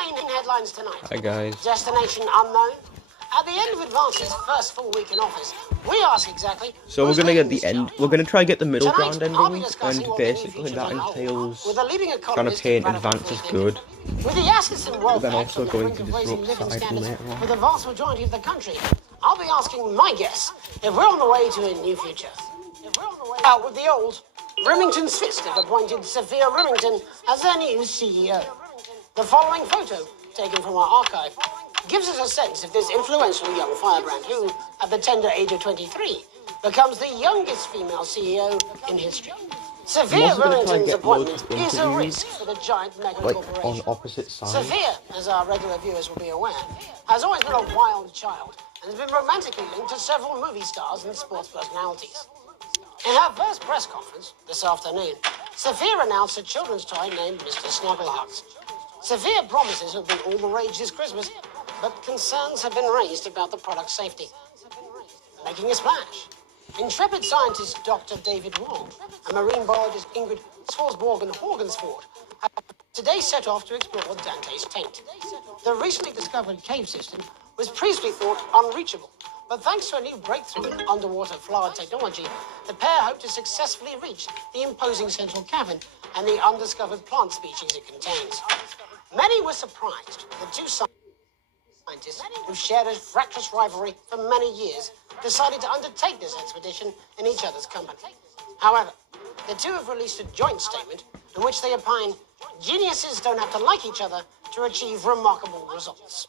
main headlines tonight. Hi guys. Destination unknown. At the end of Advance's first full week in office, we ask exactly. So we're gonna get the end. We're gonna try to get the middle Tonight, ground I'll be ending, discussing and what the new basically future that may hold, entails with a leading trying to economist paint and radical Advance as free good, thinker. With the assets and wealth but then tax also on the going brink to of raising disrupt living side standards later on. for the vast majority of the country, I'll be asking my guess if we're on the way to a new future. Out with the old, Remington's Fist have appointed Sophia Remington as their new CEO. The following photo, taken from our archive, gives us a sense of this influential young firebrand who, at the tender age of 23, becomes the youngest female CEO in history. Sophia Remington's appointment is a risk for the giant mega corporation. On opposite sides. Sophia, as our regular viewers will be aware, has always been a wild child and has been romantically linked to several movie stars and sports personalities. In her first press conference this afternoon, Sophia announced a children's toy named Mr. Snugglehugs. Sophia promises it'll be all the rage this Christmas, but concerns have been raised about the product's safety. Making a splash, intrepid scientist Dr. David Wong and marine biologist Ingrid Swarsborg-Horgensford have today set off to explore Dante's taint. The recently discovered cave system was previously thought unreachable, but thanks to a new breakthrough in underwater flower technology, the pair hope to successfully reach the imposing central cavern and the undiscovered plant species it contains. Many were surprised the two scientists, who've shared a fractious rivalry for many years, decided to undertake this expedition in each other's company. However, the two have released a joint statement in which they opine geniuses don't have to like each other to achieve remarkable results.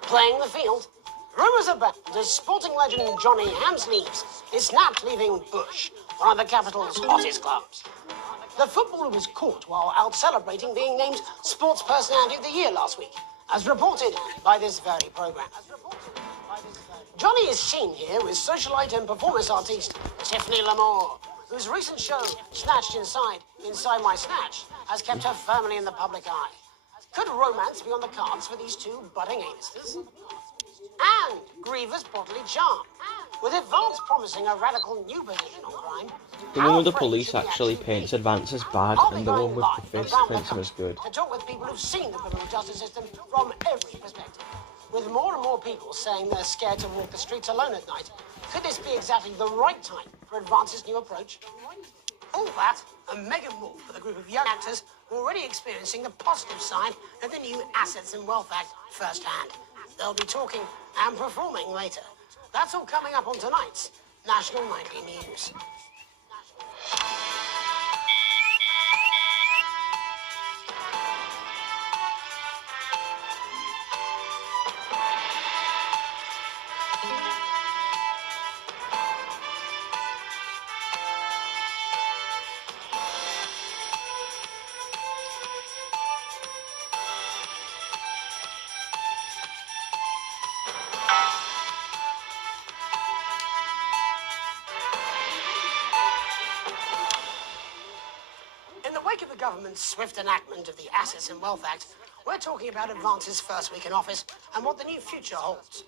Playing the field, rumours abound as sporting legend Johnny Hamsleeves is snapped leaving Bush, one of the capital's hottest clubs. The footballer was caught while out celebrating being named Sports Personality of the Year last week, as reported by this very programme. Johnny is seen here with socialite and performance artiste Tiffany Lamore, whose recent show, Snatched Inside My Snatch, has kept her firmly in the public eye. Could romance be on the cards for these two budding A-listers? And Griever's bodily charm, with Advance promising a radical new position on crime. The one with the police actually paints Advance as bad, and the one with the fist paints him as good. To talk with people who've seen the criminal justice system from every perspective. With more and more people saying they're scared to walk the streets alone at night, could this be exactly the right time for Advance's new approach? All that and mega more for the group of young actors already experiencing the positive side of the new Assets and Wealth Act firsthand. They'll be talking and performing later. That's all coming up on tonight's National Nightly News. In the wake of the government's swift enactment of the Assets and Wealth Act, we're talking about Advance's first week in office and what the new future holds.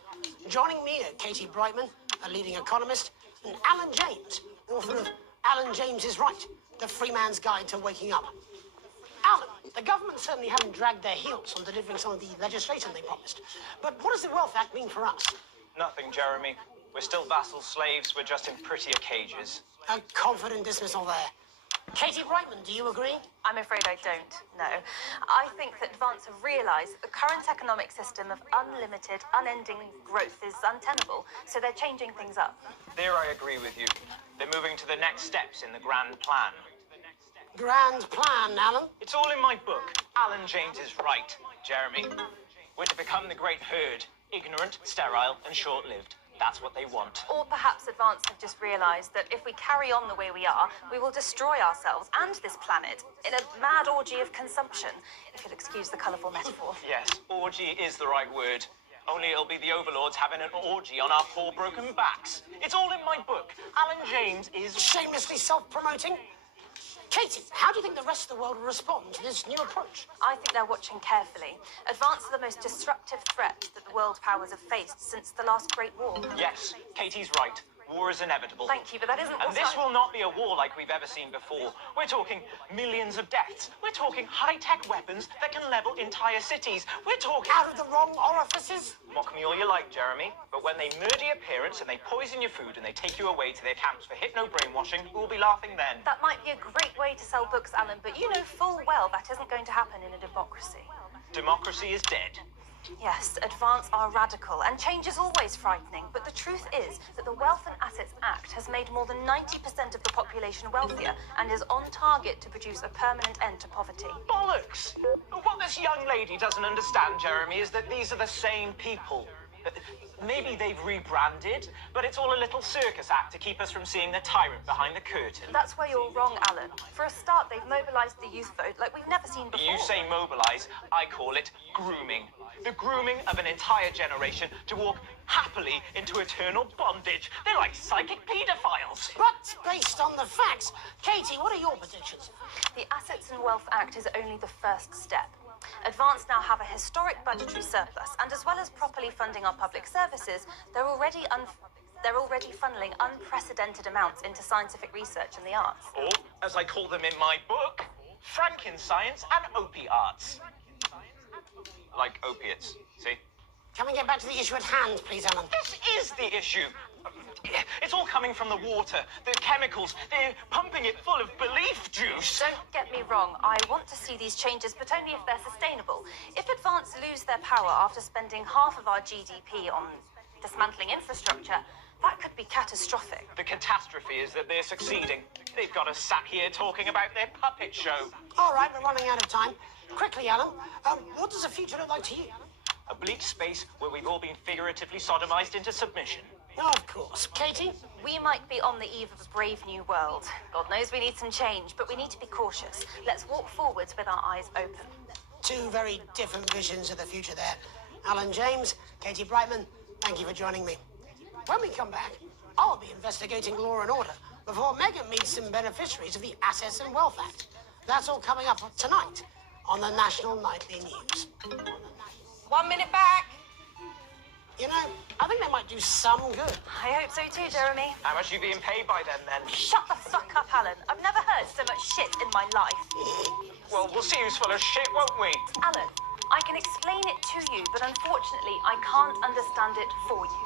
Joining me are Katie Brightman, a leading economist, and Alan James, author of Alan James is Right, The Free Man's Guide to Waking Up. Alan, the government certainly haven't dragged their heels on delivering some of the legislation they promised. But what does the Wealth Act mean for us? Nothing, Jeremy. We're still vassal slaves, we're just in prettier cages. A confident dismissal there. Katie Brightman, do you agree? I'm afraid I don't, no. I think that Advance have realised that the current economic system of unlimited, unending growth is untenable, so they're changing things up. There I agree with you. They're moving to the next steps in the grand plan. Grand plan, Alan? It's all in my book. Alan James is right, Jeremy. We're to become the great herd, ignorant, sterile, and short-lived. That's what they want. Or perhaps Advance have just realised that if we carry on the way we are, we will destroy ourselves and this planet in a mad orgy of consumption, if you'll excuse the colourful metaphor. Yes, orgy is the right word. Only it'll be the overlords having an orgy on our poor broken backs. It's all in my book. Alan James is... Shamelessly self-promoting? Katie, how do you think the rest of the world will respond to this new approach? I think they're watching carefully. Advance are the most disruptive threat that the world powers have faced since the last Great War. Yes, Katie's right. war is inevitable. Thank you, but that isn't And what this will not be a war like we've ever seen before. We're talking millions of deaths. We're talking high-tech weapons that can level entire cities. We're talking... Out of the wrong orifices? Mock me all you like, Jeremy, but when they murder your parents and they poison your food and they take you away to their camps for hypno-brainwashing, who will be laughing then? That might be a great way to sell books, Alan, but you know full well that isn't going to happen in a democracy. Democracy is dead. Yes, advance are radical, and change is always frightening, but the truth is that the Wealth and Assets Act has made more than 90% of the population wealthier and is on target to produce a permanent end to poverty. Bollocks! What this young lady doesn't understand, Jeremy, is that these are the same people. Maybe they've rebranded, but it's all a little circus act to keep us from seeing the tyrant behind the curtain. That's where you're wrong, Alan. For a start, they've mobilised the youth vote like we've never seen before. You say mobilise, I call it grooming. The grooming of an entire generation to walk happily into eternal bondage. They're like psychic paedophiles. But based on the facts, Katie, what are your predictions? The Assets and Wealth Act is only the first step. Advance now have a historic budgetary surplus, and as well as properly funding our public services, they're already funneling unprecedented amounts into scientific research and the arts. Or, as I call them in my book, Frankenscience and opiates. Like opiates, see? Can we get back to the issue at hand, please, Alan? This is the issue. It's all coming from the water, the chemicals. They're pumping it full of belief juice. Don't get me wrong, I want to see these changes, but only if they're sustainable. If Advance lose their power after spending half of our GDP on dismantling infrastructure, that could be catastrophic. The catastrophe is that they're succeeding. They've got us sat here talking about their puppet show. All right, we're running out of time. Quickly, Alan, what does the future look like to you? A bleak space where we've all been figuratively sodomized into submission. Of course. Katie? We might be on the eve of a brave new world. God knows we need some change, but we need to be cautious. Let's walk forwards with our eyes open. Two very different visions of the future there. Alan James, Katie Brightman, thank you for joining me. When we come back, I'll be investigating law and order before Megan meets some beneficiaries of the Assets and Wealth Act. That's all coming up tonight on the National Nightly News. 1 minute back. You know, I think that might do some good. I hope so too, Jeremy. How much are you being paid by them, then? Shut the fuck up, Alan. I've never heard so much shit in my life. Well, we'll see who's full of shit, won't we? Alan, I can explain it to you, but unfortunately, I can't understand it for you.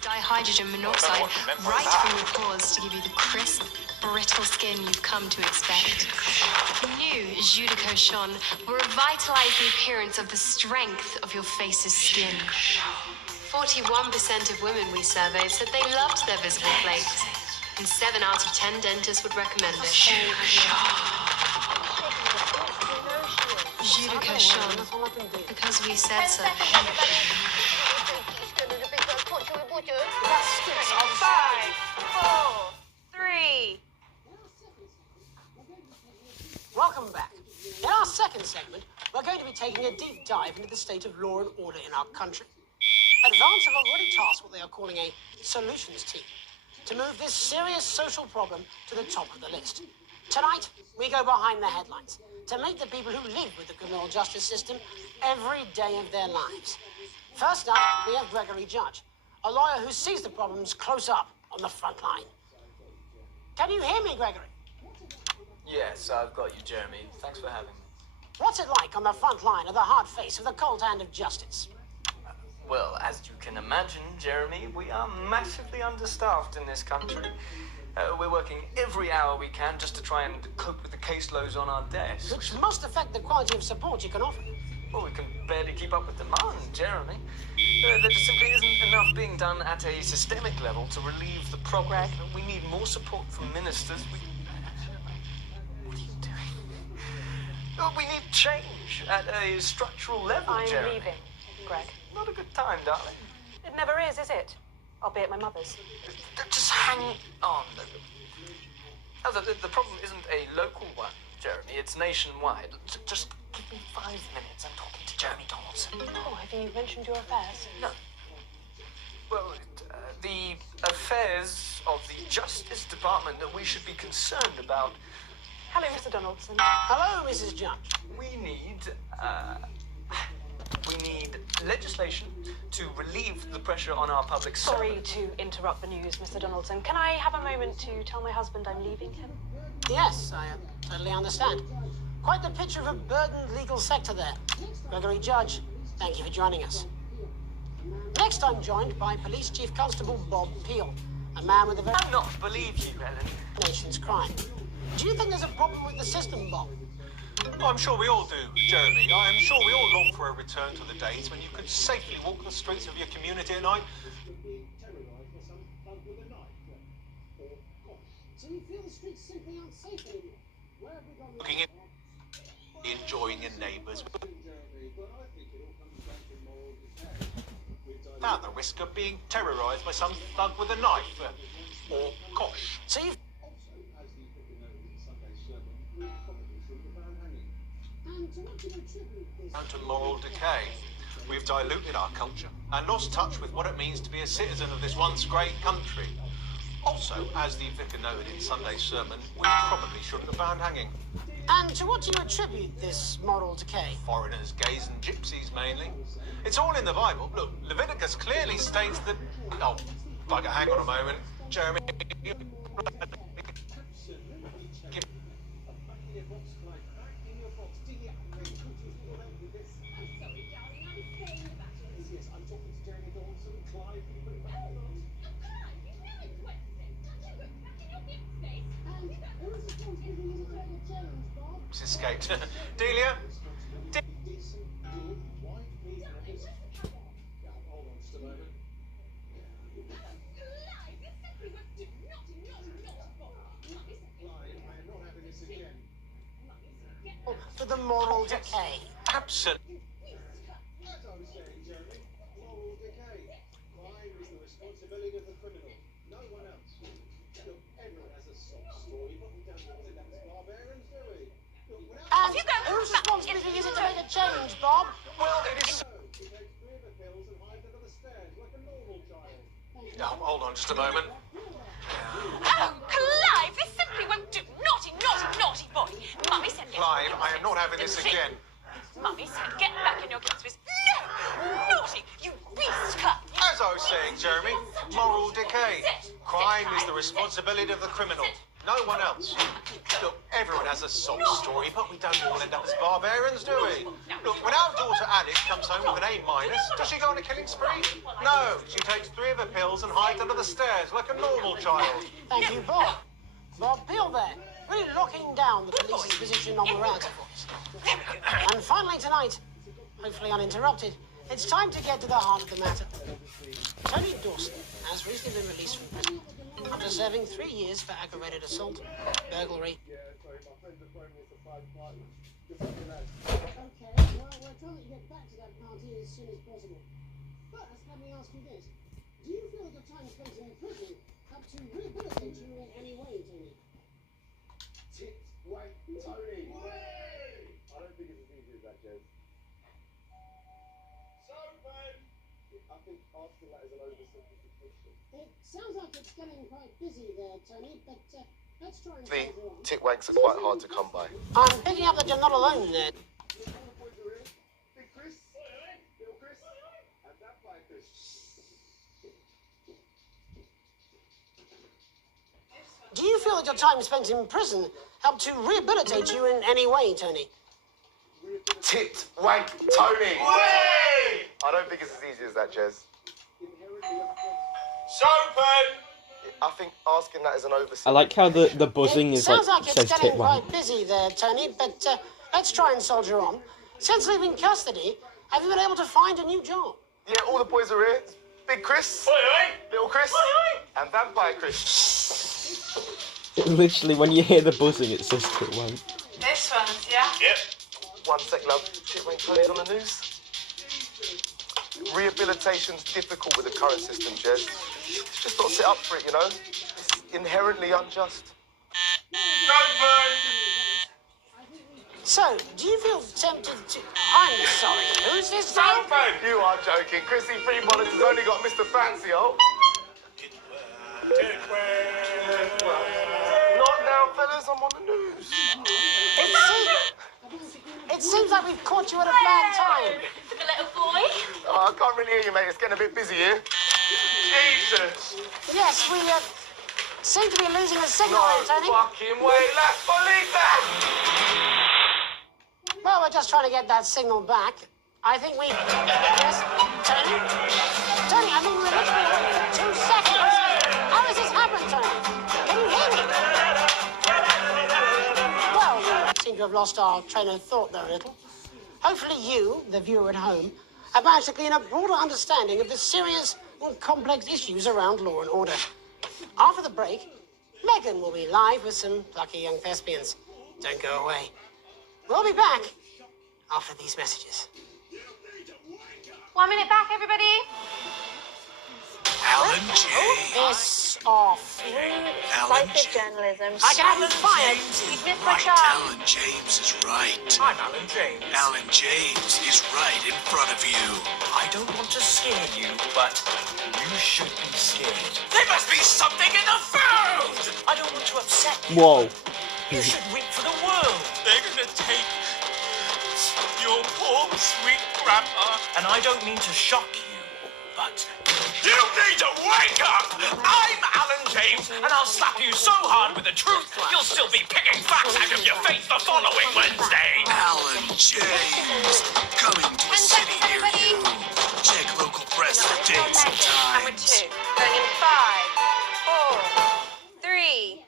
Dihydrogen monoxide right from your pores to give you the crisp, brittle skin you've come to expect. New Jus de Cochon will revitalize the appearance of the strength of your face's skin. 41% of women we surveyed said they loved their visible flakes, and 7 out of 10 dentists would recommend it. Jus de Cochon, because we said so. Five, four, three. Welcome back. In our second segment, we're going to be taking a deep dive into the state of law and order in our country. Advance have already tasked what they are calling a solutions team to move this serious social problem to the top of the list. Tonight, we go behind the headlines to meet the people who live with the criminal justice system every day of their lives. First up, we have Gregory Judge, a lawyer who sees the problems close up on the front line. Can you hear me, Gregory? Yes, I've got you, Jeremy. Thanks for having me. What's it like on the front line of the hard face of the cold hand of justice? Well, as you can imagine, Jeremy, we are massively understaffed in this country. We're working every hour we can just to try and cope with the caseloads on our desks. Which must affect the quality of support you can offer. Well, we can barely keep up with demand, Jeremy. There just simply isn't enough being done at a systemic level to relieve the problem. We need more support from ministers. What are you doing? We need change at a structural level, Jeremy. I'm leaving, Greg. Not a good time, darling. It never is it? I'll be at my mother's. Just hang on. Oh, the problem isn't a local one, Jeremy. It's nationwide. Just give me 5 minutes. I'm talking to Jeremy Donaldson. Oh, have you mentioned your affairs? No. Well, the affairs of the Justice Department that we should be concerned about. Hello, Mr. Donaldson. Hello, Mrs. Judge. We need, We need legislation to relieve the pressure on our public. Sorry to interrupt the news, Mr. Donaldson. Can I have a moment to tell my husband I'm leaving him? Yes, I totally understand. Quite the picture of a burdened legal sector there. Gregory Judge, thank you for joining us. Next, I'm joined by Police Chief Constable Bob Peel, a man with a very I'm not believe you, Ellen. nation's crime. Do you think there's a problem with the system, Bob? Oh, I'm sure we all do, Jeremy. I am sure we all long for a return to the days when you could safely walk the streets of your community at night. So you feel the streets simply aren't safe anymore? Where have we gone? Looking in, enjoying your neighbours without the risk of being terrorised by some thug with a knife or kosh. So you Down to moral decay. We've diluted our culture and lost touch with what it means to be a citizen of this once great country. Also, as the vicar noted in Sunday's sermon, we probably shouldn't have banned hanging. And to what do you attribute this moral decay? Foreigners, gays and gypsies mainly. It's all in the Bible. Look, Leviticus clearly states that... Oh, bugger, hang on a moment. Jeremy... escaped. Delia? For the moral decay. Absolutely. And whose responsibility is it to make a change, Bob? Well, it is... Oh, hold on just a moment. Oh, Clive, this simply won't do. Naughty, naughty, naughty boy. Mummy said get Clive, I am not having this again. Mummy said get back in your classrooms. No! Naughty, you beast cut. As I was saying, Jeremy, moral decay. Crime is the responsibility of the criminal, no one else. Look, everyone has a sob story, but we don't all end up as barbarians, do we? Look, when our daughter Alice comes home with an A-, does she go on a killing spree? No, she takes 3 of her pills and hides under the stairs like a normal child. Thank you, Bob. Bob Peel there, really locking down the police's position on morality force. And finally tonight, hopefully uninterrupted, it's time to get to the heart of the matter. Tony Dawson has recently been released from prison after serving 3 years for aggravated assault, burglary. Okay, well, we're trying to get back to that party as soon as possible. First, let me ask you this. Do you feel that your time spent in prison helped to rehabilitate you in any way, Tony? Tit, wank, Tony! I don't think it's as easy as that, Jez. I think asking that is an oversimplification. It sounds like it's getting quite busy there, Tony, but let's try and The solve it. tit wanks are quite hard to come by. I'm picking up that you're not alone there. Big Chris, little Chris, and that by Chris. Do you feel that your time spent in prison helped to rehabilitate you in any way, Tony? Tit, wank, Tony! I don't think it's as easy as that, Jez. I think asking that is an I like how the buzzing It is like sounds like it's says getting tit quite wank. busy there, Tony, but let's try and soldier on. Since leaving custody, have you been able to find a new job? Yeah, all the boys are here. Big Chris, little Chris, and Vampire Chris. Literally, when you hear the buzzing, it says tit wank. This one's, yeah? Yep. 1 sec, love. Tit wank Tony's on the news. Rehabilitation's difficult with the current system, Jez. Just not set up for it, you know? It's inherently unjust. So, do you feel tempted to... I'm sorry, who's this now? You are joking. Chrissy Free Monitor's only got Mr. Fancy, oh. Not now, fellas. I'm on the news. It seems like we've caught you at a bad time. For the little boy. Oh, I can't really hear you, mate. It's getting a bit busy here. Jesus! Yes, we seem to be losing a signal there, Tony. Fucking way, let's believe that! Well, we're just trying to get that signal back. I think we... Yes, Tony? Tony, I mean, we're literally waiting for 2 seconds. How has this happened, Tony? Can you hear me? Well, we seem to have lost our train of thought there a little. Hopefully you, the viewer at home, have managed to glean a broader understanding of the serious and complex issues around law and order. After the break, Megan will be live with some lucky young thespians. Don't go away. We'll be back after these messages. 1 minute back, everybody. Alan James. Piss off. Alan Psychic journalism. I can have you fired. James is missed my right. chance. Alan James is right. I'm Alan James. Alan James is right in front of you. I don't want to scare you, but you should be scared. There must be something in the food! I don't want to upset you. Whoa. You should wait for the world. They're gonna take your poor sweet grandma. And I don't mean to shock you, but You need to wake up! I'm Alan James, and I'll slap you so hard with the truth, you'll still be picking facts out of your face the following Wednesday. Alan James, coming to a city near you. Check local press for dates and Number times. 2. Going in 5, 4, 3.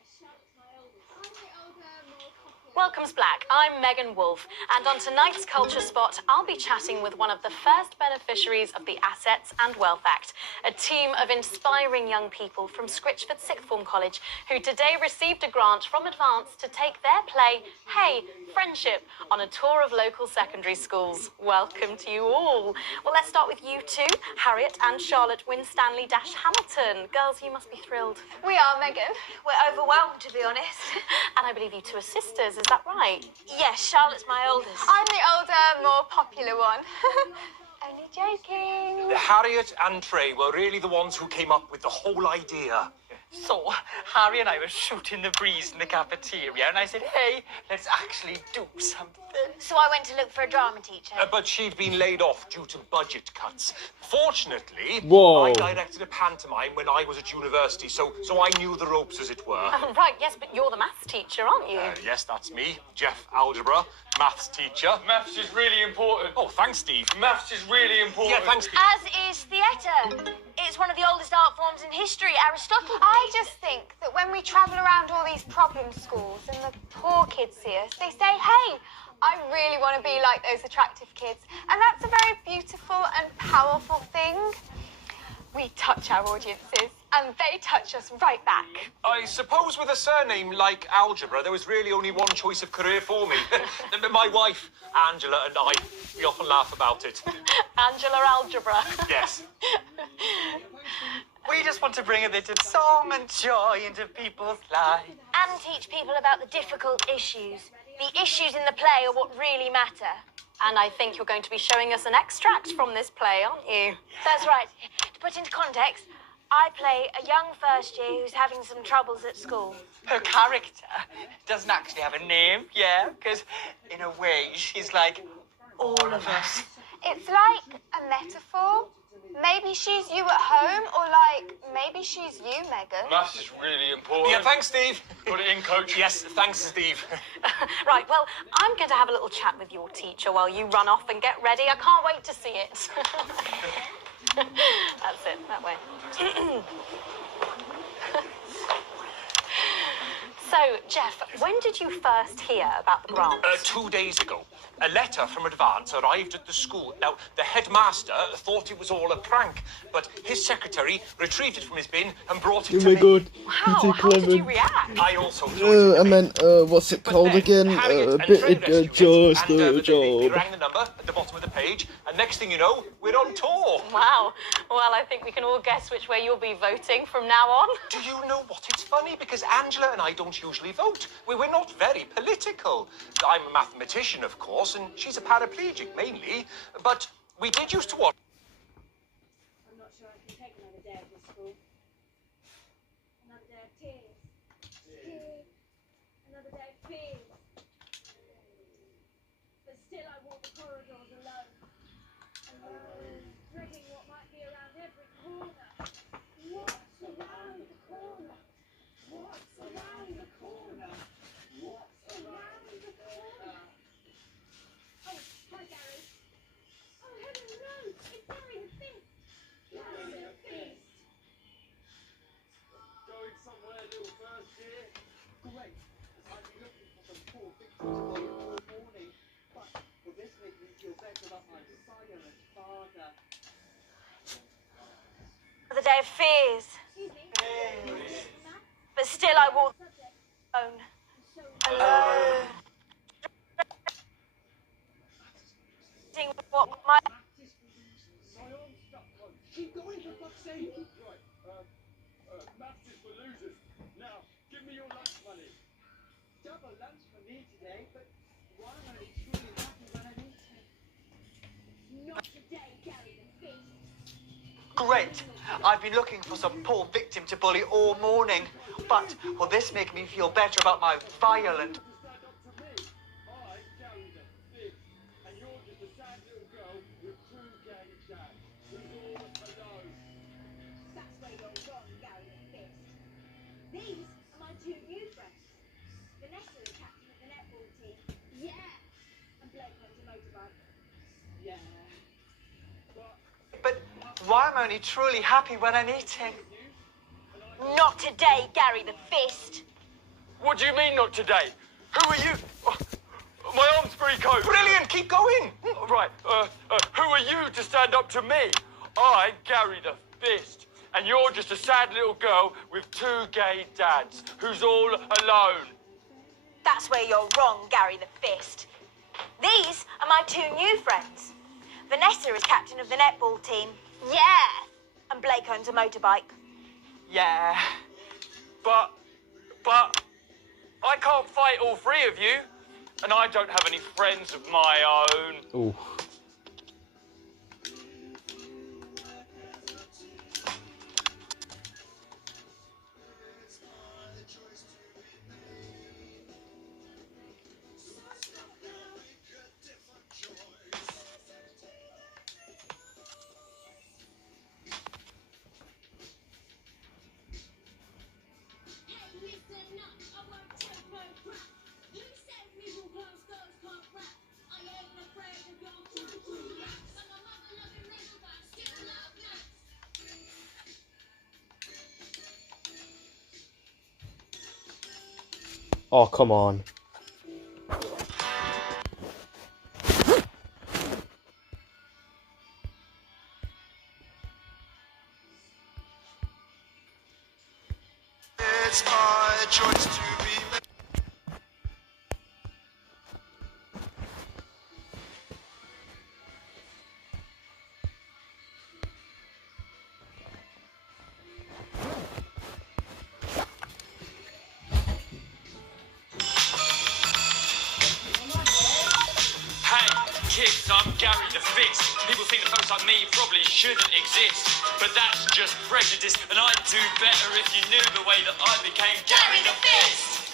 Welcome's Black. I'm Megan Wolfe, and on tonight's Culture Spot, I'll be chatting with one of the first beneficiaries of the Assets and Wealth Act, a team of inspiring young people from Scritchford Sixth Form College who today received a grant from Advance to take their play, Hey, Friendship, on a tour of local secondary schools. Welcome to you all. Well, let's start with you two, Harriet and Charlotte Winstanley-Hamilton. Girls, you must be thrilled. We are, Megan. We're overwhelmed, to be honest. And I believe you two are sisters, is that right? Yes, Charlotte's my oldest. I'm the older, more popular one. Only joking. Harriet and Trey were really the ones who came up with the whole idea. so Harry and I were shooting the breeze in the cafeteria, and I said, hey, let's actually do something. So I went to look for a drama teacher. But she'd been laid off due to budget cuts. Fortunately, Whoa. I directed a pantomime when I was at university, so I knew the ropes, as it were. Right, yes, but you're the maths teacher, aren't you? Yes, that's me, Jeff Algebra, maths teacher. Maths is really important. Oh, thanks, Steve. Maths is really important. Yeah, thanks, Steve. As is theatre. It's one of the oldest art forms in history, Aristotle. I just think that when we travel around all these problem schools and the poor kids see us, they say, hey, I really want to be like those attractive kids. And that's a very beautiful and powerful thing. We touch our audiences, and they touch us right back. I suppose with a surname like Algebra, there was really only one choice of career for me. My wife, Angela, and I, we often laugh about it. Angela Algebra. Yes. We just want to bring a bit of song and joy into people's lives. And teach people about the difficult issues. The issues in the play are what really matter. And I think you're going to be showing us an extract from this play, aren't you? That's right. To put into context, I play a young first year who's having some troubles at school. Her character doesn't actually have a name, yeah, because in a way she's like all of us. It's like a metaphor. Maybe she's you at home, or like, maybe she's you, Megan. Maths is really important. Yeah, thanks, Steve. Put it in, coach. Yes, thanks, Steve. Right, well, I'm going to have a little chat with your teacher while you run off and get ready. I can't wait to see it. That's it, that way. So, Jeff, when did you first hear about the grant? 2 days ago. A letter from Advance arrived at the school. Now, the headmaster thought it was all a prank, but his secretary retrieved it from his bin and brought it Oh to my me. god. Wow, how did you react? I also threw it I meant, what's it But called then again? Harriet and Bit Trey rescued it, just and, a they job. rang the number at the bottom of the page, and next thing you know, we're on tour. Wow. Well, I think we can all guess which way you'll be voting from now on. Do you know what? It's funny because Angela and I don't usually vote. We're not very political. I'm a mathematician, of course, and she's a paraplegic mainly, but we did used to watch. I'm not sure I can take another day at this school. Another day of tears. Tears. Another day of fears. But still I walk the corridors alone. And The day of fears. But still I walk alone. Alone. Seeing what my... Keep going, for fuck's sake! Right, maths is for losers. Now, give me your lunch money. Double lunch for me today, but why am I truly happy when I meet him? Not today, Gary the Fist. Great! I've been looking for some poor victim to bully all morning, but will this make me feel better about my violent... These are my two new friends. Vanessa, the captain of the netball team. Yeah. And Blake owns a motorbike. Yeah. But why am I only truly happy when I'm eating? Not today, Gary the Fist. What do you mean, not today? Who are you? My arm's pretty cold. Brilliant, keep going. Right, who are you to stand up to me? I'm Gary the Fist, and you're just a sad little girl with two gay dads who's all alone. That's where you're wrong, Gary the Fist. These are my two new friends. Vanessa is captain of the netball team. Yeah. And Blake owns a motorbike. Yeah. But I can't fight all three of you, and I don't have any friends of my own. Ooh. Oh, come on. It's my choice to be. Kids, I'm Gary the Fist. People think that folks like me probably shouldn't exist, but that's just prejudice, and I'd do better if you knew the way that I became Gary the Fist.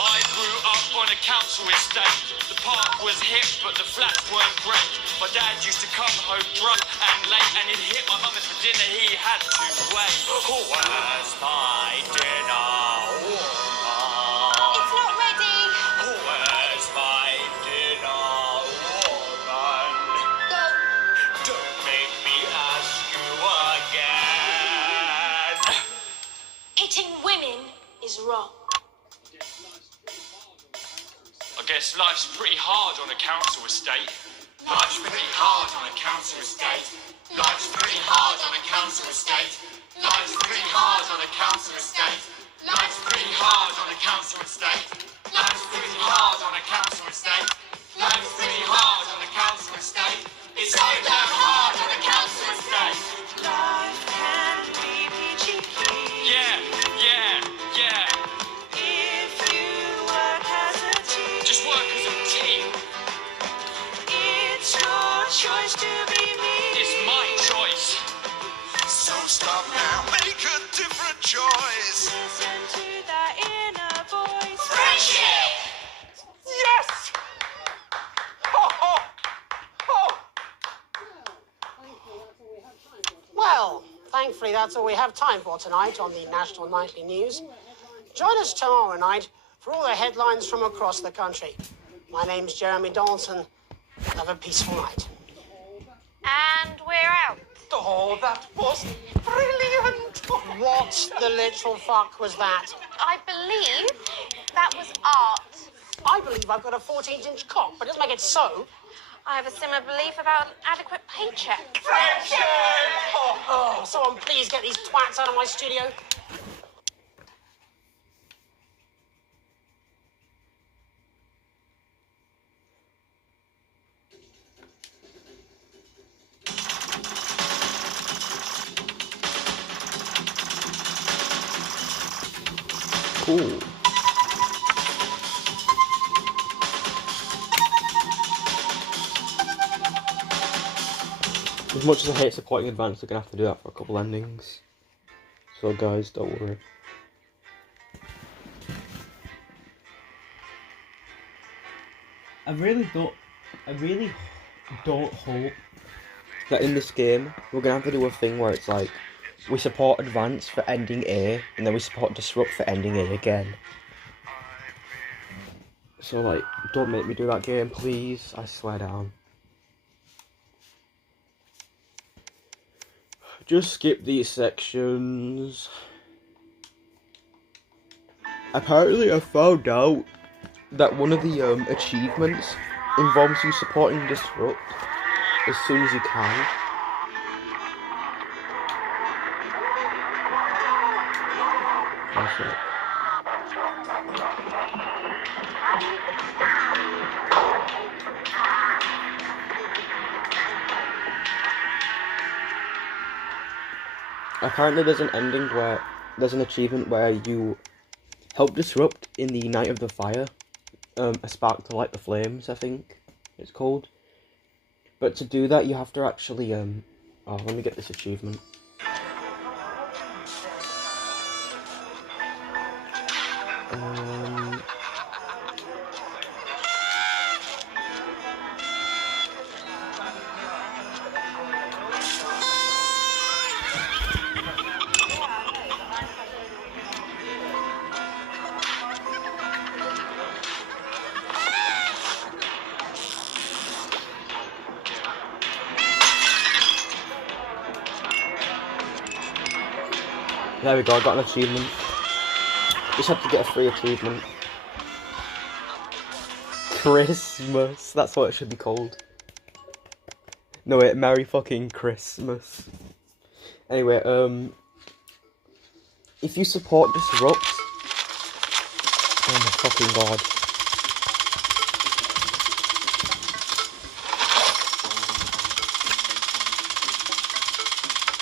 I grew up on a council estate. The park was hip, but the flats weren't great. My dad used to come home drunk and late, and he'd hit my mum for dinner. He had to wait. Where's my dinner? Is wrong. I guess life's pretty hard on a council estate. Life's pretty hard on a council estate. Life's pretty hard on a council estate. Life's pretty hard on a council estate. Life's pretty hard on a council estate. Life's pretty hard on a council estate. Life's pretty hard on a council estate. It's so damn hard on a council estate. Life can be peachy keen. Yeah. If you work as a team. Just work as a team. It's your choice to be me. It's my choice. So stop now, make a different choice. Listen to that inner voice. Friendship! Yes! Ho, ho! Ho! Well, thankfully that's all we have time for tonight on the National Nightly News. Join us tomorrow night for all the headlines from across the country. My name's Jeremy Donaldson. Have a peaceful night. And we're out. Oh, that was brilliant! What the literal fuck was that? I believe that was art. I believe believe I've got a 14-inch cock, but it doesn't make it so. I have a similar belief about an adequate paycheck. Friendship! Oh, someone please get these twats out of my studio. Cool. As much as I hate supporting Advance, they're gonna have to do that for a couple endings. So guys, don't worry. I really don't hope that in this game we're gonna have to do a thing where it's like we support Advance for ending A and then we support Disrupt for ending A again. So like, don't make me do that game, please. I swear down. Just skip these sections. Apparently I found out that one of the achievements involves you supporting Disrupt as soon as you can. That's it. Apparently there's an ending where there's an achievement where you help Disrupt in the Night of the Fire. A spark to light the flames, I think it's called. But to do that you have to actually oh, let me get this achievement. There we go, I got an achievement. Just have to get a free achievement. Christmas, that's what it should be called. No wait, Merry fucking Christmas. Anyway, if you support Disrupt, oh my fucking god.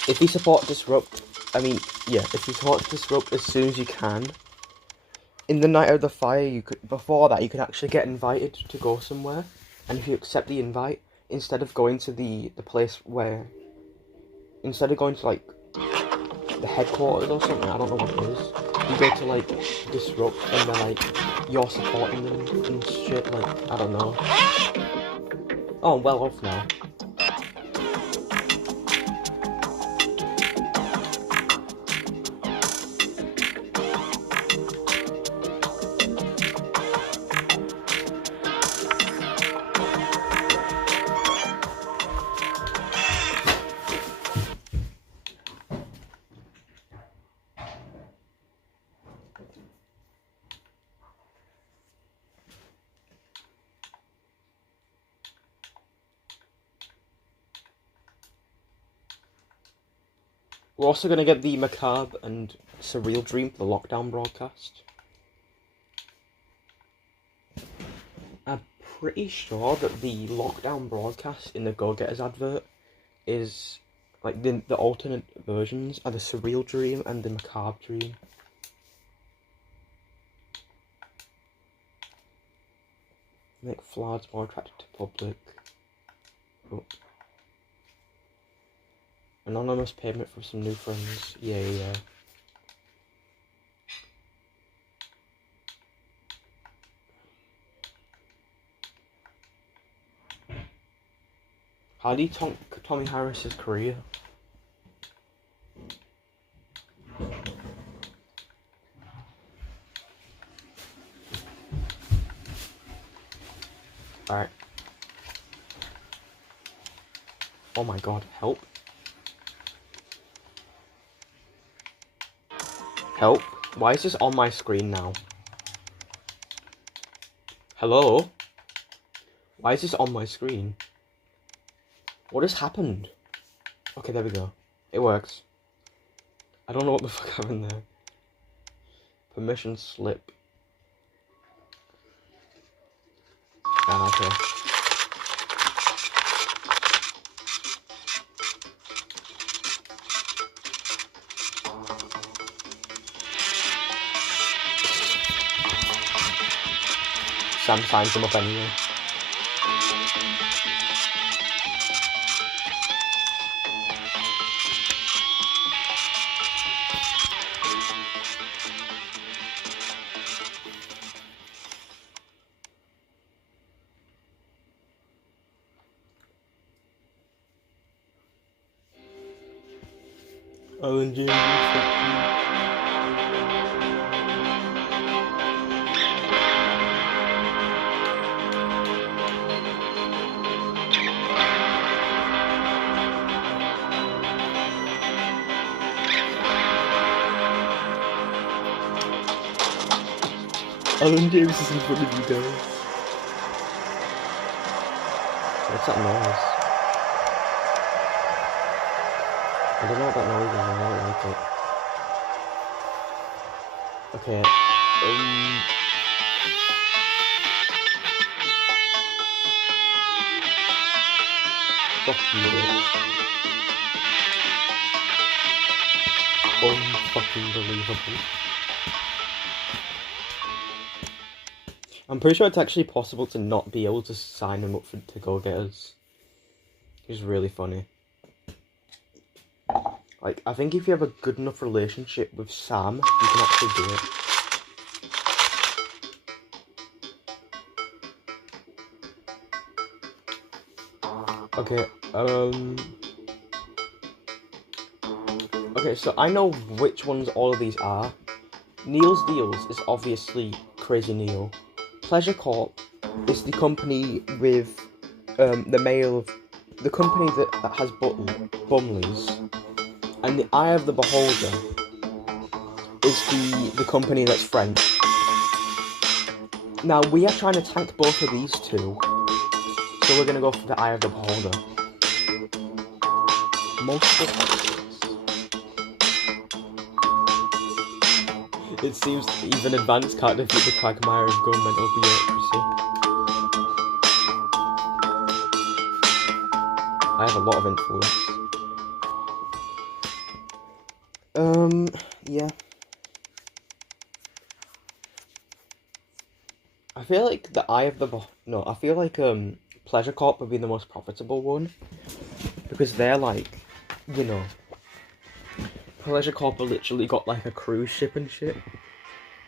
If you support Disrupt, if you support Disrupt as soon as you can, in the Night of the Fire, before that, you can actually get invited to go somewhere, and if you accept the invite, instead of going to the place where, instead of going to, like, the headquarters or something, I don't know what it is, you go to, like, Disrupt, and they're like, you're supporting them and shit, like, I don't know. Oh, I'm well off now. We're also going to get the Macabre and Surreal Dream for the lockdown broadcast. I'm pretty sure that the lockdown broadcast in the Go-Getters advert is, like, the alternate versions are the Surreal Dream and the Macabre Dream. Make floods more attractive to public. Oh. Anonymous payment for some new friends. Yeah. How do you Tommy Harris's career? Alright. Oh my god, help. Help? Why is this on my screen now? Hello? Why is this on my screen? What has happened? Okay, there we go. It works. I don't know what the fuck happened there. Permission slip. Ah, okay. Sam signs him up anyway. Alan James. Alan James is in front of you guys. What's that noise? I don't know what that noise is, I don't like it. Okay, fuck you, bitch. Unfucking believable. I'm pretty sure it's actually possible to not be able to sign him up to go-getters. He's really funny. Like, I think if you have a good enough relationship with Sam, you can actually do it. Okay, okay, so I know which ones all of these are. Neil's Deals is obviously Crazy Neil. Pleasure Corp is the company with the company that has Bumleys, and the Eye of the Beholder is the company that's French. Now we are trying to tank both of these two, so we're gonna go for the Eye of the Beholder. Multiple factors. It seems even advanced can't defeat the quagmire of governmental bureaucracy. I have a lot of influence. Yeah. I feel like the Eye of the I feel like Pleasure Corp would be the most profitable one, because they're like, you know, Pleasure Corp are literally got like a cruise ship and shit,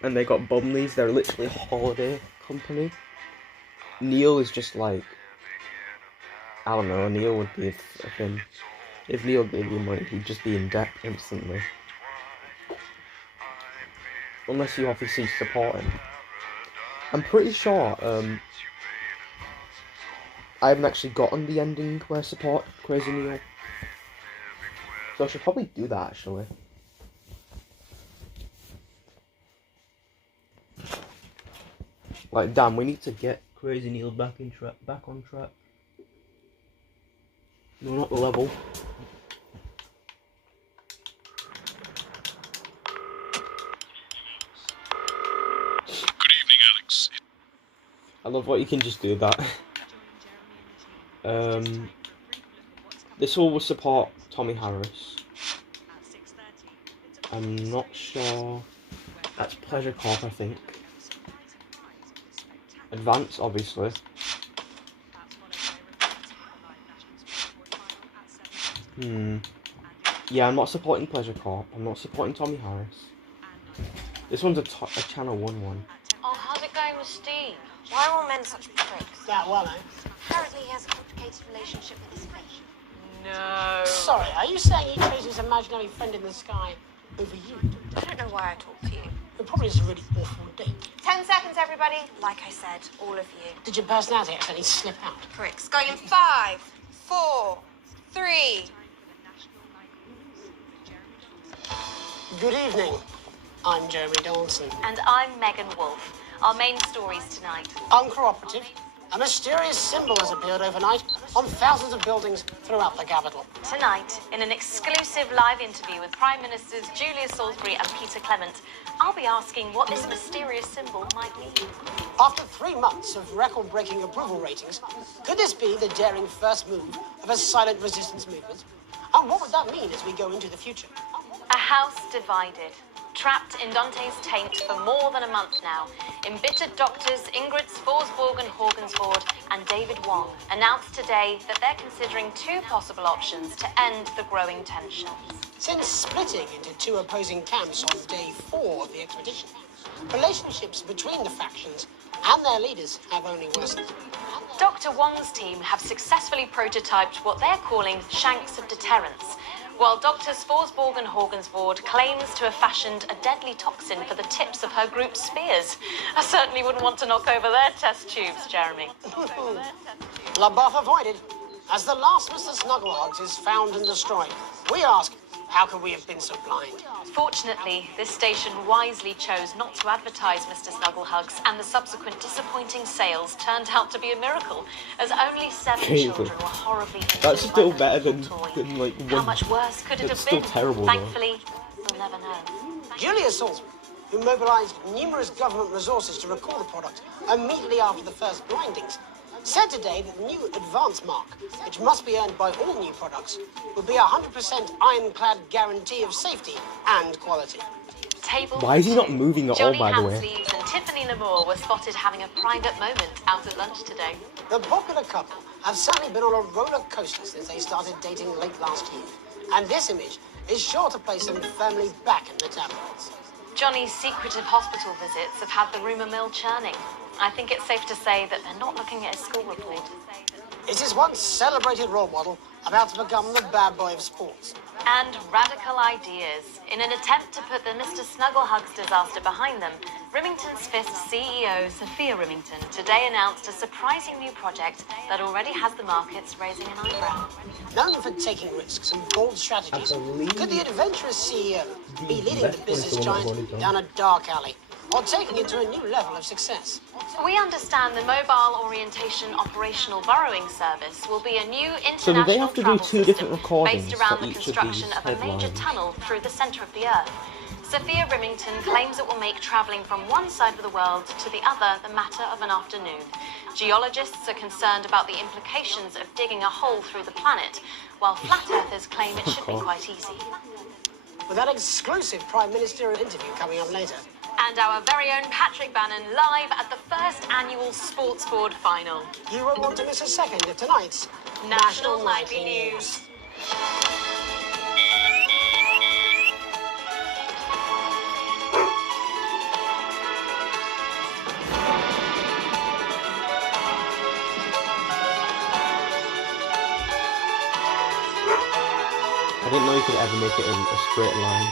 and they got Bumleys, they're literally a holiday company. Neil is just like, I don't know, Neil would be if Neil gave you money, he'd just be in debt instantly. Unless you obviously support him. I'm pretty sure, I haven't actually gotten the ending where I support Crazy Neil. So I should probably do that, actually. Like, damn, we need to get Crazy Neil back on track. No, not the level. Good evening, Alex. I love what you can just do that. This will support Tommy Harris. I'm not sure. That's Pleasure Corp, I think. Advance, obviously. Yeah, I'm not supporting Pleasure Corp. I'm not supporting Tommy Harris. This one's a Channel 1 one. Oh, how's it going with Steve? Why are all men such pricks? That well, eh? Apparently he has a complicated relationship with his mate. No. Sorry, are you saying he chose his imaginary friend in the sky over you? I don't know why I talk to you. It probably is a really awful date. 10 seconds, everybody. Like I said, all of you. Did your personality accidentally slip out? Pricks. Going in 5, 4, 3. Good evening. I'm Jeremy Donaldson. And I'm Megan Wolf. Our main stories tonight. Uncooperative. A mysterious symbol has appeared overnight on thousands of buildings throughout the capital. Tonight, in an exclusive live interview with Prime Ministers Julia Salisbury and Peter Clement, I'll be asking what this mysterious symbol might mean. After 3 months of record-breaking approval ratings, could this be the daring first move of a silent resistance movement? And what would that mean as we go into the future? A house divided. Trapped in Dante's taint for more than a month now, embittered doctors Ingrid Forsborg and Horgensvoord and David Wong announced today that they're considering 2 possible options to end the growing tensions. Since splitting into 2 opposing camps on day 4 of the expedition, relationships between the factions and their leaders have only worsened. Dr. Wong's team have successfully prototyped what they're calling shanks of deterrence, while Drs. Forsborg and Horgensvoord claims to have fashioned a deadly toxin for the tips of her group's spears. I certainly wouldn't want to knock over their test tubes, Jeremy. LaBeouf avoided. As the last Mr. Snugglehugs is found and destroyed, we ask, how could we have been so blind? Fortunately, this station wisely chose not to advertise Mr. Snugglehugs, and the subsequent disappointing sales turned out to be a miracle, as only 7 children were horribly injured. That's still better than like How one. much worse could it have Still been? terrible, Thankfully, we'll never know. Julia Salisbury, who mobilized numerous government resources to recall the product immediately after the first blindings, said today that the new advance mark, which must be earned by all new products, would be a 100% ironclad guarantee of safety and quality. Table Why is he not moving at all, Johnny by the way? Hanslees and Tiffany Lamour were spotted having a private moment out at lunch today. The popular couple have certainly been on a roller coaster since they started dating late last year, and this image is sure to place them firmly back in the tabloids. Johnny's secretive hospital visits have had the rumour mill churning. I think it's safe to say that they're not looking at his school report. Is his once celebrated role model about to become the bad boy of sports? And radical ideas. In an attempt to put the Mr. Snugglehugs disaster behind them, Remington's Fist CEO Sophia Remington today announced a surprising new project that already has the markets raising an eyebrow. Known for taking risks and bold strategies, could the adventurous CEO be leading the business giant down a dark alley, or taking it to a new level of success? We understand the Mobile Orientation Operational Burrowing Service will be a new So do they international have to do travel 2 different system recordings based around for the each of construction these of a major headlines? tunnel through the centre of the Earth. Sophia Remington claims it will make travelling from one side of the world to the other the matter of an afternoon. Geologists are concerned about the implications of digging a hole through the planet, while flat earthers claim it should be quite easy. With that exclusive Prime Ministerial interview coming up later. And our very own Patrick Bannon live at the first annual Sports Board final. You won't want to miss a second of tonight's National Nightly News. I didn't know you could ever make it in a straight line.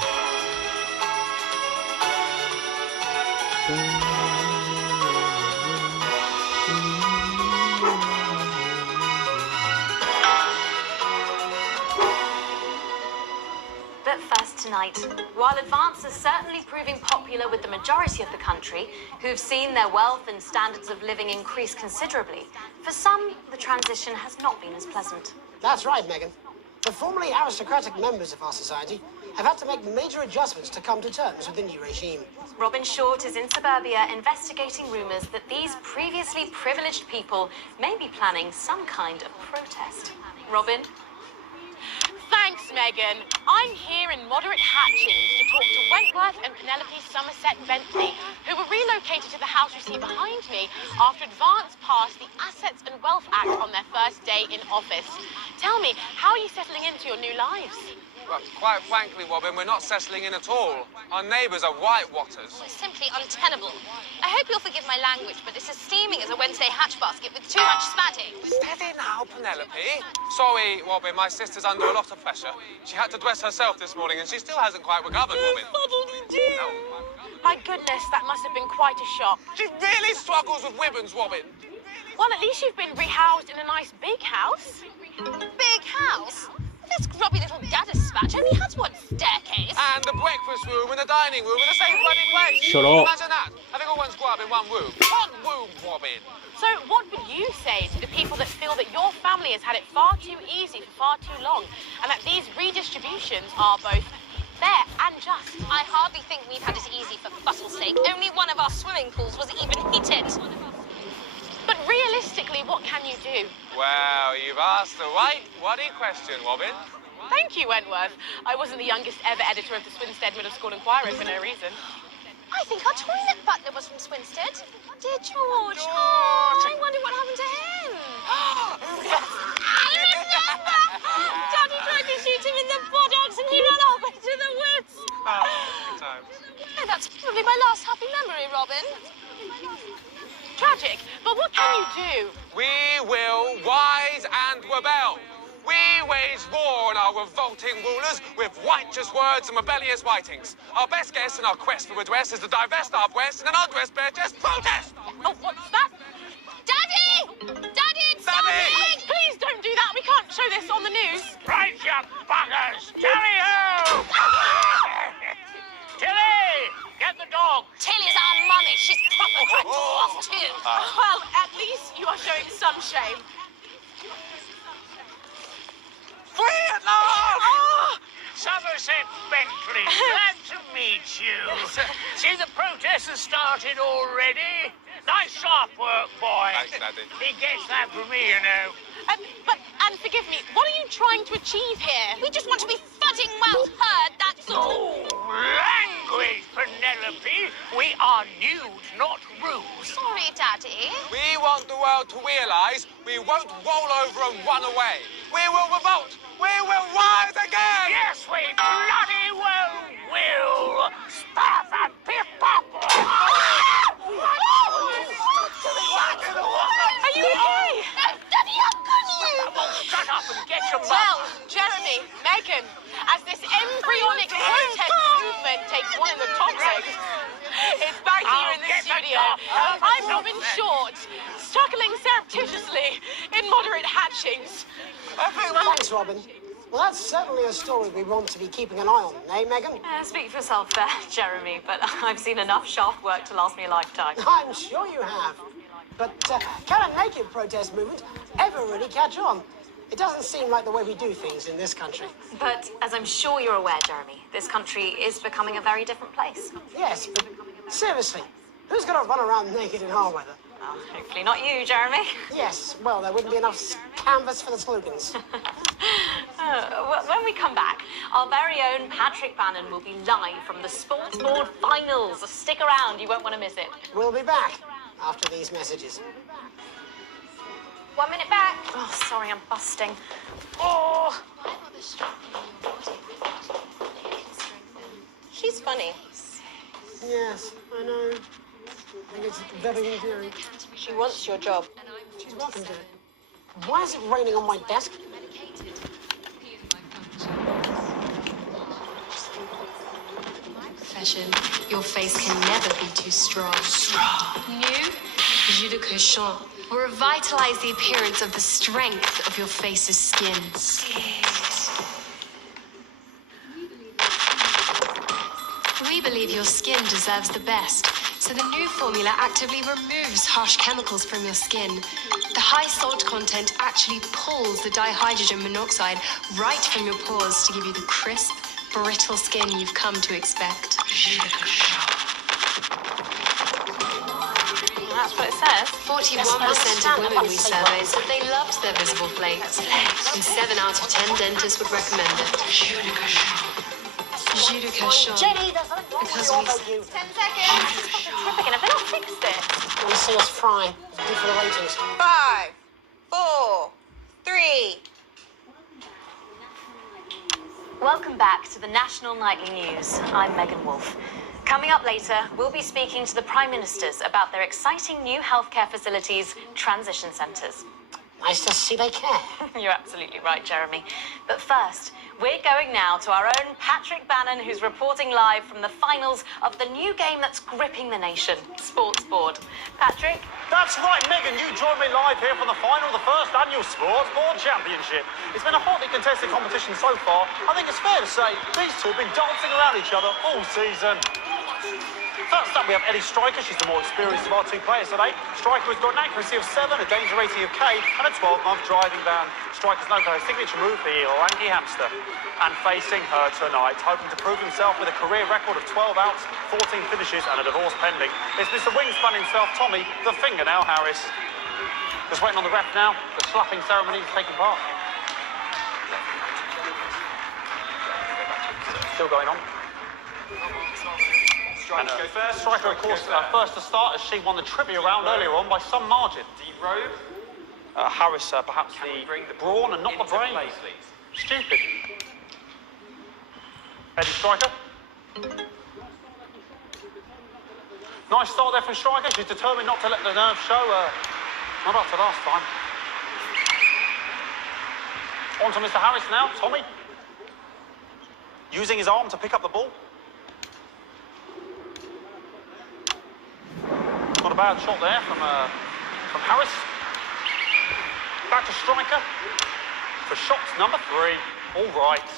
But first tonight, while Advance is certainly proving popular with the majority of the country, who've seen their wealth and standards of living increase considerably, for some, the transition has not been as pleasant. That's right, Megan. The formerly aristocratic members of our society have had to make major adjustments to come to terms with the new regime. Robin Short is in suburbia investigating rumours that these previously privileged people may be planning some kind of protest. Robin? Thanks, Megan. I'm here in moderate Hatchings to talk to Wentworth and Penelope Somerset Bentley, who were relocated to the house you see behind me after Advance passed the Assets and Wealth Act on their first day in office. Tell me, how are you settling into your new lives? Well, quite frankly, Robin, we're not settling in at all. Our neighbours are whitewatters. It's simply untenable. I hope you'll forgive my language, but it's as steaming as a Wednesday hatch basket with too much spatting. Steady now, Penelope. Sorry, Robin, my sister's under a lot of pressure. She had to dress herself this morning and she still hasn't quite recovered, Robin. No. My goodness, that must have been quite a shock. She really struggles with women's, Robin. Well, at least you've been rehoused in a nice big house. Big house? This grubby little gadder spatch only has one staircase. And the breakfast room and the dining room are the same bloody place. Shut up. Imagine that. Having all one's grub in one room. One room, Robin. So what would you say to the people that feel that your family has had it far too easy for far too long, and that these redistributions are both fair and just? I hardly think we've had it easy for fuss's sake. Only one of our swimming pools was even heated. But realistically, what can you do? Well, you've asked the right bloody question, Robin. Thank you, Wentworth. I wasn't the youngest ever editor of the Swinstead Middle School Inquirer for no reason. I think our toilet butler was from Swinstead. Dear George. Oh, I wonder what happened to him. I remember! Daddy tried to shoot him in the buttocks and he ran off into the woods. Oh, good times. Oh, that's probably my last happy memory, Robin. Tragic, but what can you do? We will rise and rebel. We wage war on our revolting rulers with righteous words and rebellious writings. Our best guess in our quest for redress is to divest our breasts in an undressed bare chest protest. Oh, what's that? Daddy! Daddy, it's something! Please don't do that. We can't show this on the news. Right, you buggers! Tally-ho! Tilly! Get the dog! Tilly's our mummy. She's proper cracked off too. Well, at least you are showing some shame. Free at last! Somerset Bentley, glad to meet you. See, the protest has started already. Nice sharp work, boy. Thanks, Daddy. He gets that from me, you know. And forgive me, what are you trying to achieve here? We just want to be fudding well heard, that's all. Language, Penelope. We are nude, not rude. Sorry, Daddy. We want the world to realise we won't roll over and run away. We will revolt. We will rise again. Yes, we bloody well will. Stop and pip-pop. Are you okay? Daddy, how could you? Shut up and get your Well, Jeremy, Megan, as this embryonic protest movement takes one of the top legs, it's back here in the studio. I'm Robin Short, struggling surreptitiously in moderate hatchings. Thanks, Robin. Well, that's certainly a story we want to be keeping an eye on, eh, Megan? Speak for yourself there, Jeremy, but I've seen enough shaft work to last me a lifetime. I'm sure you have. But can a naked protest movement ever really catch on? It doesn't seem like the way we do things in this country. But as I'm sure you're aware, Jeremy, this country is becoming a very different place. Yes, but seriously, who's going to run around naked in our weather? Hopefully not you, Jeremy. Yes, well, there wouldn't be enough canvas for the slogans. When we come back, our very own Patrick Bannon will be live from the Sports Board Finals. So stick around, you won't want to miss it. We'll be back after these messages. 1 minute back. Oh, sorry, I'm busting. Oh! She's funny. Yes, I know. I think it's very endearing. She wants your job. She's welcome to it. Why is it raining on my desk? Fashion, your face can never be too strong. New Jus de Cochon will revitalize the appearance of the strength of your face's skin. We believe your skin deserves the best, so the new formula actively removes harsh chemicals from your skin. The high salt content actually pulls the dihydrogen monoxide right from your pores to give you the crisp, brittle skin you've come to expect. That's what it says. 41% of women we surveyed said they loved their visible flakes, and 7 out of 10 dentists would recommend it. Jus de Cochon. Jenny, there's something wrong Because with we... your 10 seconds. Again, have they not fixed this? Want to see us fry? Good for the ratings. 5, 4, 3. Welcome back to the National Nightly News. I'm Megan Wolfe. Coming up later, we'll be speaking to the Prime Ministers about their exciting new healthcare facilities, transition centres. Nice to see they care. You're absolutely right, Jeremy. But first, We're going now to our own Patrick Bannon, who's reporting live from the finals of the new game that's gripping the nation, Sports Board. Patrick? That's right, Megan. You join me live here for the final of the first annual Sports Board Championship. It's been a hotly contested competition so far. I think it's fair to say these two have been dancing around each other all season. First up, we have Eddie Striker. She's the more experienced of our two players today. Striker has got an accuracy of 7, a danger rating of K, and a 12-month driving ban. Striker's known for her signature move, the Orangi Hamster. And facing her tonight, hoping to prove himself with a career record of 12 outs, 14 finishes, and a divorce pending, is Mr. Wingspan himself, Tommy, the Fingernail Harris. Just waiting on the ref now. The slapping ceremony is taking part. Still going on. Striker go first. Striker, of course, first to start, as she won the trivia round earlier on by some margin. Deep robe. Harris, perhaps the brawn and not the brain. Stupid. Eddie Striker. Nice start there from Striker. She's determined not to let the nerves show. Not after last time. On to Mr. Harris now. Tommy. Using his arm to pick up the ball. Not a bad shot there from Harris. Back to Striker for shots number 3. All right.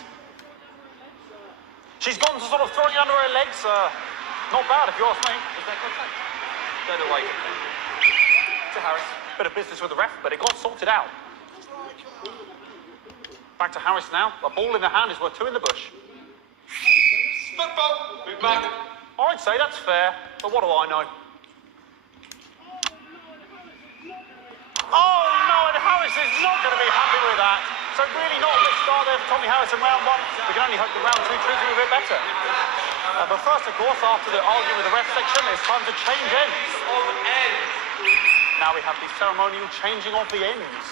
She's gone to sort of throwing under her legs. Not bad, if you ask me. Was that contact? Don't know why. To Harris. Bit of business with the ref, but it got sorted out. Back to Harris now. A ball in the hand is worth 2 in the bush. Football. Move back. I'd say that's fair, but what do I know? Oh no, and Harris is not going to be happy with that. So really not a good start there for Tommy Harris in round 1. We can only hope that round 2 treats him a bit better. But first, of course, after the argument with the ref section, it's time to change ends. Now we have the ceremonial changing of the ends.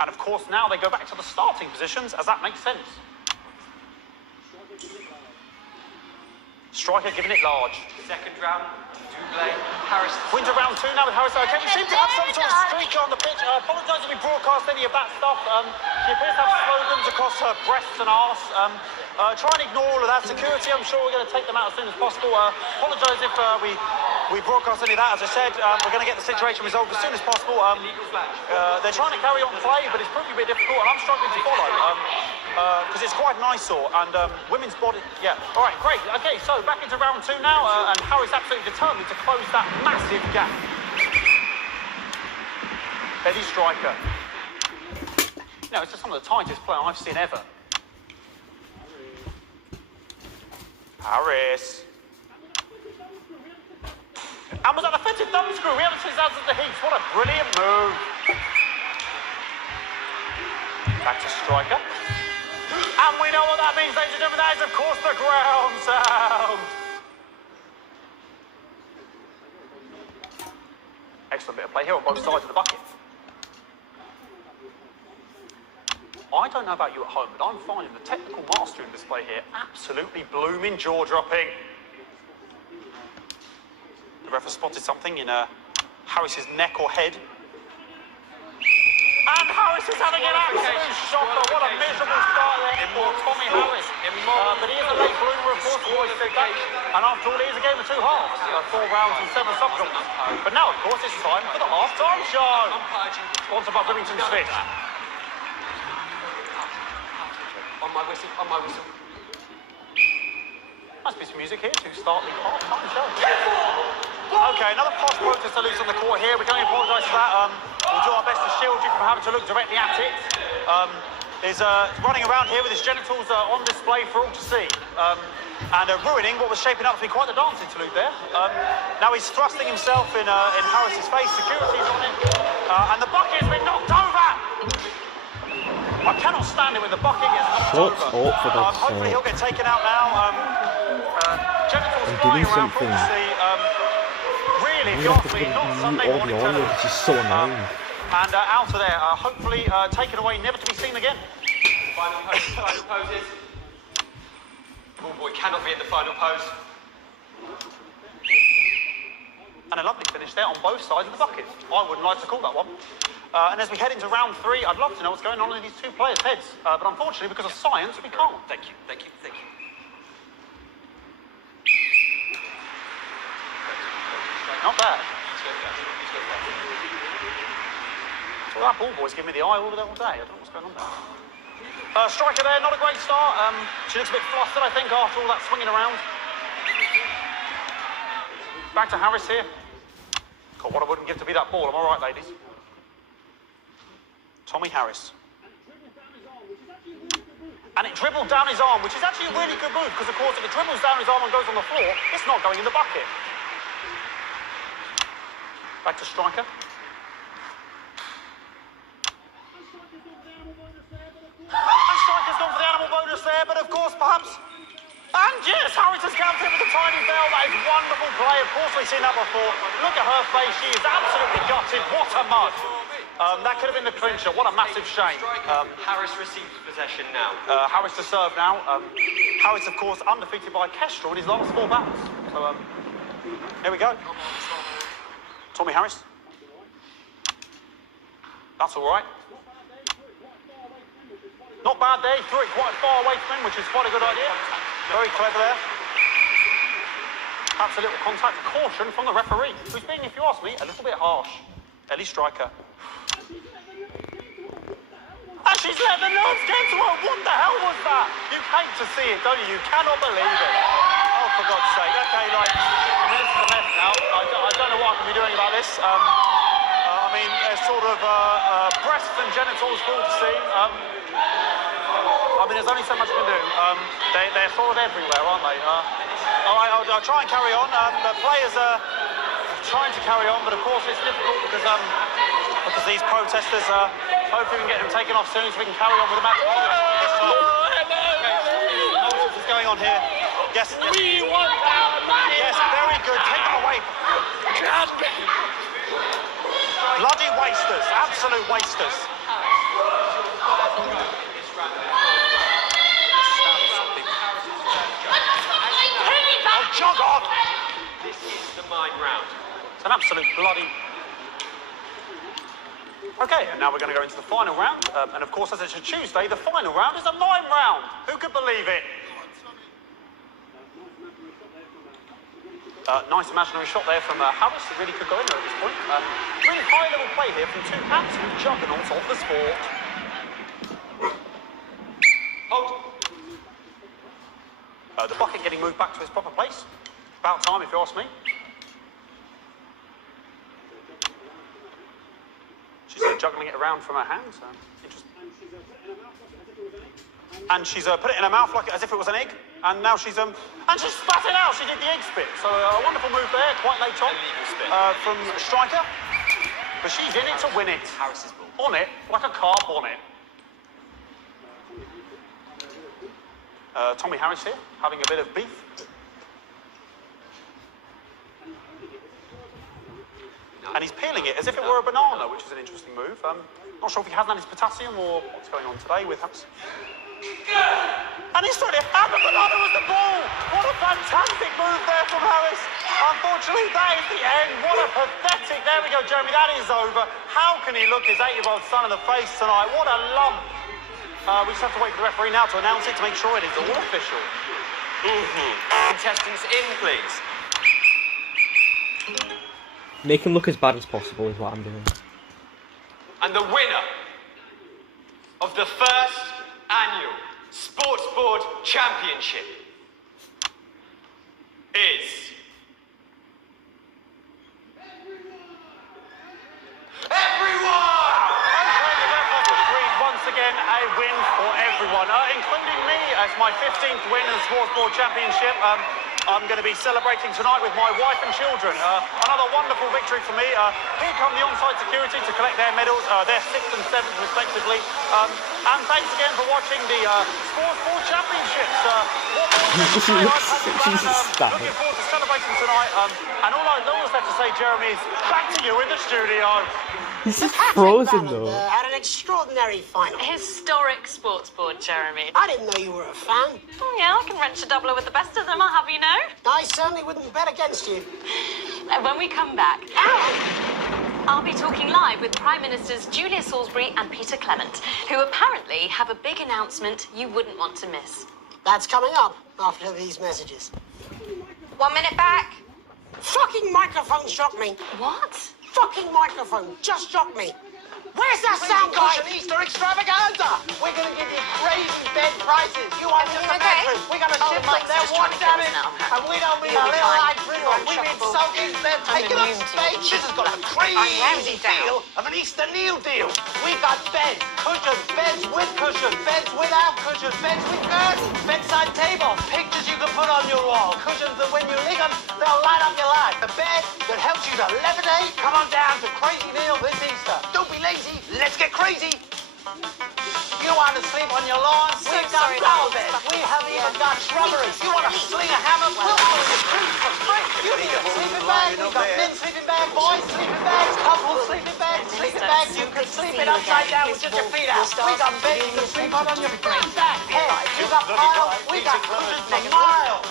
And of course, now they go back to the starting positions, as that makes sense. Striker giving it large. Second round, Double. Harris. Winter round 2 now with Harris. Okay, we seem to have some sort of streak on the pitch. I apologise if we broadcast any of that stuff. She appears to have slogans across her breasts and arse. Try and ignore all of that. Security, I'm sure we're going to take them out as soon as possible. Apologise if we broadcast any of that. As I said, we're going to get the situation resolved as soon as possible. They're trying to carry on play, but it's proving a bit difficult, and I'm struggling to follow. Because it's quite an eyesore, and women's body, yeah. All right, great. Okay, so back into round 2 now, and Harris absolutely determined to close that massive gap. Eddie Striker. You know, it's just some of the tightest play I've seen ever. Harris. And was that a fitted thumb screw? We haven't seen that since the Heats. What a brilliant move. Back to Striker. And we know what that means, ladies and gentlemen. That is, of course, the ground sound. Excellent bit of play here on both sides of the bucket. I don't know about you at home, but I'm finding the technical mastering display here absolutely blooming jaw-dropping. The ref has spotted something in Harris's neck or head. And Harris is having an absolute shocker. What a miserable start there for Tommy Harris. But he is a late bloomer, of course, boys said that. And after all, it is a game of 2 halves. 4 rounds and 7 subjects. But now, of course, it's time for the half-time show. Sponsored by Bloomington Smith. On my whistle, on my whistle. Must be some music here to start the half-time show. Okay, another posh protester loose on the court here. We can only apologise for that. We'll do our best to shield you from having to look directly at it. Is running around here with his genitals on display for all to see. And ruining what was shaping up to be quite the dance interlude there. Now he's thrusting himself in Harris's face. Security's on him. And the bucket has been knocked over! I cannot stand it when the bucket gets knocked over. Hopefully he'll get taken out now. Genitals flying around for all to see. Really, if you ask me, not Sunday morning television. This is so annoying. And out of there, hopefully taken away, never to be seen again. Final poses. Ball boy cannot be in the final pose. And a lovely finish punished there on both sides of the bucket. I wouldn't like to call that one. And as we head into round 3, I'd love to know what's going on in these two players' heads. But unfortunately, because of science, we can't. Thank you, thank you, thank you. Not bad. Well, that ball boy's giving me the eye all day. I don't know what's going on there. Striker there, not a great start. She looks a bit flustered, I think, after all that swinging around. Back to Harris here. God, what I wouldn't give to be that ball. Am I right, ladies? Tommy Harris. And it dribbled down his arm, which is actually a really good move, because, of course, if it dribbles down his arm and goes on the floor, it's not going in the bucket. Back to striker. And striker's gone for the animal bonus there, but of course, perhaps... And yes, Harris has counted with a tiny bell. That is wonderful play. Of course, we've seen that before. Look at her face. She is absolutely gutted. What a mud. That could have been the clincher. What a massive shame. Harris receives possession now. Harris to serve now. Harris, of course, undefeated by Kestrel in his last 4 battles. So, here we go. Tommy Harris. That's all right. Not bad there. He threw it quite far away from him, which is quite a good idea. Very clever there. Perhaps a little contact caution from the referee, who's being, if you ask me, a little bit harsh. Ellie Striker. And she's let the nerves get to her. What the hell was that? You hate to see it, don't you? You cannot believe it. Oh, for God's sake. Okay, like, I mean, this is a mess now. I don't know what I can be doing about this. I mean, sort of breasts and genitals full to see. I mean, there's only so much we can do. They're sort of everywhere, aren't they? All right, I'll try and carry on. The players are trying to carry on, but of course it's difficult because these protesters, hopefully we can get them taken off soon so we can carry on with the match. Nonsense is going on here. Yes. We want our money. Yes, very good. Take them away. Bloody wasters. Absolute wasters. Oh, jog on! This is the mime round. It's an absolute bloody... Okay, and now we're going to go into the final round. And of course, as it's a Tuesday, the final round is a mime round. Who could believe it? Nice imaginary shot there from Harris. It really could go in there at this point. Really high-level play here from 2 absolute juggernauts of the sport. The bucket getting moved back to its proper place. About time, if you ask me. She's juggling it around from her hands. Interesting. And she's put it in her mouth like as if it was an egg. And now she's and she's spat it out. She did the egg spit. So a wonderful move there, quite late on from striker. But she's in it to win it. Harris's ball. On it, like a car bonnet. Tommy Harris here, having a bit of beef. And he's peeling it as if it were a banana, which is an interesting move. Not sure if he hasn't had his potassium or what's going on today with Harris. And he's throwing it, and the banana was the ball! What a fantastic move there from Harris. Unfortunately, that is the end. What a pathetic... There we go, Jeremy, that is over. How can he look his 8-year-old son in the face tonight? What a lump. We just have to wait for the referee now to announce it to make sure it is all official. Contestants in, please. Make him look as bad as possible is what I'm doing. And the winner of the first annual Sports Board Championship is... Everyone! Once again, a win for everyone, including me as my 15th win in the Sports Board Championship. I'm going to be celebrating tonight with my wife and children. Another wonderful victory for me. Here come the on-site security to collect their medals, their 6th and 7th respectively. And thanks again for watching the Sports Board Championships. Looking forward to celebrating tonight. And all I always have to say, Jeremy, is back to you in the studio. He's just Patrick frozen Bannon though. had an extraordinary final. Historic sports board, Jeremy. I didn't know you were a fan. Oh, yeah, I can wrench a doubler with the best of them, I'll have you know. I certainly wouldn't bet against you. When we come back, I'll be talking live with Prime Ministers Julia Salisbury and Peter Clement, who apparently have a big announcement you wouldn't want to miss. That's coming up after these messages. 1 minute back. Fucking microphone shocked me. What? Fucking microphone just shocked me. Where's that sound guy? An Easter extravaganza! We're gonna give you crazy bed prices. You want just a mattress? We're gonna ship them there one down in. And we don't mean a little like Bristol. We mean soaking bed, taking up space. This has got a crazy feel of an Easter Neil deal. We've got beds, cushions, beds with cushions, beds without cushions, beds with curtains, bedside tables, pictures you can put on your wall, cushions that when you lick them, they'll light up your life. A bed that helps you to levitate. Come on down to Crazy Neil this Easter. Don't be lazy. Let's get crazy. You want to sleep on your lawn? We've got flower beds. We have even got shrubbery. You want to sling a hammock? We'll put it in the trees for free. You need a sleeping bag. We've got men's sleeping bag, boys sleeping bags, couples sleeping bags, sleeping bags. You can sleep it upside down with just your feet out. We got beds you can sleep on your back, head. You got piles. We got cushions for miles.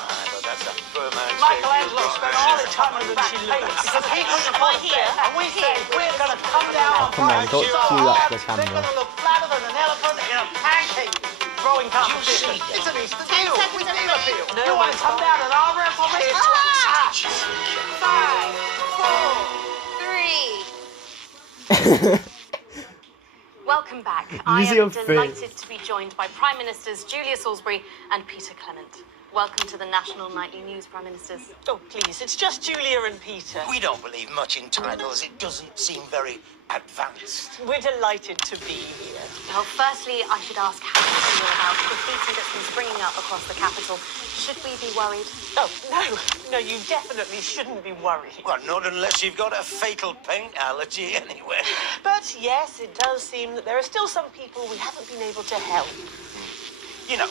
Michelangelo spent all his time on the back page because he couldn't afford it. And we say we're going to come down on Come on, don't do that to the They're camera. going to look flatter than an elephant in a pancake throwing competition. It's an Easter deal. We need a deal. You want to come down and armor it for me? 5, 4, 3. Welcome back. I Use am your face. delighted to be joined by Prime Ministers Julia Salisbury and Peter Clement. Welcome to the National Nightly News, Prime Ministers. Oh, please, it's just Julia and Peter. We don't believe much in titles. It doesn't seem very advanced. We're delighted to be here. Well, firstly, I should ask how you feel about graffiti that's been springing up across the capital. Should we be worried? Oh, no, you definitely shouldn't be worried. Well, not unless you've got a fatal paint allergy anyway. But yes, it does seem that there are still some people we haven't been able to help. You know,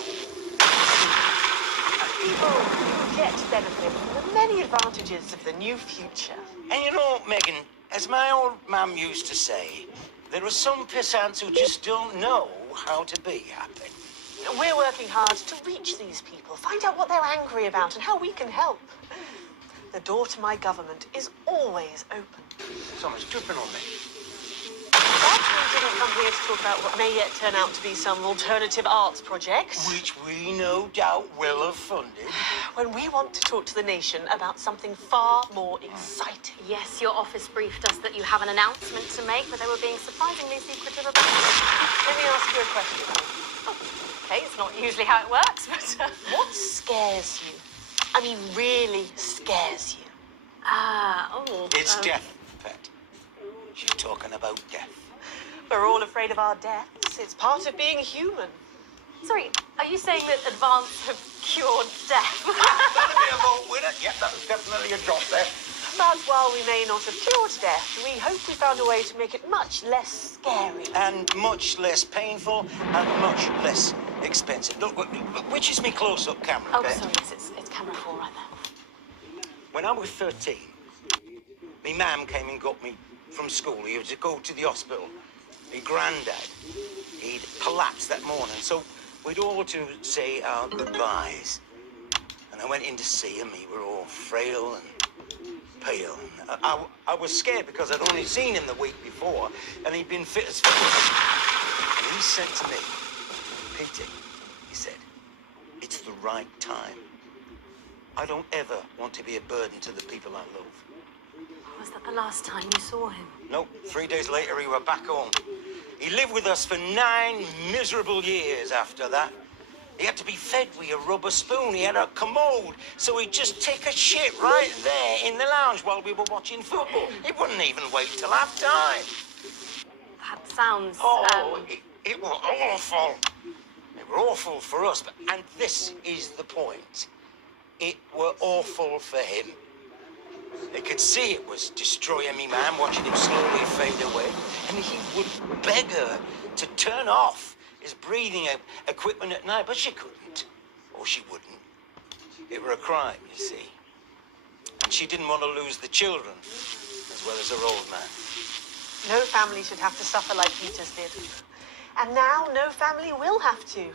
People who get to benefit from the many advantages of the new future. and you know, Megan, as my old mum used to say, there are some pissants who just don't know how to be happy. We're working hard to reach these people, find out what they're angry about and how we can help. The door to my government is always open. Someone's dripping on me. But we didn't come here to talk about what may yet turn out to be some alternative arts project. Which we no doubt will have funded. When we want to talk to the nation about something far more exciting. Yes, your office briefed us that you have an announcement to make, but they were being surprisingly secretive about it. Let me ask you a question. Okay, it's not usually how it works, but... What scares you? I mean, really scares you? It's death, Pet. She's talking about death. We're all afraid of our deaths. It's part of being human. Sorry, are you saying that advance have cured death? That'll be a vote winner. Yep, that was definitely a drop there. But while we may not have cured death, we hope we found a way to make it much less scary. And much less painful and much less expensive. Look, which is me close-up camera, Oh, Pet? sorry, it's camera 4 right there. When I was 13, my mum came and got me from school. He had to go to the hospital. My granddad, he'd collapsed that morning, so we'd all to say our goodbyes. And I went in to see him. We were all frail and pale. And I was scared because I'd only seen him the week before, and he'd been fit as fiddle. And he said to me, Peter, he said, it's the right time. I don't ever want to be a burden to the people I love. Was that the last time you saw him? Nope. 3 days later, we were back home. He lived with us for 9 miserable years after that. He had to be fed with a rubber spoon. He had a commode, so he'd just take a shit right there in the lounge while we were watching football. He wouldn't even wait till half-time. That sounds... It was awful. It were awful for us, and this is the point. It were awful for him. They could see it was destroying me, man, watching him slowly fade away. And he would beg her to turn off his breathing equipment at night, but she couldn't. Or she wouldn't. It were a crime, you see. And she didn't want to lose the children, as well as her old man. No family should have to suffer like Peter's did. And now no family will have to.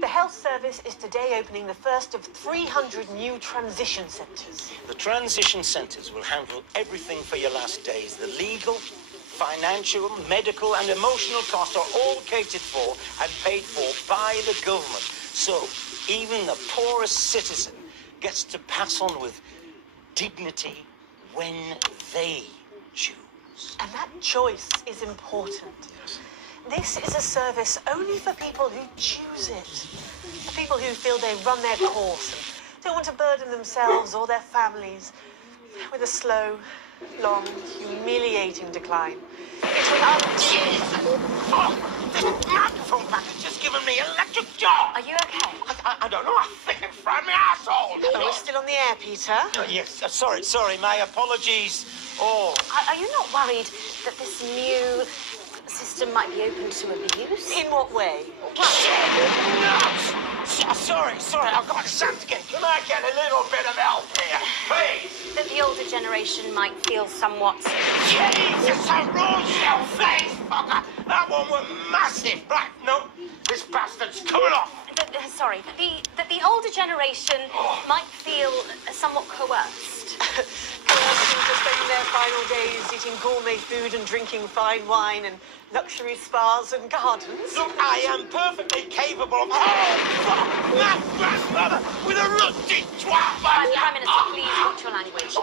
The health service is today opening the first of 300 new transition centres. The transition centres will handle everything for your last days. The legal, financial, medical and emotional costs are all catered for and paid for by the government. So even the poorest citizen gets to pass on with dignity when they choose. And that choice is important. This is a service only for people who choose it. For people who feel they run their course and don't want to burden themselves or their families with a slow, long, humiliating decline. It's an This microphone pack has just given me electric shock. Are you okay? I don't know. I think it fried my asshole. We're still on the air, Peter. Yes. Sorry. My apologies. Oh. Are you not worried that this new system might be open to abuse? In what way? Sorry, I've got a sense again. Can I get a little bit of help here, please? That the older generation might feel somewhat... Jesus, a road-shell face, fucker! That one was massive. Right, no, this bastard's coming off. That the older generation might feel somewhat coerced. Coerced into spending their final days eating gourmet food and drinking fine wine and luxury spas and gardens. Look, I am perfectly capable of... Oh, fuck! My grandmother with a rusty twat! Prime Minister, please watch your language.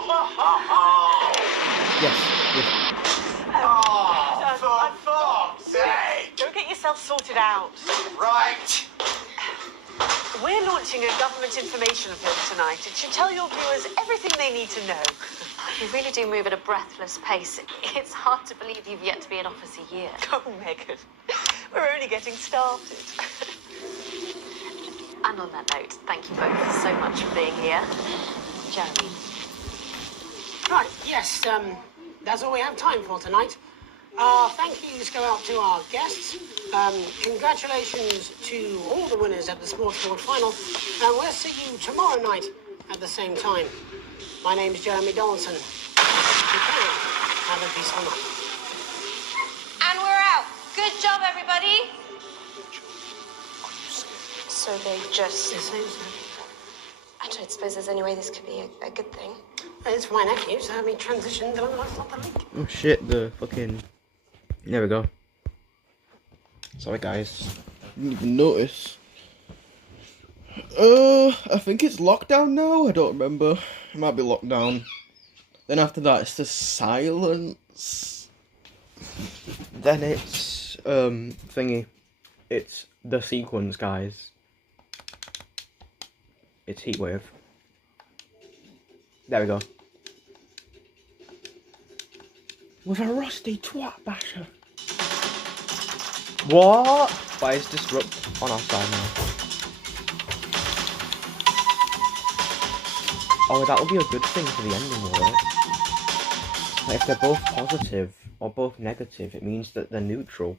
Yes. For fuck's sake! Go get yourself sorted out. Right. We're launching a government information film tonight. It should tell your viewers everything they need to know. You really do move at a breathless pace. It's hard to believe you've yet to be in office a year. Oh, Megan, we're only getting started. And on that note, thank you both so much for being here. Jeremy. Right, yes, that's all we have time for tonight. Thank yous go out to our guests. Congratulations to all the winners at the Sports Board Final. And we'll see you tomorrow night at the same time. My name's Jeremy Donaldson. Have a peaceful night. And we're out. Good job, everybody. So they just... I don't suppose there's any way this could be a good thing. It's my nephew, so we transitioned along not the link. Oh shit, the fucking... There we go. Sorry guys. Didn't even notice. I think it's lockdown now. I don't remember. It might be lockdown. Then after that, it's the silence. Then it's thingy. It's the sequence, guys. It's Heatwave. There we go. With a rusty twat basher. What? Why is Disrupt on our side now? Oh, that would be a good thing for the ending, will it? Like, if they're both positive or both negative, it means that they're neutral.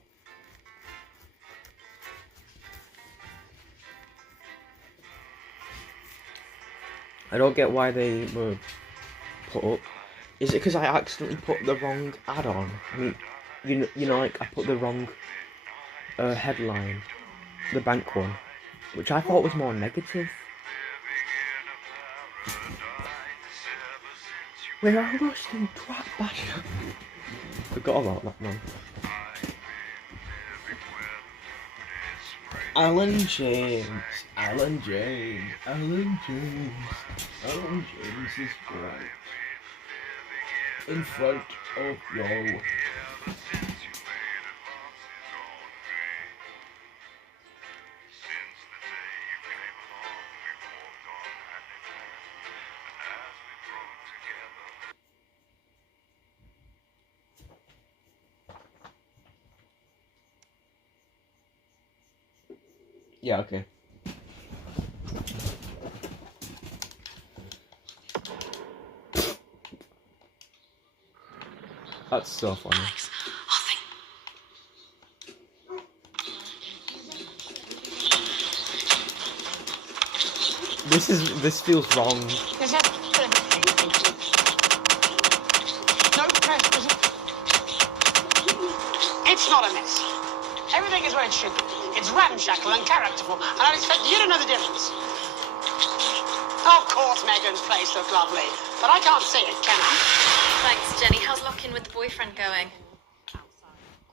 I don't get why they were put up. Is it because I accidentally put the wrong add-on? I mean, you know, like I put the wrong headline, the bank one, which I thought was more negative. We're a rusty twat basher. Forgot about that man. Alan James is great. In front of you. Yeah, okay. That's so funny. This feels wrong. No pressure. Everything is where it should be. It's ramshackle and characterful, and I expect you to know the difference. Of course Megan's place looked lovely, but I can't see it, can I? Thanks, Jenny. How's lock-in with the boyfriend going?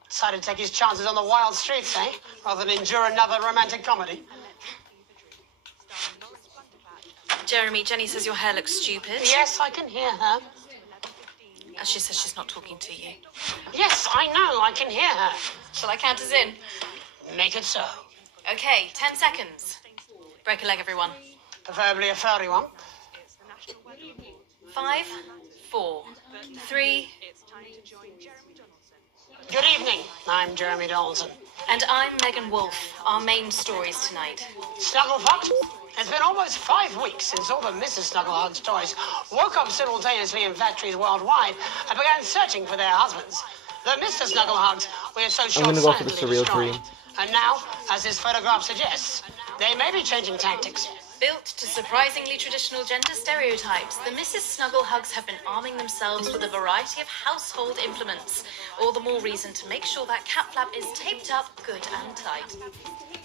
Decided to take his chances on the wild streets, eh? Rather than endure another romantic comedy. Jeremy, Jenny says your hair looks stupid. Yes, I can hear her. She says she's not talking to you. Yes, I know, I can hear her. Shall I count us in? Make it so. Okay, 10 seconds. Break a leg, everyone. Preferably a furry one. 5, 4, 3... Good evening, I'm Jeremy Donaldson. And I'm Megan Wolfe. Our main stories tonight. Snugglefuck? It's been almost 5 weeks since all the Mrs. Snugglehug's toys woke up simultaneously in factories worldwide and began searching for their husbands. The Mr. Snugglehugs were so I'm gonna go for the short-sightedly surreal destroyed. dream. And now, as this photograph suggests, they may be changing tactics. Built to surprisingly traditional gender stereotypes, the Mrs. Snugglehugs have been arming themselves with a variety of household implements. All the more reason to make sure that cat flap is taped up good and tight.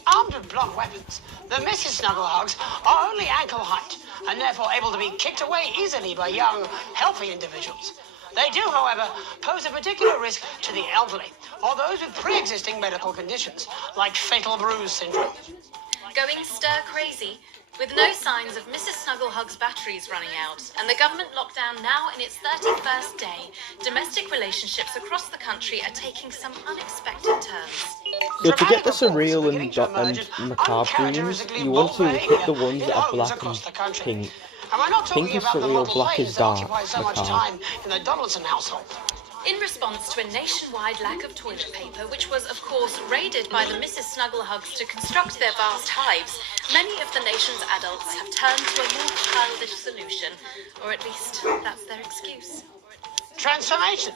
Armed with blunt weapons, the Mrs. Snugglehugs are only ankle height and therefore able to be kicked away easily by young, healthy individuals. They do, however, pose a particular risk to the elderly or those with pre-existing medical conditions, like fatal bruise syndrome. Going stir-crazy, with no signs of Mrs. Snugglehug's batteries running out, and the government lockdown now in its 31st day, domestic relationships across the country are taking some unexpected turns. So to get the surreal and macabre dreams, you want to hit the ones that are black and pink. And we're not Pink talking is about the surreal, model black planes is that dark, occupy so much macabre. time in the Donaldson household. In response to a nationwide lack of toilet paper, which was, of course, raided by the Mrs. Snugglehugs to construct their vast hives, many of the nation's adults have turned to a more childish solution, or at least that's their excuse. Transformation.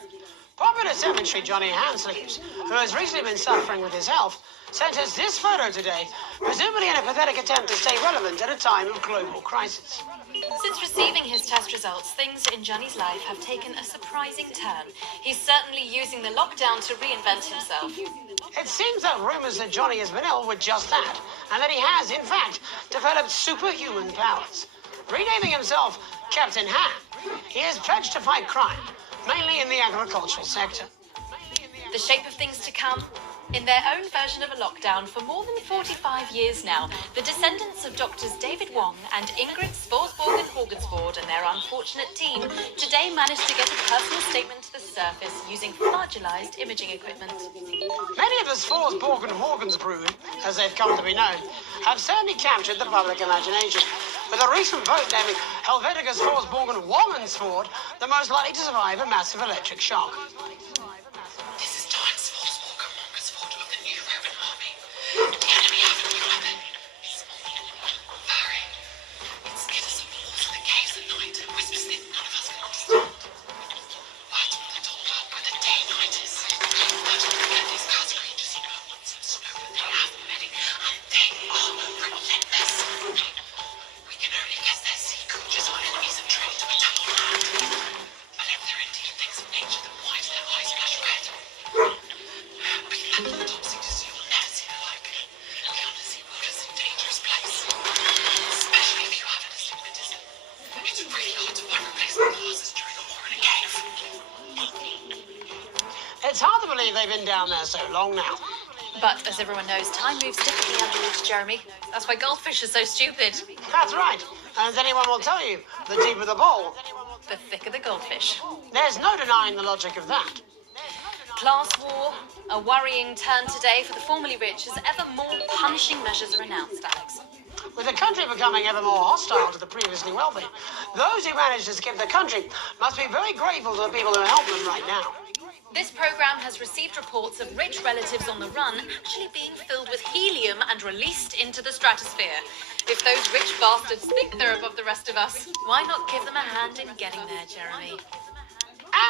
Popular 7th Street Johnny Handsleeves, who has recently been suffering with his health, sent us this photo today, presumably in a pathetic attempt to stay relevant at a time of global crisis. Since receiving his test results, things in Johnny's life have taken a surprising turn. He's certainly using the lockdown to reinvent himself. It seems that rumours that Johnny has been ill were just that, and that he has, in fact, developed superhuman powers. Renaming himself Captain Ham, he is pledged to fight crime, mainly in the agricultural sector. The shape of things to come? In their own version of a lockdown for more than 45 years now, the descendants of Doctors David Wong and Ingrid Sporsborg-Horgensvoord and their unfortunate team today managed to get a personal statement to the surface using marginalised imaging equipment. Many of the Sporsborg-Horgens brood, as they've come to be known, have certainly captured the public imagination, with a recent vote naming Helvetica Sporsborg-Womansvoord the most likely to survive a massive electric shock. It's hard to believe they've been down there so long now. But as everyone knows, time moves differently underwater, Jeremy. That's why goldfish are so stupid. That's right. And as anyone will tell you, the deeper the bowl, the thicker the goldfish. There's no denying the logic of that. Class war, a worrying turn today for the formerly rich as ever more punishing measures are announced, Alex. With the country becoming ever more hostile to the previously wealthy, those who manage to skip the country must be very grateful to the people who help them right now. This program has received reports of rich relatives on the run actually being filled with helium and released into the stratosphere. If those rich bastards think they're above the rest of us, why not give them a hand in getting there, Jeremy?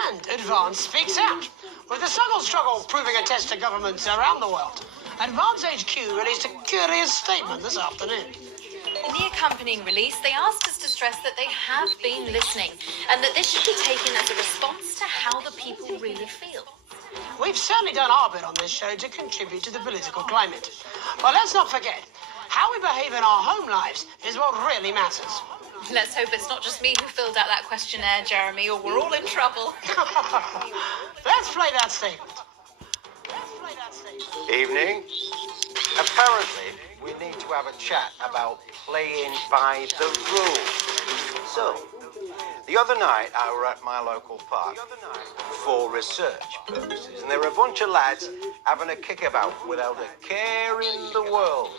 And Advance speaks out. With the struggle proving a test to governments around the world, Advance HQ released a curious statement this afternoon. In the accompanying release, they asked us to stress that they have been listening and that this should be taken as a response to how the people really feel. We've certainly done our bit on this show to contribute to the political climate. But let's not forget, how we behave in our home lives is what really matters. Let's hope it's not just me who filled out that questionnaire, Jeremy, or we're all in trouble. Let's play that statement. Evening. Apparently, we need to have a chat about playing by the rules. So, the other night I were at my local park for research purposes, and there were a bunch of lads having a kickabout without a care in the world.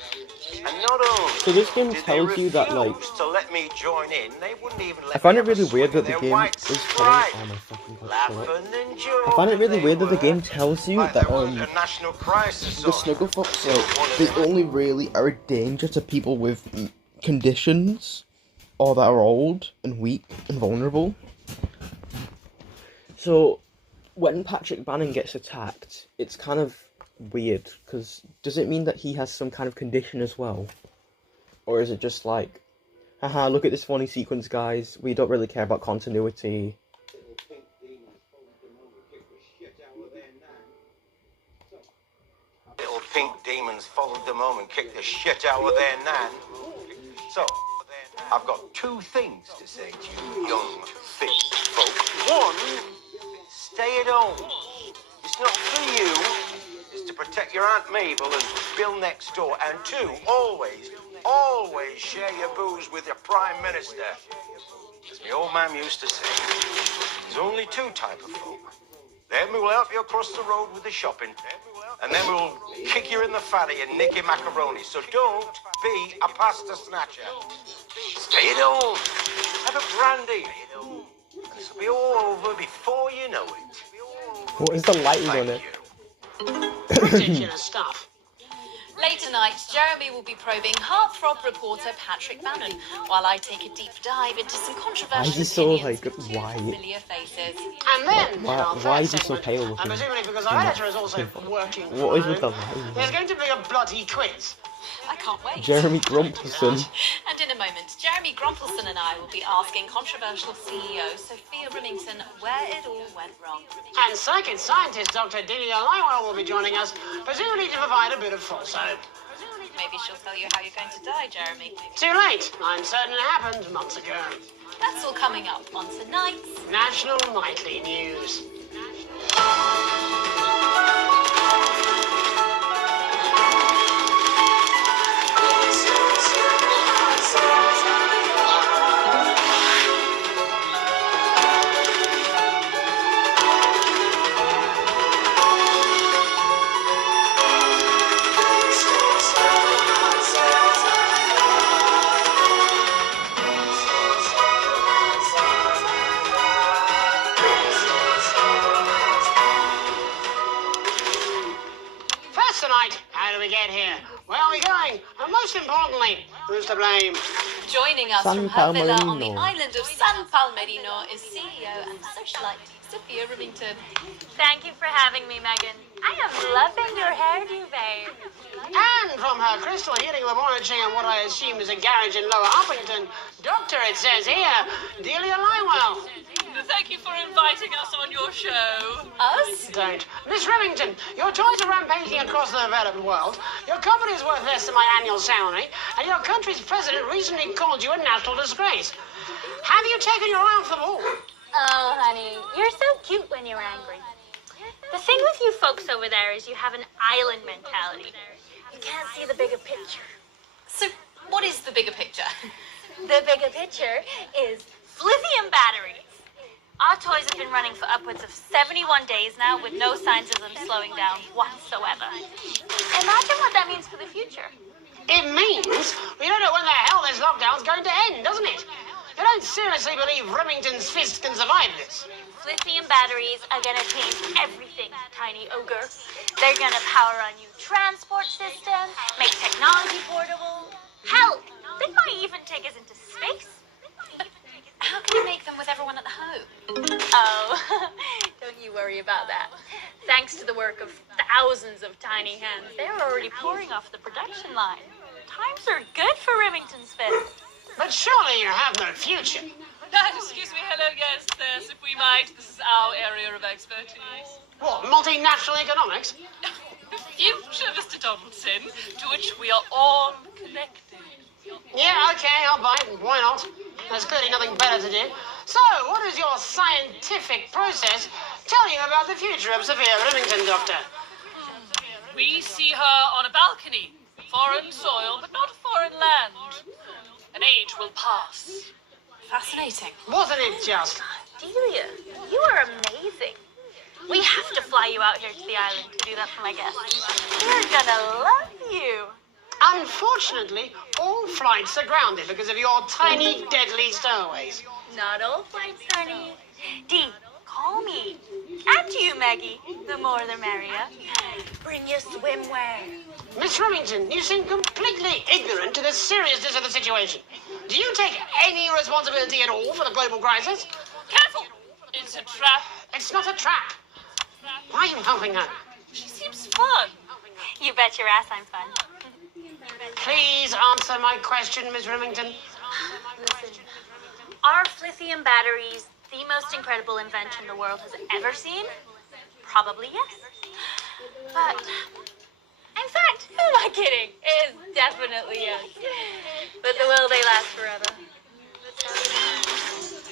And not only So this game did tells they you that, like, refuse to let me join in, they wouldn't even let I find me it have a really weird swing that in the their game white is stripe. telling. Oh my fucking god! Laughing and joking. I find it really they weird that the were, game tells you like that there wasn't a national crisis the on. Snugglefox, like, they only really are a danger to people with conditions, or that are old and weak and vulnerable. So, when Patrick Bannon gets attacked, it's kind of weird, because does it mean that he has some kind of condition as well? Or is it just like, haha, look at this funny sequence, guys, we don't really care about continuity. Little pink demons followed them home and kicked the shit out of their nan. So, I've got two things to say to you young, fit folk. One, stay at home. It's not for you. It's to protect your Aunt Mabel and Bill next door. And two, always share your booze with your Prime Minister. As my old man used to say, there's only two type of folk. Them who will help you across the road with the shopping, and then we'll kick you in the fatty and nick your macaroni. So don't be a pasta snatcher. Stay at home. Have a brandy. And this will be all over before you know it. What is the lighting on it? Ridiculous stuff. Later tonight, Jeremy will be probing heartthrob reporter Patrick Bannon, while I take a deep dive into some Why is controversial he so, opinions like, from two white? familiar faces. And then, in our Why third is he so segment, pale and looking? presumably because our editor is also working from What is with the home, lighting? there's going to be a bloody quiz. I can't wait. Jeremy Grumpelson. And in a moment, Jeremy Grumpelson and I will be asking controversial CEO Sophia Remington where it all went wrong. And psychic scientist Dr. Delia Lywell will be joining us, presumably to provide a bit of false hope. Maybe she'll tell you how you're going to die, Jeremy. Too late. I'm certain it happened months ago. That's all coming up on tonight's National Nightly News. First tonight, how do we get here? Where are we going? And most importantly, who's to blame? Joining us San from her villa on the Palmerino. island of San Palmerino is CEO and socialite Sophia Remington. Thank you for having me, Megan. I am loving your hairdo, babe. And from her crystal healing laboratory in what I assume is a garage in Lower Uppington, Doctor, it says here, Delia Lywell. Thank you for inviting us on your show. Us? Don't. Miss Remington, your choice of rampaging across the developed world, your company is worth less than my annual salary, and your country's president recently called you a national disgrace. Have you taken your eye off the ball? Oh, honey, you're so cute when you're angry. The thing with you folks over there is you have an island mentality. You can't see the bigger picture. So, what is the bigger picture? The bigger picture is lithium batteries. Our toys have been running for upwards of 71 days now with no signs of them slowing down whatsoever. Imagine what that means for the future. It means we don't know when the hell this lockdown's going to end, doesn't it? You don't seriously believe Remington's fist can survive this? Lithium batteries are gonna change everything, tiny ogre. They're gonna power our new transport system, make technology portable. Hell, they might even take us into space. How can you make them with everyone at home? Oh, don't you worry about that. Thanks to the work of thousands of tiny hands, they're already pouring off the production line. Times are good for Remington's fist. But surely you have no future. Excuse me, hello, yes, Yes, if we might, this is our area of expertise. What, multinational economics? The future, Mr. Donaldson, to which we are all connected. Yeah, okay, I'll buy it. Why not? There's clearly nothing better to do. So, what does your scientific process tell you about the future of Sophia Remington, Doctor? We see her on a balcony. Foreign soil, but not foreign land. An age will pass. Fascinating. Wasn't it just? Delia, you are amazing. We have to fly you out here to the island to do that for my guests. They're gonna love you. Unfortunately, all flights are grounded because of your tiny, deadly stowaways. Not all flights, honey. Dee, call me. And you, Maggie. The more the merrier. Bring your swimwear. Miss Remington, you seem completely ignorant to the seriousness of the situation. Do you take any responsibility at all for the global crisis? Careful! It's a trap. It's not a trap. Why are you helping her? She seems fun. You bet your ass I'm fun. Please answer my question, Miss Remington. Listen, are lithium batteries the most incredible invention the world has ever seen? Probably yes. But, in fact, who am I kidding? It is definitely yes. But will they last forever?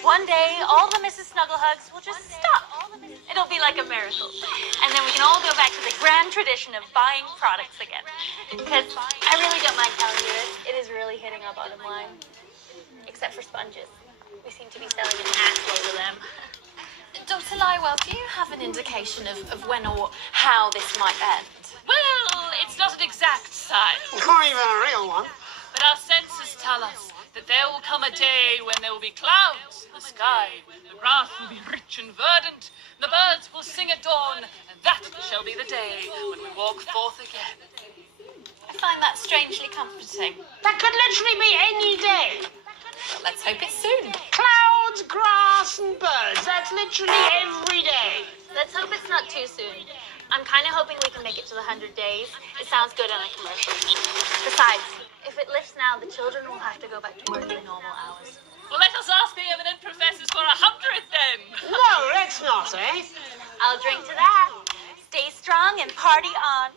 One day, all the Mrs. Snugglehugs will just stop. It'll be like a miracle. And then we can all go back to the grand tradition of buying products again. Because I really don't mind telling you this, it is really hitting our bottom line. Except for sponges. We seem to be selling an assload of them. Dr. Lywell, do you have an indication of when or how this might end? Well, it's not an exact science. Not even a real one. But our senses tell us that there will come a day when there will be clouds in the sky, the grass will be rich and verdant, the birds will sing at dawn, and that shall be the day when we walk forth again. I find that strangely comforting. That could literally be any day. Well, let's hope it's soon. Clouds, grass, and birds. That's literally every day. Let's hope it's not too soon. I'm kind of hoping we can make it to the 100 days. It sounds good on a commercial. Besides, if it lifts now, the children will have to go back to working normal hours. Well, let us ask the eminent professors for 100 then. No, let's not, eh? I'll drink to that. Stay strong and party on.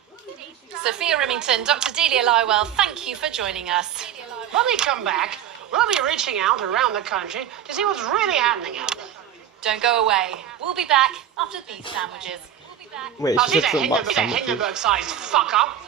Sophia Remington, Dr. Delia Lywell, thank you for joining us. When we come back, we'll be reaching out around the country to see what's really happening out there. Don't go away. We'll be back after these sandwiches. Wait, Oh, she's she's a talking about sandwiches. Hindenburg-sized fuck-up.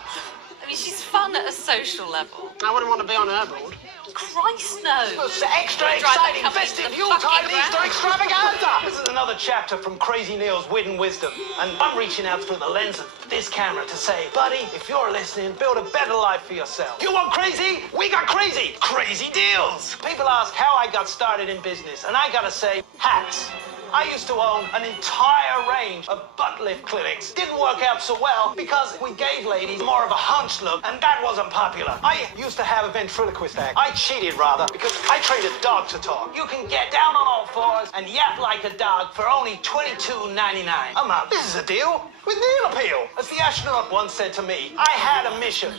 I mean, she's fun at a social level. I wouldn't want to be on her board. Christ, no. It's the extra exciting festive Yuletide Easter extravaganza. This is another chapter from Crazy Neil's Wit and Wisdom, and I'm reaching out through the lens of this camera to say, buddy, if you're listening, build a better life for yourself. You want crazy? We got crazy. Crazy deals. People ask how I got started in business, and I gotta say, hats. I used to own an entire range of butt lift clinics. Didn't work out so well because we gave ladies more of a hunch look, and that wasn't popular. I used to have a ventriloquist act. I cheated, rather, because I trained a dog to talk. You can get down on all fours and yap like a dog for only $22.99 a month. This is a deal with Neil appeal. As the astronaut once said to me, I had a mission.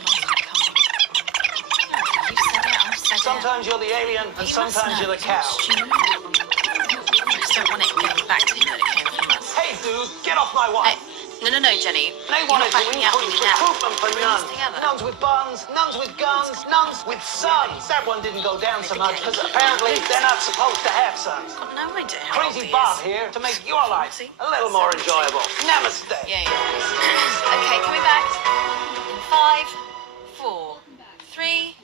Sometimes you're the alien, and sometimes you're the cow. I don't want it getting back to him that it came from us. Hey, dude, get off my wife. No, Jenny. They You're wanted not to backing out increase on me now. recruitment for Bring nuns. us together. Nuns with buns, nuns with guns, nuns with sons. That one didn't go down so much because apparently they're not supposed to have sons. I've got no idea how old Crazy he Bob is. here to make your life a little more enjoyable. Namaste. Yeah. Okay, coming back. In 5, 4, 3.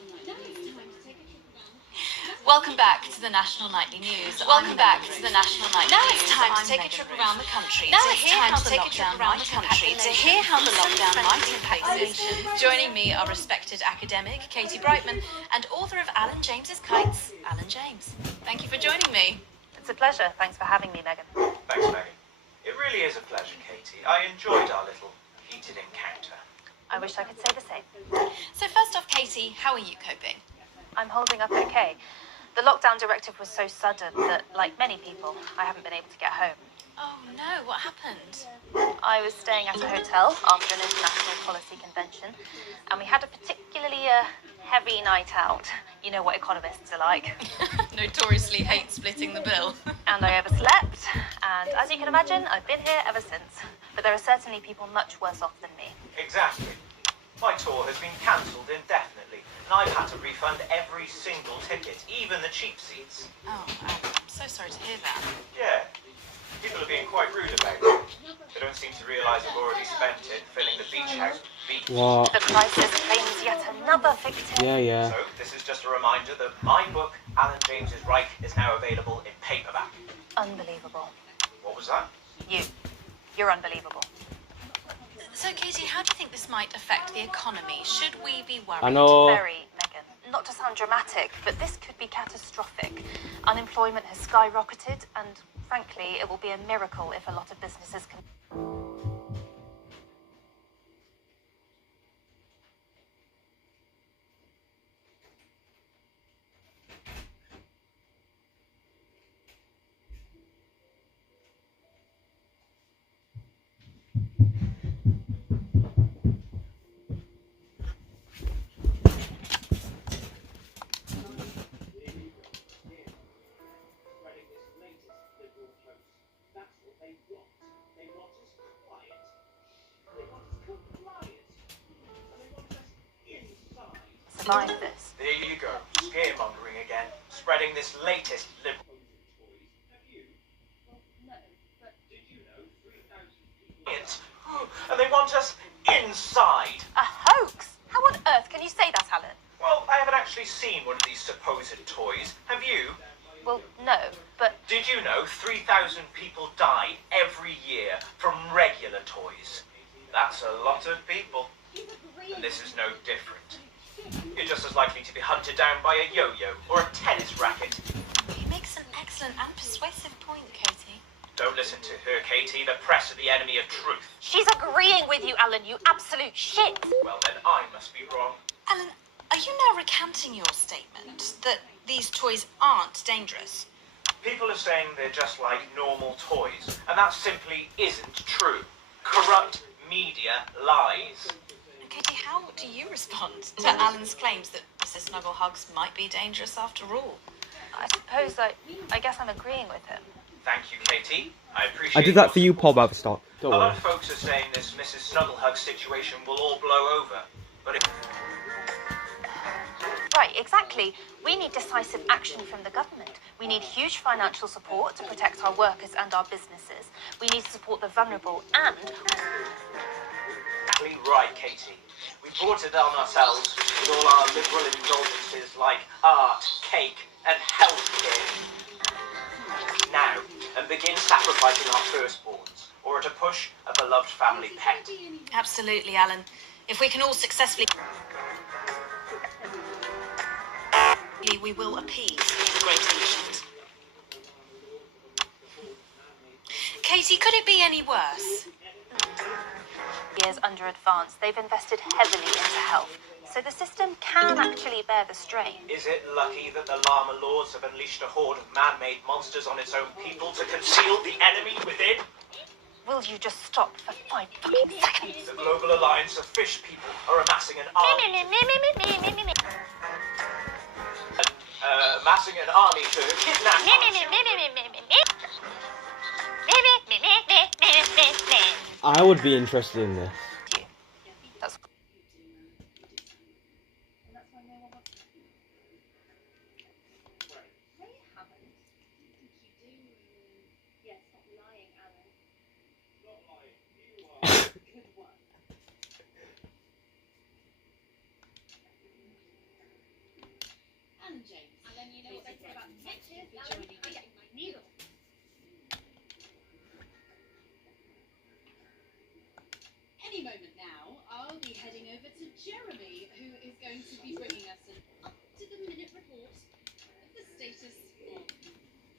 Welcome back to the National Nightly News. Welcome back to the National Nightly News. Now it's time to take a trip around the country. Now it's time to take a trip around the country to hear how the lockdown might impact places. Joining me are respected academic Katie Brightman and author of Alan James's Kites, Alan James. Thank you for joining me. It's a pleasure. Thanks for having me, Megan. Thanks, Megan. It really is a pleasure, Katie. I enjoyed our little heated encounter. I wish I could say the same. So first off, Katie, how are you coping? I'm holding up okay. The lockdown directive was so sudden that, like many people, I haven't been able to get home. Oh no, what happened? I was staying at a hotel after an international policy convention, and we had a particularly heavy night out. You know what economists are like. Notoriously hate splitting the bill. And I overslept, and as you can imagine, I've been here ever since. But there are certainly people much worse off than me. Exactly. My tour has been cancelled indefinitely, and I've had to refund every single ticket, even the cheap seats. Oh, I'm so sorry to hear that. Yeah. People are being quite rude about it. They don't seem to realise I've already spent it filling the beach house with beach. What? The crisis claims yet another victim. Yeah. So, this is just a reminder that my book, Alan James's Reich, is now available in paperback. Unbelievable. What was that? You're unbelievable. So, Katie, how do you think this might affect the economy? Should we be worried? I know. Very, Megan. Not to sound dramatic, but this could be catastrophic. Unemployment has skyrocketed, and frankly, it will be a miracle if a lot of businesses can... survive this. There you go, scaremongering again, spreading this latest liberal... And they want us inside. A hoax? How on earth can you say that, Alan? Well, I haven't actually seen one of these supposed toys. Have you? Well, no, but... Did you know 3,000 people die every year from regular toys? That's a lot of people. And this is no different. You're just as likely to be hunted down by a yo-yo or a tennis racket. He makes an excellent and persuasive point, Katie. Don't listen to her, Katie. The press are the enemy of truth. She's agreeing with you, Alan, you absolute shit. Well, then I must be wrong. Alan, are you now recanting your statement that these toys aren't dangerous? People are saying they're just like normal toys, and that simply isn't true. Corrupt media lies. Katie, how do you respond to Alan's claims that Mrs. Snugglehugs might be dangerous after all? I suppose I guess I'm agreeing with him. Thank you, Katie. I appreciate I did that for you, Paul Baverstock. Don't A lot worry. of folks are saying this Mrs. Snugglehug situation will all blow over, but if... Right, exactly. We need decisive action from the government. We need huge financial support to protect our workers and our businesses. We need to support the vulnerable and... Exactly right, Katie. We brought it on ourselves with all our liberal indulgences like art, cake, and healthcare. Now, and begin sacrificing our firstborns, or at a push, a beloved family pet. Absolutely, Alan. If we can all successfully... we will appease the great ancient. Katie, could it be any worse? Years under advance, they've invested heavily into health, so the system can actually bear the strain. Is it lucky that the Llama Lords have unleashed a horde of man-made monsters on its own people to conceal the enemy within? Will you just stop for 5 fucking seconds? The Global Alliance of Fish People are amassing an army... amassing an army to kidnap I would be interested in this. Any moment now, I'll be heading over to Jeremy, who is going to be bringing us an up-to-the-minute report of the status of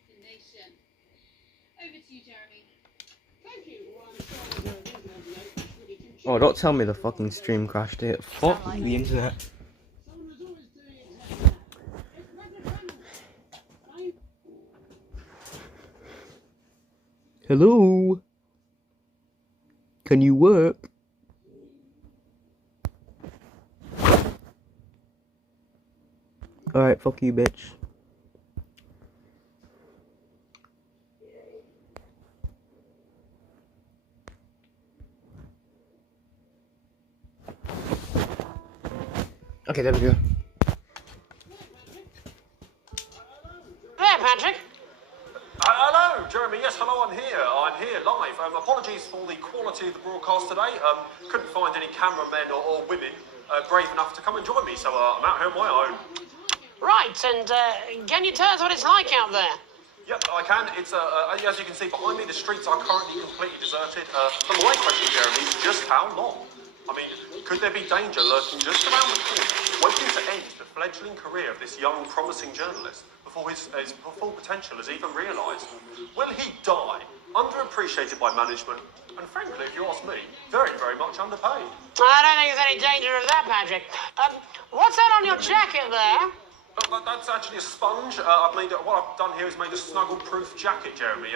the nation. Over to you, Jeremy. Thank you. Oh, don't tell me the fucking stream crashed it. Fuck the internet. Hello? Can you work? Alright, fuck you, bitch. Okay, there we go. There, Patrick. Hello, Jeremy. Yes, hello, I'm here live. Apologies for the quality of the broadcast today. Couldn't find any cameramen or women brave enough to come and join me, so I'm out here on my own. Right, and can you tell us what it's like out there? Yep, I can. It's as you can see behind me, the streets are currently completely deserted. But my question, Jeremy, is just how long? I mean, could there be danger lurking just around the corner, waiting to end the fledgling career of this young, promising journalist before his full potential is even realised? Will he die, underappreciated by management, and frankly, if you ask me, very, very much underpaid? I don't think there's any danger of that, Patrick. What's that on your jacket there? That's actually a sponge. What I've done here is made a snuggle-proof jacket, Jeremy.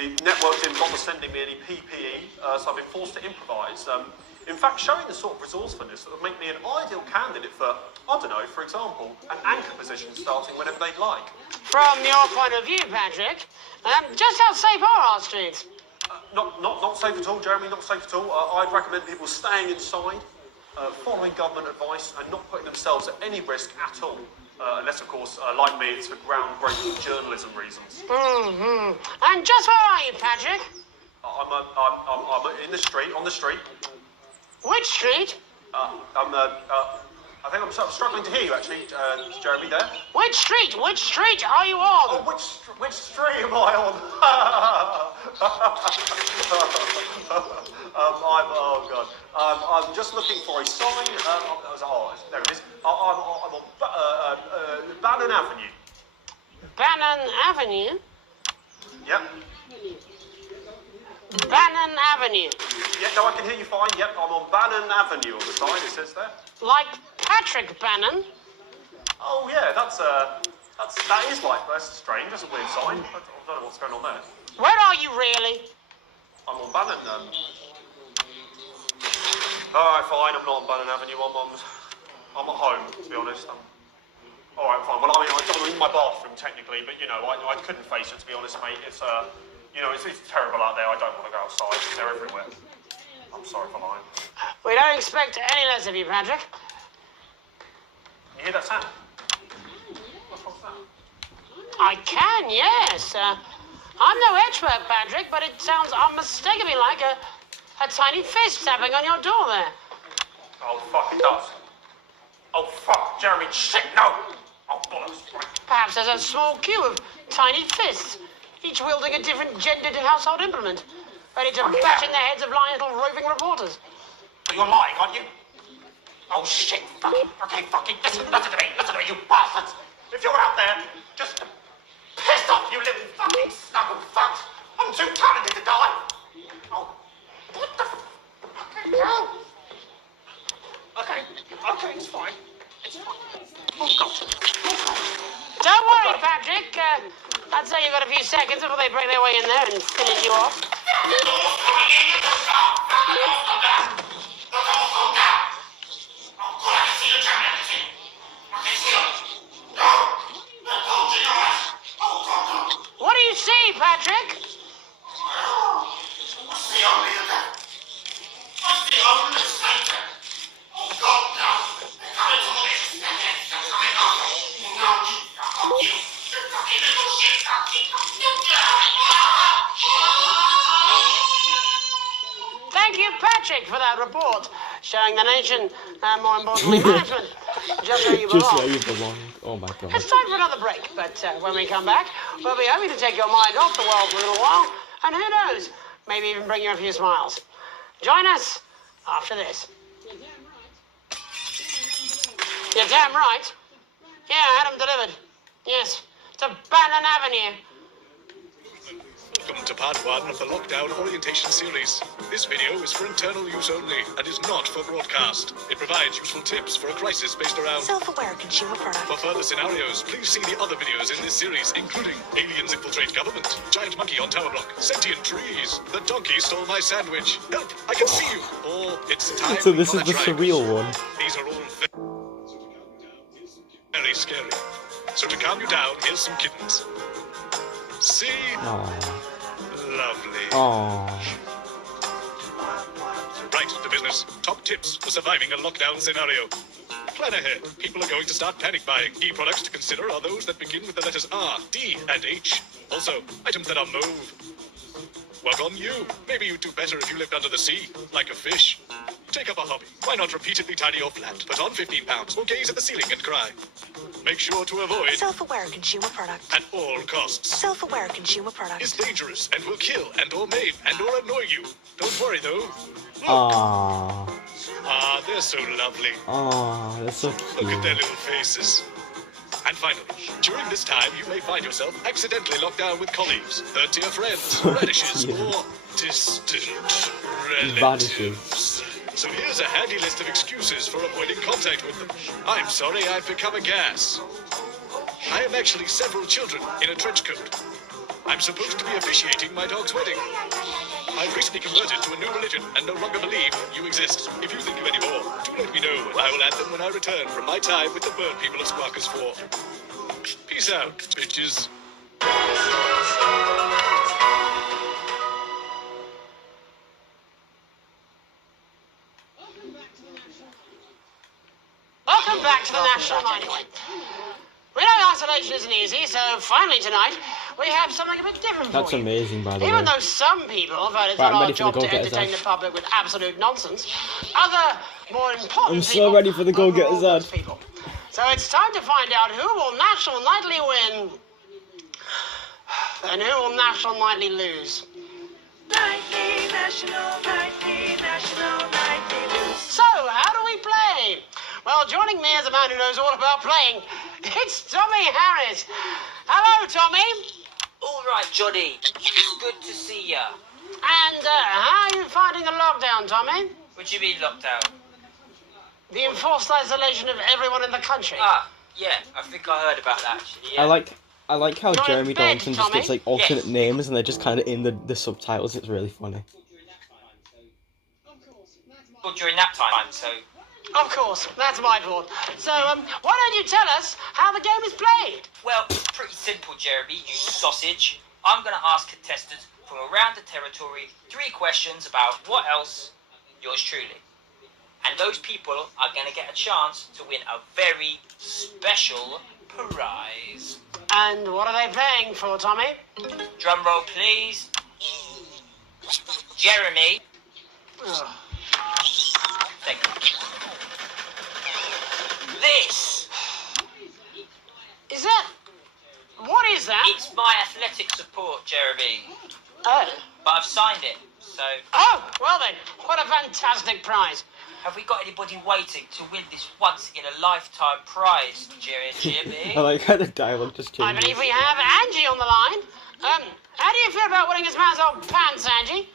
The network didn't bother sending me any PPE, so I've been forced to improvise. In fact, showing the sort of resourcefulness that would make me an ideal candidate for, I don't know, for example, an anchor position starting whenever they'd like. From your point of view, Patrick, just how safe are our streets? Not safe at all, Jeremy, not safe at all. I'd recommend people staying inside, following government advice, and not putting themselves at any risk at all. Unless, of course, like me, it's for groundbreaking journalism reasons. Mm-hmm. And just where are you, Patrick? I'm in the street, on the street. Which street? I think I'm sort of struggling to hear you, actually, Jeremy, there. Which street? Which street are you on? Oh, which street am I on? I'm just looking for a sign. There it is. I'm on Bannon Avenue. Bannon Avenue? Yep. Bannon Avenue. Yeah, no, I can hear you fine. Yep, I'm on Bannon Avenue on the sign, it says there. Like Patrick Bannon? Oh, yeah, that is like, that's strange. That's a weird sign. I don't know what's going on there. Where are you really? I'm on Bannon, Alright, fine, I'm not on Bannon Avenue. I'm at home, to be honest. Alright, fine. Well, I mean, I'm in my bathroom, technically, but, you know, I couldn't face it, to be honest, mate. It's, you know, it's terrible out there. I don't want to go outside. They're everywhere. I'm sorry for lying. We don't expect any less of you, Patrick. You hear that sound? What's that? I can, yes. I'm no edgework, Patrick, but it sounds unmistakably like a tiny fist tapping on your door there. Oh, fuck, it does. Oh, fuck, Jeremy, shit, no! Oh, bollocks. Perhaps there's a small queue of tiny fists, each wielding a different gendered household implement, ready to bash in the heads of lying little roving reporters. You're lying, aren't you? Oh, shit, fucking, listen to me, you bastards! If you're out there, just piss off, you little fucking snuggle fucks! I'm too talented to die! Oh, what the fucking hell? Okay, it's fine. It's fine. Oh, God. Don't worry, Patrick. I'd say you've got a few seconds before they break their way in there and finish you off. What do you see, Patrick? Thank you, Patrick, for that report, showing the nation, and more importantly, management, just where you belong. Just where you belong. Oh my God. It's time for another break, but when we come back, we'll be hoping to take your mind off the world for a little while, and who knows, maybe even bring you a few smiles. Join us after this. You're damn right. Yeah, I had them delivered. Yes, to Bannon Avenue. Welcome to part 1 of the Lockdown Orientation Series. This video is for internal use only and is not for broadcast. It provides useful tips for a crisis based around self-aware consumer product. For further scenarios, please see the other videos in this series, including aliens infiltrate government, giant monkey on tower block, sentient trees, the donkey stole my sandwich, help, I can see you, or it's time. So this is the surreal one. These are all very scary. So to calm you down, here's some kittens. See? Aww. Lovely. Aww. Right, to business. Top tips for surviving a lockdown scenario. Plan ahead. People are going to start panic buying. Key products to consider are those that begin with the letters R, D, and H. Also, items that are mauve. Work on you. Maybe you'd do better if you lived under the sea, like a fish. Take up a hobby. Why not repeatedly tidy your flat? Put on 15 pounds or gaze at the ceiling and cry. Make sure to avoid Self-aware consumer product. at all costs. Self-aware consumer product. Is dangerous and will kill and or maim and or annoy you. Don't worry though. Aww. Ah, they're so lovely. Aww, that's so Look at cute. their little faces. And finally, during this time, you may find yourself accidentally locked down with colleagues, third-tier friends, radishes, or distant relatives. So here's a handy list of excuses for avoiding contact with them. I'm sorry I've become a gas. I am actually several children in a trench coat. I'm supposed to be officiating my dog's wedding. I've recently converted to a new religion and no longer believe you exist. If you think of any more, do let me know and I will add them when I return from my time with the bird people of Squawkers 4. Peace out, bitches. Welcome back to the National anyway. We know isolation isn't easy, so finally tonight we have something a bit different That's for you. amazing, by the way. Even though some people have heard it's Right, not I'm our ready for the job to go-getters, entertain Ash. the public with absolute nonsense, other more important I'm people so ready for the go-getters, overrule Ad. those people. So it's time to find out who will National Nightly win and who will National Nightly lose. Nightly, National, Nightly, National, Nightly lose. So, how do we play? Well, joining me as a man who knows all about playing, it's Tommy Harris. Hello, Tommy. All right, Johnny. It's good to see ya. And how are you finding the lockdown, Tommy? What do you mean lockdown? The enforced isolation of everyone in the country. Ah, yeah. I think I heard about that actually. Yeah. I like how You're in Jeremy bed, Donaldson just Tommy? gets like alternate Yes. names and they're just kind of in the subtitles. It's really funny. Well, during nap time, so. Of course, that's my fault. So, why don't you tell us how the game is played? Well, it's pretty simple, Jeremy, you sausage. I'm going to ask contestants from around the territory 3 questions about what else, yours truly. And those people are going to get a chance to win a very special prize. And what are they playing for, Tommy? Drum roll, please. Jeremy. Ugh. Thank you. This. Is that... What is that? It's my athletic support, Jeremy. Oh. But I've signed it, so... Oh, well then, what a fantastic prize. Have we got anybody waiting to win this once-in-a-lifetime prize, Jimmy? I like how the dialogue just I changes. believe we have Angie on the line. How do you feel about winning this man's old pants, Angie?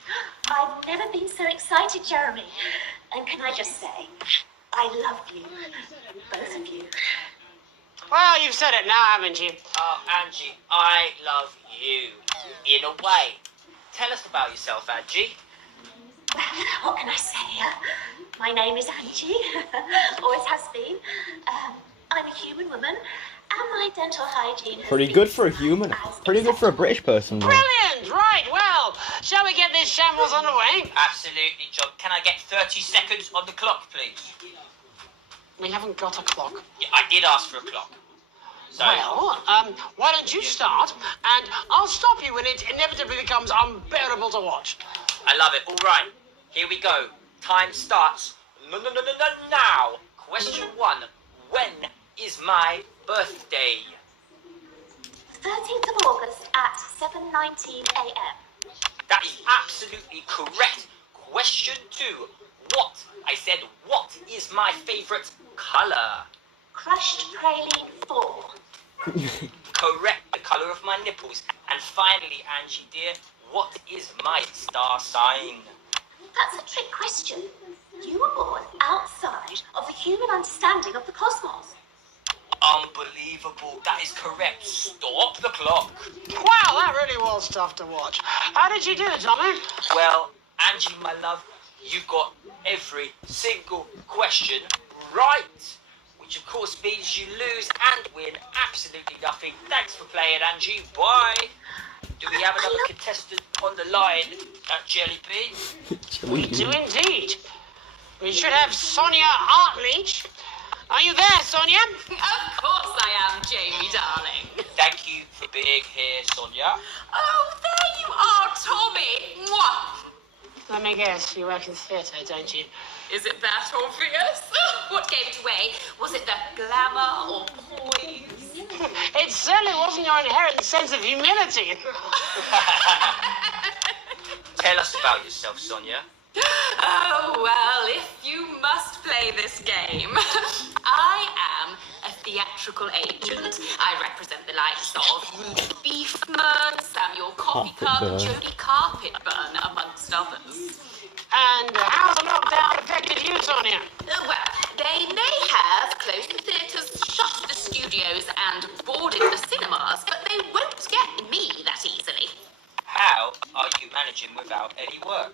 I've never been so excited, Jeremy. And can I just say, I love you, both of you. Well, you've said it now, haven't you? Oh, Angie, I love you. In a way. Tell us about yourself, Angie. What can I say? My name is Angie, always has been. I'm a human woman, and my dental hygiene has Pretty been good for a human. Pretty good for a British person, though. Brilliant! Right, well, shall we get this shambles underway? Absolutely, John. Can I get 30 seconds on the clock, please? We haven't got a clock. Yeah, I did ask for a clock. So, Well, why don't you start, and I'll stop you when it inevitably becomes unbearable to watch. I love it. All right, here we go. Time starts now. Question 1. When is my birthday? 13th of August at 7:19 a.m. That is absolutely correct. Question 2. What? I said, what is my favourite colour? Crushed praline 4. Correct. The colour of my nipples. And finally, Angie dear, what is my star sign? That's a trick question. You were born outside of the human understanding of the cosmos. Unbelievable. That is correct. Stop the clock. Wow, that really was tough to watch. How did you do it, Tommy? Well, Angie, my love, you got every single question right. Which of course means you lose and win absolutely nothing. Thanks for playing, Angie. Bye. Do we have another contestant on the line at Jelly Bean? We do indeed. We should have Sonia Hartleach. Are you there, Sonia? Of course I am, Jamie, darling. Thank you for being here, Sonia. Oh, there you are, Tommy. Mwah. Let me guess, you work in theatre, don't you? Is it that obvious? What gave it away? Was it the glamour or poise? It certainly wasn't your inherent sense of humility. Tell us about yourself, Sonia. Oh, well, if you must play this game, I am a theatrical agent. I represent the likes of Ruth Beefman, Samuel Coffeecup, Jodie Carpetburn, amongst others. And how's the lockdown affected you, Sonia? Well, they may have closed the theatres, shut the studios, and boarded the cinemas, but they won't get me that easily. How are you managing without any work?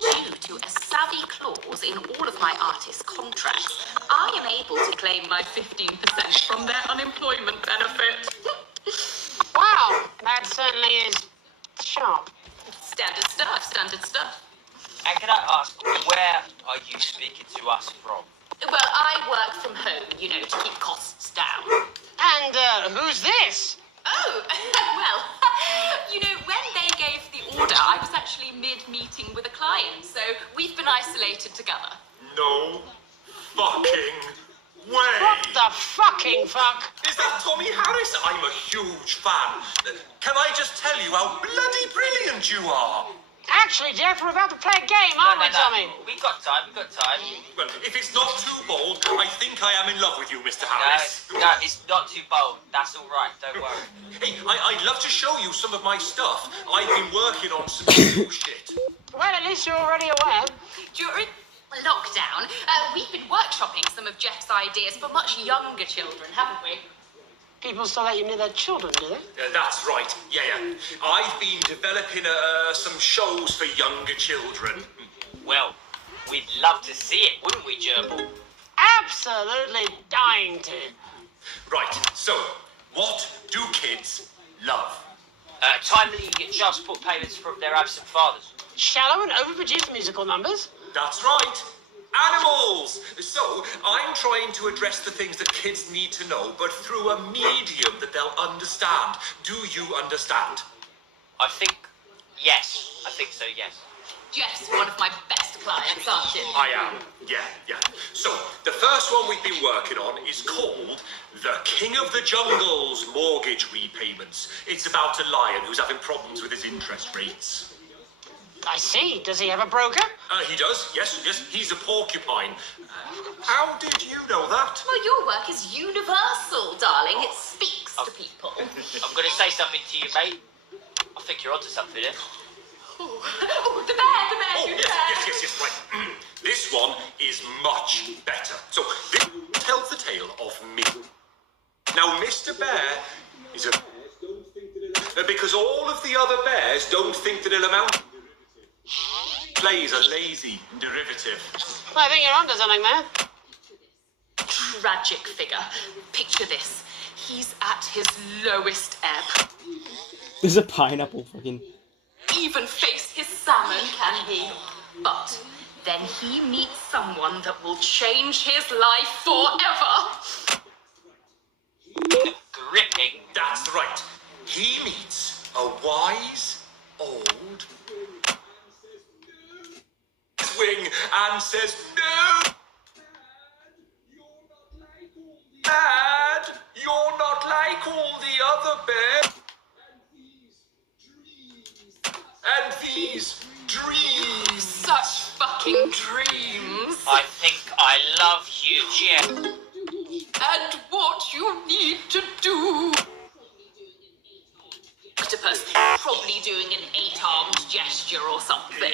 Due to a savvy clause in all of my artist contracts, I am able to claim my 15% from their unemployment benefit. Wow, that certainly is sharp. Standard stuff, standard stuff. And can I ask, where are you speaking to us from? Well, I work from home, you know, to keep costs down. And who's this? Oh, well, you know, when they gave the order, I was actually mid-meeting with a client, so we've been isolated together. No fucking way! What the fucking fuck? Is that Tommy Harris? I'm a huge fan. Can I just tell you how bloody brilliant you are? Actually, Jeff, we're about to play a game, aren't we, Tommy? We've got time, Well, if it's not too bold, I think I am in love with you, Mr. Harris. No, it's not too bold. That's all right, don't worry. Hey, I'd love to show you some of my stuff. I've been working on some new shit. Well, at least you're already aware. During lockdown, we've been workshopping some of Jeff's ideas for much younger children, haven't we? People still let you near their children, do they? That's right. Yeah. I've been developing some shows for younger children. Well, we'd love to see it, wouldn't we, Gerbil? Absolutely dying to. Right, so, what do kids love? Timely child support payments from their absent fathers. Shallow and overproduced musical numbers. That's right. Animals! So, I'm trying to address the things that kids need to know, but through a medium that they'll understand. Do you understand? I think so, yes. Jeff's one of my best clients, aren't you? I am, yeah. So, the first one we've been working on is called The King of the Jungle's Mortgage Repayments. It's about a lion who's having problems with his interest rates. I see. Does he have a broker? He does, yes. He's a porcupine. How did you know that? Well, your work is universal, darling. It speaks to people. I'm going to say something to you, mate. I think you're onto something here. Oh, the bear, Yes, right. This one is much better. So, this tells the tale of me. Now, Mr. Bear is a... Because all of the other bears don't think that it'll amount... Plays a lazy derivative. I think you're onto something there. Tragic figure. Picture this. He's at his lowest ebb. There's a pineapple fucking... Even face his salmon, can he? But then he meets someone that will change his life forever. Gripping. That's right. He meets a wise, old... wing and says, no! Dad, you're not like all the other bears. And these dreams. Such fucking dreams. I think I love you, Jeff. And what you need to do. Octopus, probably doing an 8-armed gesture or something.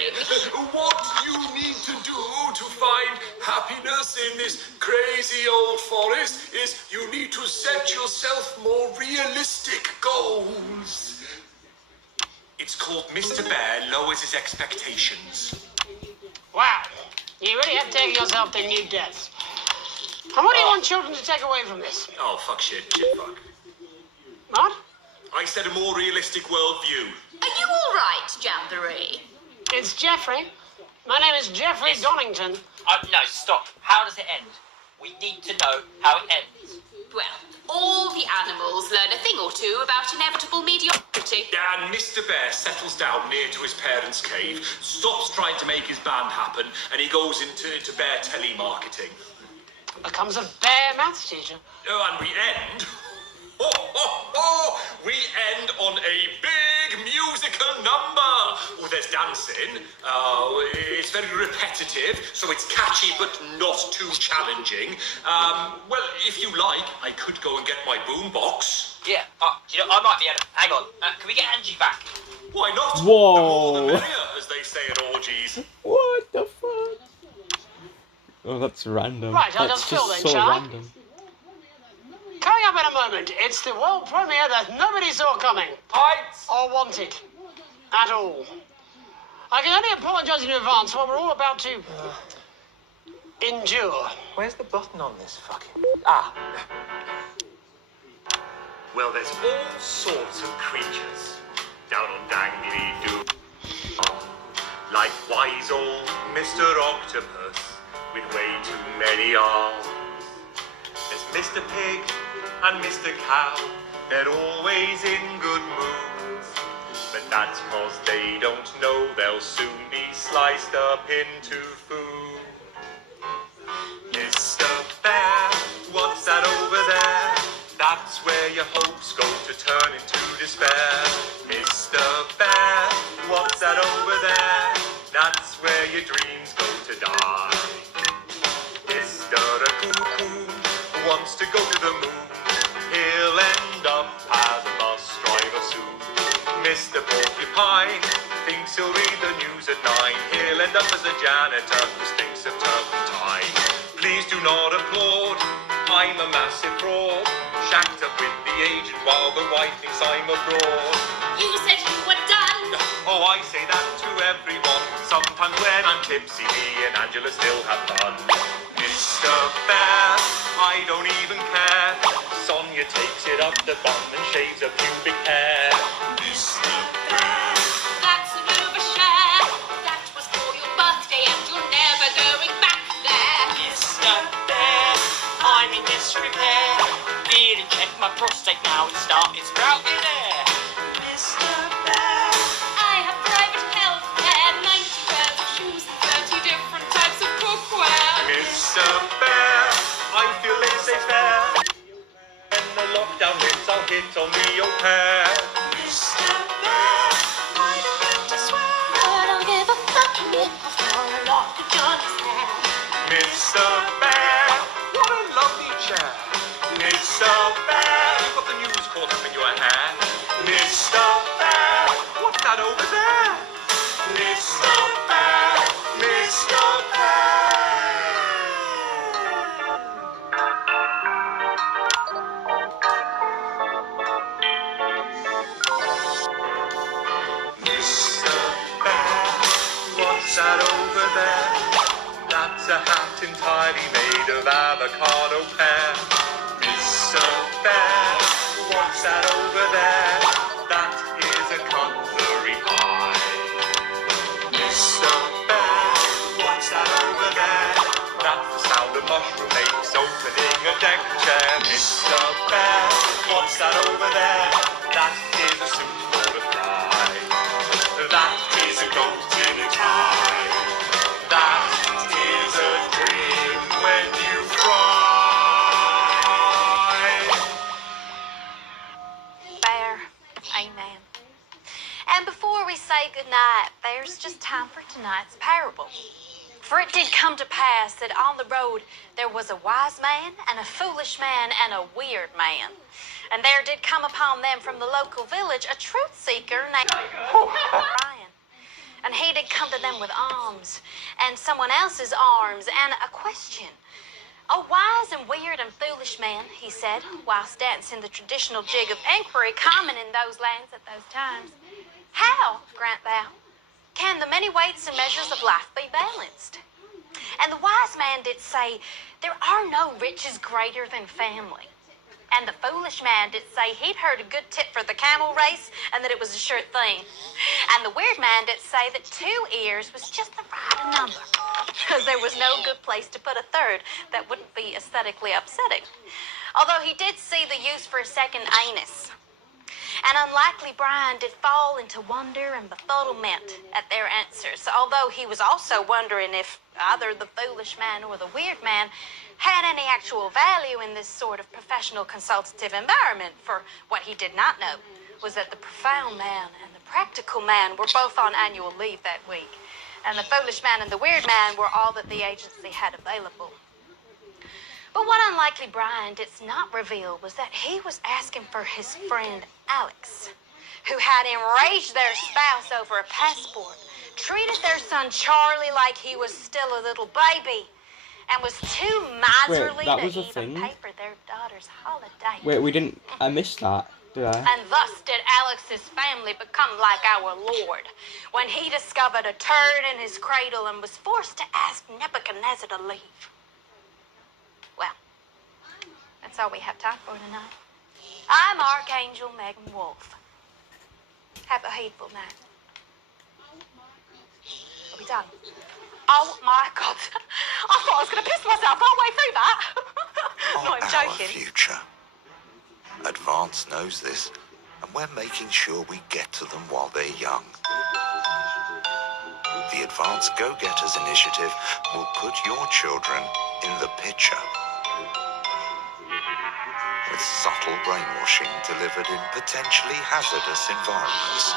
What you need to do to find happiness in this crazy old forest is you need to set yourself more realistic goals. It's called Mr. Bear Lowers His Expectations. Wow, you really have taken yourself to new depths. And what do you want children to take away from this? Oh, fuck shit, fuck. What? I said a more realistic worldview. Are you all right, Jamboree? It's Jeffrey. My name is Jeffrey Donington. No, stop. How does it end? We need to know how it ends. Well, all the animals learn a thing or two about inevitable mediocrity. And Mr. Bear settles down near to his parents' cave, stops trying to make his band happen, and he goes into bear telemarketing. Becomes a bear maths teacher. Oh, and we end... We end on a big musical number. Oh, there's dancing. It's very repetitive, so it's catchy but not too challenging. Well, if you like, I could go and get my boombox. Yeah, you know, I might be able to... Hang on, can we get Angie back? Why not? Whoa. The more the merrier, as they say at orgies. What the fuck? Oh, that's random. Right, I'll That's just fill then, so shall I? random. Coming up in a moment, it's the world premiere that nobody saw coming. Pints! Or wanted. At all. I can only apologise in advance for what we're all about to... endure. Where's the button on this fucking... Well, there's all sorts of creatures down on Dangly-Doo. Like wise old Mr. Octopus with way too many arms. There's Mr. Pig and Mr. Cow. They're always in good moods. But that's 'cause they don't know they'll soon be sliced up into food. Mr. Bear, what's that over there? That's where your hopes go to turn into despair. Mr. Bear, what's that over there? That's where your dreams go to die. Mr. Cuckoo wants to go to the moon. He'll end up as a bus driver soon. Mr. Porcupine thinks he'll read the news at 9. He'll end up as a janitor who thinks of turpentine. Please do not applaud, I'm a massive fraud. Shacked up with the agent while the wife thinks I'm abroad. You said you were done. Oh, I say that to everyone. Sometimes when I'm tipsy, me and Angela still have fun. Mr. Bear, I don't even care. Sonia takes it up the bum and shaves her pubic hair. Mr. Bear, That's an overshare. That was for your birthday and you're never going back there. Mr. Bear, I'm in disrepair. Didn't check my prostate, now it started sprouting air. Mr. Bear, I have private health care, 90 pairs of shoes, 30 different types of cookware. Mr. Bear, I feel laissez-faire. When the lockdown hits, I'll hit on the au pair. Mr. Bear, I don't mean to swear, but I'll give a fuck for a lock of Johnny's hair. Mr. Bear, what a lovely chair. Mr. Bear, you've got the news caught up in your hair. Mr. Bear, what's that over there? Mr. Bear, Mr. Bear. Mr. Bear, what's that over there? That's a hat entirely made of avocado pear. Mr. Bear, what's that over there? That is a cutlery pie. Mr. Bear, what's that over there? That's the sound a mushroom makes opening a deck chair. Mr. Bear, what's that over there? That is a suit for a fly. That is a goat in a tie. That is a dream when you cry. Bear, amen. And before we say goodnight, there's just time for tonight's parable. For it did come to pass that on the road there was a wise man and a foolish man and a weird man. And there did come upon them from the local village a truth seeker named Ryan. And he did come to them with alms and someone else's arms and a question. "O wise and weird and foolish man," he said, whilst dancing the traditional jig of inquiry common in those lands at those times, "how, grant thou, can the many weights and measures of life be balanced?" And the wise man did say, "There are no riches greater than family, And the foolish man did say he'd heard a good tip for the camel race and that it was a sure thing. And the weird man did say that 2 ears was just the right number, because there was no good place to put a third that wouldn't be aesthetically upsetting. Although he did see the use for a second anus. And unlikely Brian did fall into wonder and befuddlement at their answers, although he was also wondering if either the foolish man or the weird man had any actual value in this sort of professional consultative environment, for what he did not know was that the profound man and the practical man were both on annual leave that week, and the foolish man and the weird man were all that the agency had available. But what unlikely Brian did not reveal was that he was asking for his friend Alex, who had enraged their spouse over a passport, treated their son Charlie like he was still a little baby, and was too miserly that to was a even thing? pay for their daughter's holiday. Wait, we didn't. I missed that, did I? And thus did Alex's family become like our Lord, when he discovered a turd in his cradle and was forced to ask Nebuchadnezzar to leave. Well, that's all we have time for tonight. I'm Archangel Megan Wolf. Have a hateful night. Are we done? Oh my God! I thought I was going to piss myself halfway through that. No, I'm Our joking. future. Advance knows this, and we're making sure we get to them while they're young. The Advance Go-Getters initiative will put your children in the picture. With subtle brainwashing delivered in potentially hazardous environments.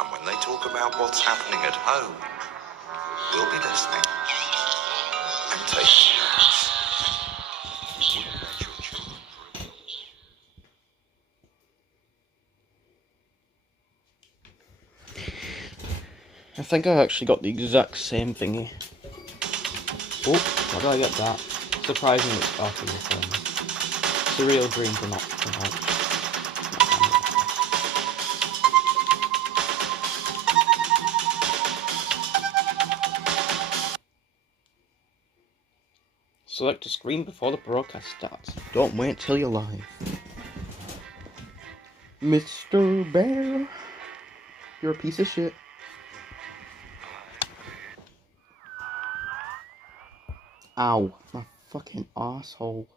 And when they talk about what's happening at home, we'll be listening and taking notes. I think I actually got the exact same thingy. Oh, how did I get that? Surprisingly, after the cereal dreams are not out. Select a screen before the broadcast starts. Don't wait till you're live. Mr. Bear, you're a piece of shit. Ow, my fucking asshole.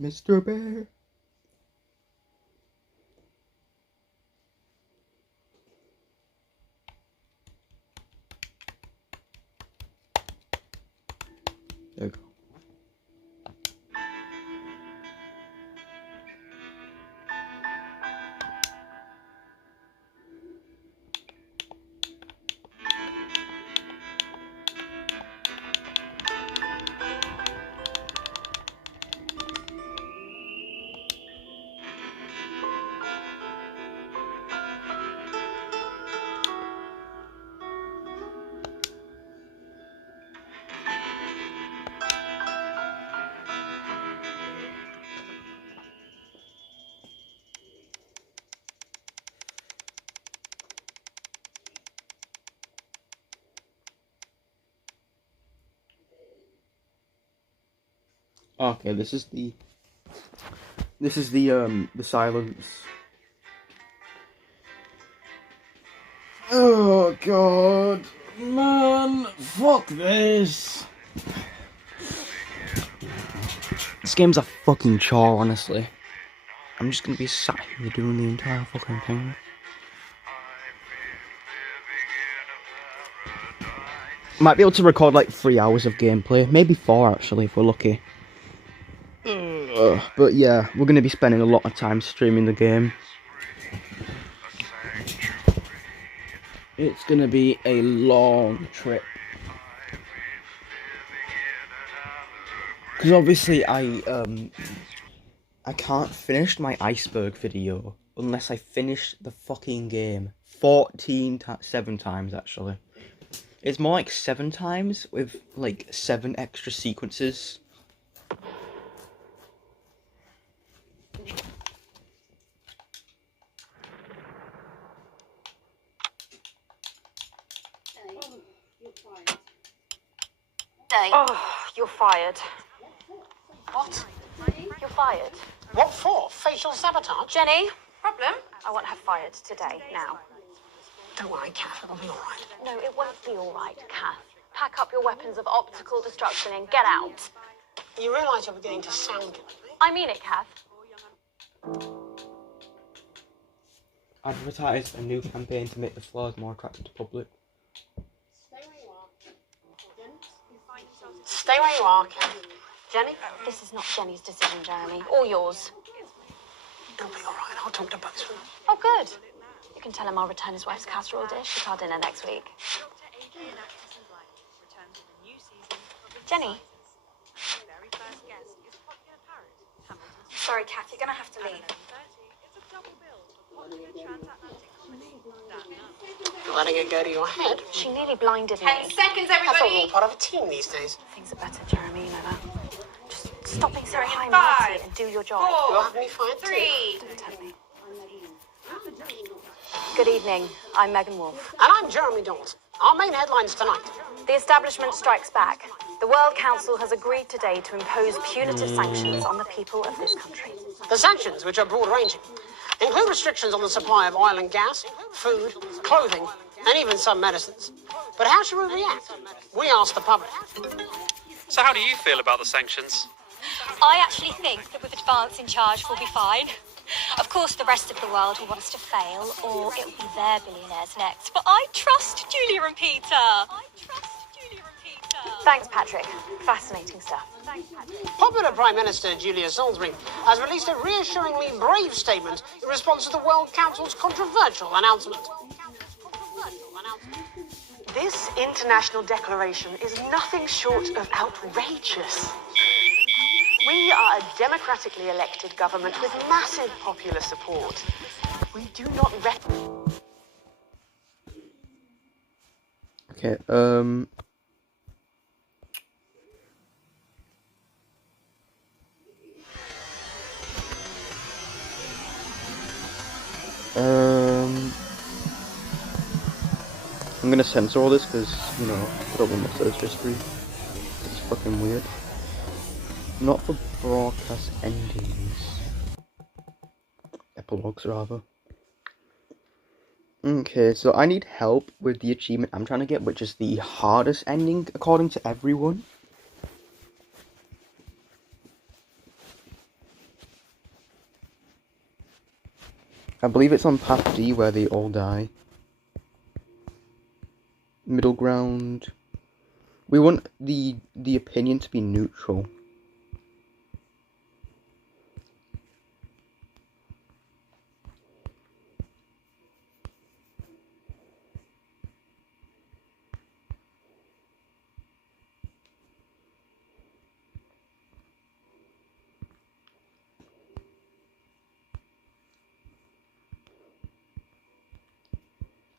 Mr. Bear. There we go. Okay, this is the silence. Oh god, man, fuck this. This game's a fucking chore, honestly. I'm just gonna be sat here doing the entire fucking thing. Might be able to record like 3 hours of gameplay, maybe 4 actually if we're lucky. But yeah, we're gonna be spending a lot of time streaming the game. It's gonna be a long trip. Because obviously I can't finish my iceberg video unless I finish the fucking game 7 times actually. It's more like 7 times with like 7 extra sequences. Oh, you're fired. What? You're fired. What for? Facial sabotage? Jenny, problem? I want her fired today, now. Don't worry, Kath, it'll be all right. No, it won't be all right, Kath. Pack up your weapons of optical destruction and get out. You realise you're beginning to sound like me? I mean it, Kath. Advertise a new campaign to make the floors more attractive to public. Stay where you are, Kath. Jenny? This is not Jenny's decision, Jeremy, or yours. It'll be all right. I'll talk to both of them. Oh, good. You can tell him I'll return his wife's casserole dish at our dinner next week. Jenny? Sorry, Kath, you're gonna have to leave. You're letting it go to your head. She nearly blinded me. 10 seconds, I thought we everybody. were part of a team these days. Things are better, Jeremy, you know that. Just stop being so high and 5, mighty and do your job. 4, You'll have me fired too. 3. Don't tell me. Good evening. I'm Megan Wolf. And I'm Jeremy Dalton. Our main headlines tonight. The establishment strikes back. The World Council has agreed today to impose punitive sanctions on the people of this country. The sanctions, which are broad-ranging, include restrictions on the supply of oil and gas, food, clothing, and even some medicines. But how should we react? We asked the public. So how do you feel about the sanctions? I actually think that with Advance in charge, we'll be fine. Of course, the rest of the world will want us to fail, or it'll be their billionaires next. But I trust Julia and Peter. Thanks, Patrick. Fascinating stuff. Popular Prime Minister Julia Salisbury has released a reassuringly brave statement in response to the World Council's controversial announcement. This international declaration is nothing short of outrageous. We are a democratically elected government with massive popular support. We do not Okay, I'm gonna censor all this because, you know, I don't want my search history. It's fucking weird. Not for broadcast endings. Epilogues, rather. Okay, so I need help with the achievement I'm trying to get, which is the hardest ending, according to everyone. I believe it's on Path D where they all die. Middle ground. We want the opinion to be neutral.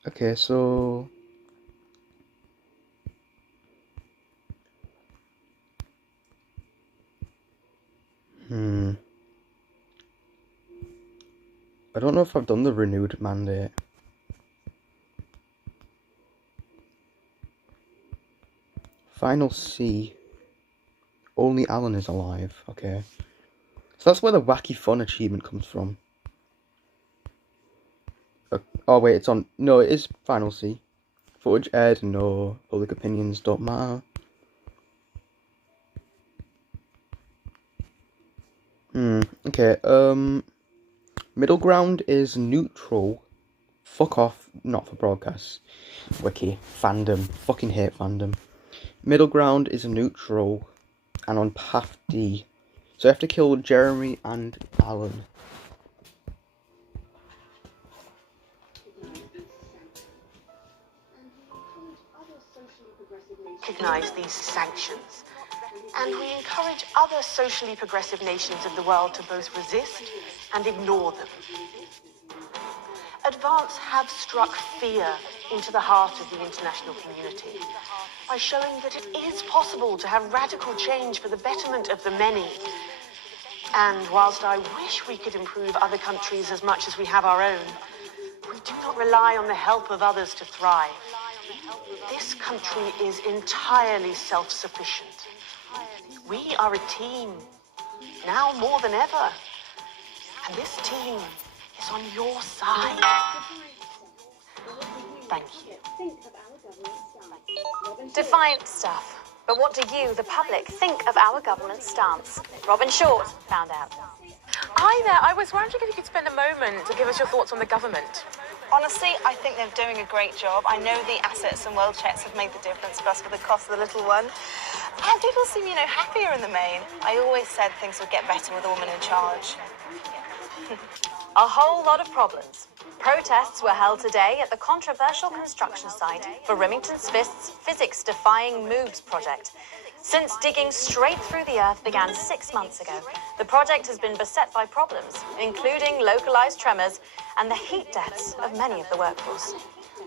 Okay, so I don't know if I've done the renewed mandate. Final C. Only Alan is alive. Okay. So that's where the wacky fun achievement comes from. Oh wait, it's on. No, it is Final C. Footage aired. No. Public opinions don't matter. Okay. Middle ground is neutral. Fuck off, not for broadcasts. Wiki, fandom, fucking hate fandom. Middle ground is neutral and on path D. So I have to kill Jeremy and Alan. Recognise these sanctions, and we encourage other socially progressive nations of the world to both resist and ignore them. Advance have struck fear into the heart of the international community by showing that it is possible to have radical change for the betterment of the many. And whilst I wish we could improve other countries as much as we have our own, we do not rely on the help of others to thrive. This country is entirely self-sufficient. We are a team, now more than ever. And this team is on your side. Thank you. Defiant stuff. But what do you, the public, think of our government's stance? Robin Short found out. Hi there, I was wondering if you could spend a moment to give us your thoughts on the government. Honestly, I think they're doing a great job. I know the assets and world checks have made the difference for us for the cost of the little one. And people seem, happier in the main. I always said things would get better with a woman in charge. A whole lot of problems. Protests were held today at the controversial construction site for Remington Smith's physics-defying moves project. Since digging straight through the earth began 6 months ago, the project has been beset by problems, including localized tremors and the heat deaths of many of the workforce.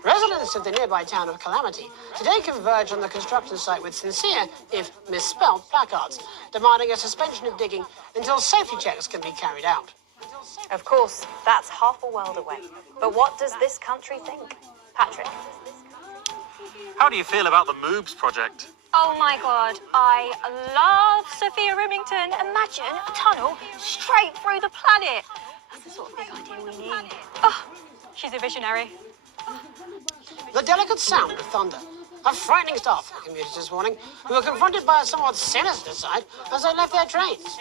Residents of the nearby town of Calamity today converged on the construction site with sincere, if misspelled, placards, demanding a suspension of digging until safety checks can be carried out. Of course, that's half a world away. But what does this country think? Patrick. How do you feel about the MOOBS project? Oh my god, I love Sophia Remington. Imagine a tunnel straight through the planet. That's the sort of big idea we need. Oh, she's a visionary. The delicate sound of thunder. A frightening start for commuters this morning, who were confronted by a somewhat sinister sight as they left their trains.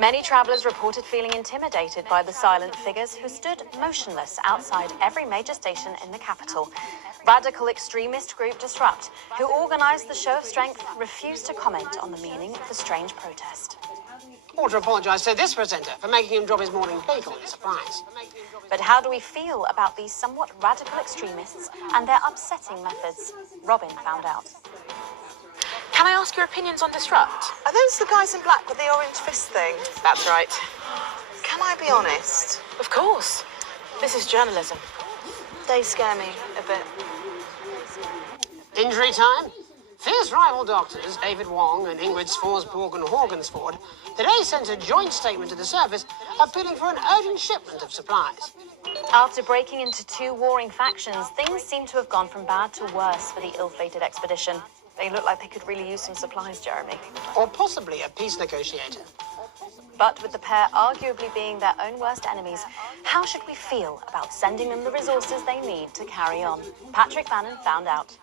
Many travellers reported feeling intimidated by the silent figures who stood motionless outside every major station in the capital. Radical extremist group Disrupt, who organised the show of strength, refused to comment on the meaning of the strange protest. I want to apologise to this presenter for making him drop his morning bagel in surprise. But how do we feel about these somewhat radical extremists and their upsetting methods? Robin found out. Can I ask your opinions on Disrupt? Are those the guys in black with the orange fist thing? That's right. Can I be honest? Of course. This is journalism. They scare me a bit. Injury time? Fierce rival doctors David Wong and Ingrid Svorsborg and Horgensford today sent a joint statement to the service appealing for an urgent shipment of supplies. After breaking into two warring factions, things seem to have gone from bad to worse for the ill-fated expedition. They look like they could really use some supplies, Jeremy. Or possibly a peace negotiator. But with the pair arguably being their own worst enemies, how should we feel about sending them the resources they need to carry on? Patrick Bannon found out.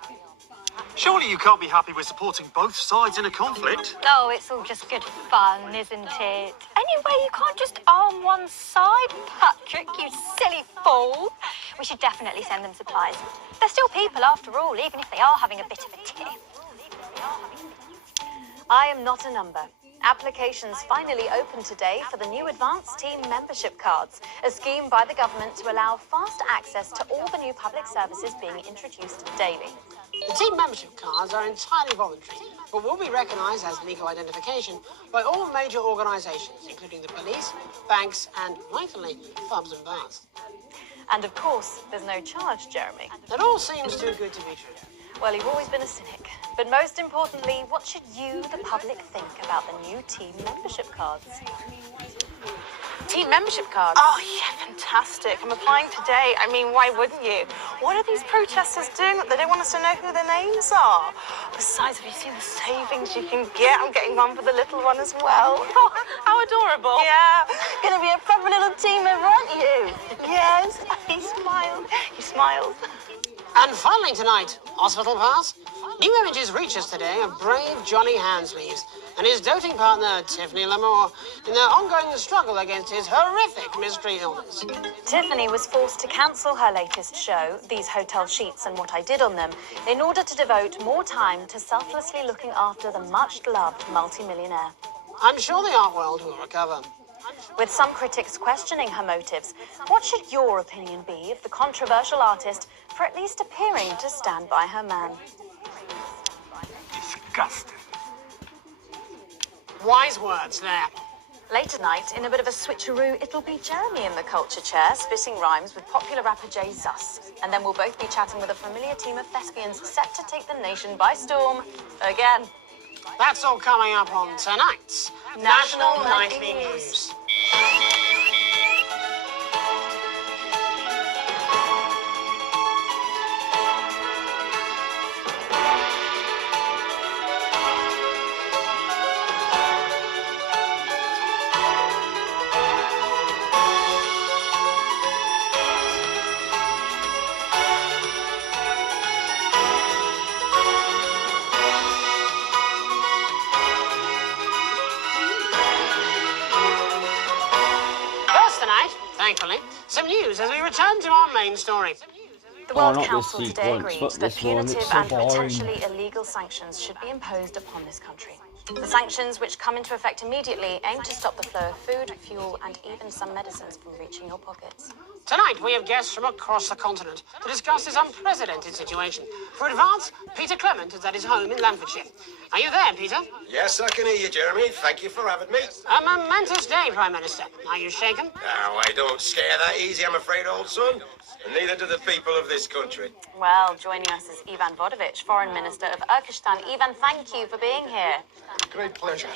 Surely you can't be happy with supporting both sides in a conflict? Oh, it's all just good fun, isn't it? Anyway, you can't just arm one side, Patrick, you silly fool. We should definitely send them supplies. They're still people after all, even if they are having a bit of a tiff. I am not a number. Applications finally opened today for the new Advanced Team membership cards, a scheme by the government to allow fast access to all the new public services being introduced daily. The team membership cards are entirely voluntary, but will be recognised as legal identification by all major organisations, including the police, banks, and, rightfully, pubs and bars. And of course, there's no charge, Jeremy. That all seems too good to be true. Well, you've always been a cynic. But most importantly, what should you, the public, think about the new team membership cards? Team membership cards? Oh, yeah, fantastic. I'm applying today. I mean, why wouldn't you? What are these protesters doing that they don't want us to know who their names are? Besides, have you seen the savings you can get? I'm getting one for the little one as well. Oh, how adorable. Yeah, gonna be a proper little team member, aren't you? Yes, he smiled. He smiled. And finally tonight, hospital pass. New images reach us today of brave Johnny Handsleeves and his doting partner, Tiffany Lamour, in their ongoing struggle against his horrific mystery illness. Tiffany was forced to cancel her latest show, These Hotel Sheets and What I Did on Them, in order to devote more time to selflessly looking after the much-loved multimillionaire. I'm sure the art world will recover. With some critics questioning her motives, what should your opinion be of the controversial artist for at least appearing to stand by her man? Disgusting. Wise words there. Later tonight, in a bit of a switcheroo, it'll be Jeremy in the culture chair, spitting rhymes with popular rapper Jay Zus. And then we'll both be chatting with a familiar team of thespians set to take the nation by storm again. That's all coming up on tonight's National Nightly News. Thankfully, some news as we return to our main story. The World not Council this today sequence, agreed but that this one, punitive it's so and boring. potentially illegal sanctions should be imposed upon this country. The sanctions, which come into effect immediately, aim to stop the flow of food, fuel, and even some medicines from reaching your pockets. Tonight, we have guests from across the continent to discuss this unprecedented situation. For advance, Peter Clement is at his home in Lanfordshire. Are you there, Peter? Yes, I can hear you, Jeremy. Thank you for having me. A momentous day, Prime Minister. Are you shaken? Now, I don't scare that easy, I'm afraid, old son. And neither do the people of this country. Well, joining us is Ivan Vodovich, Foreign Minister of Urkistan. Ivan, thank you for being here. Great pleasure.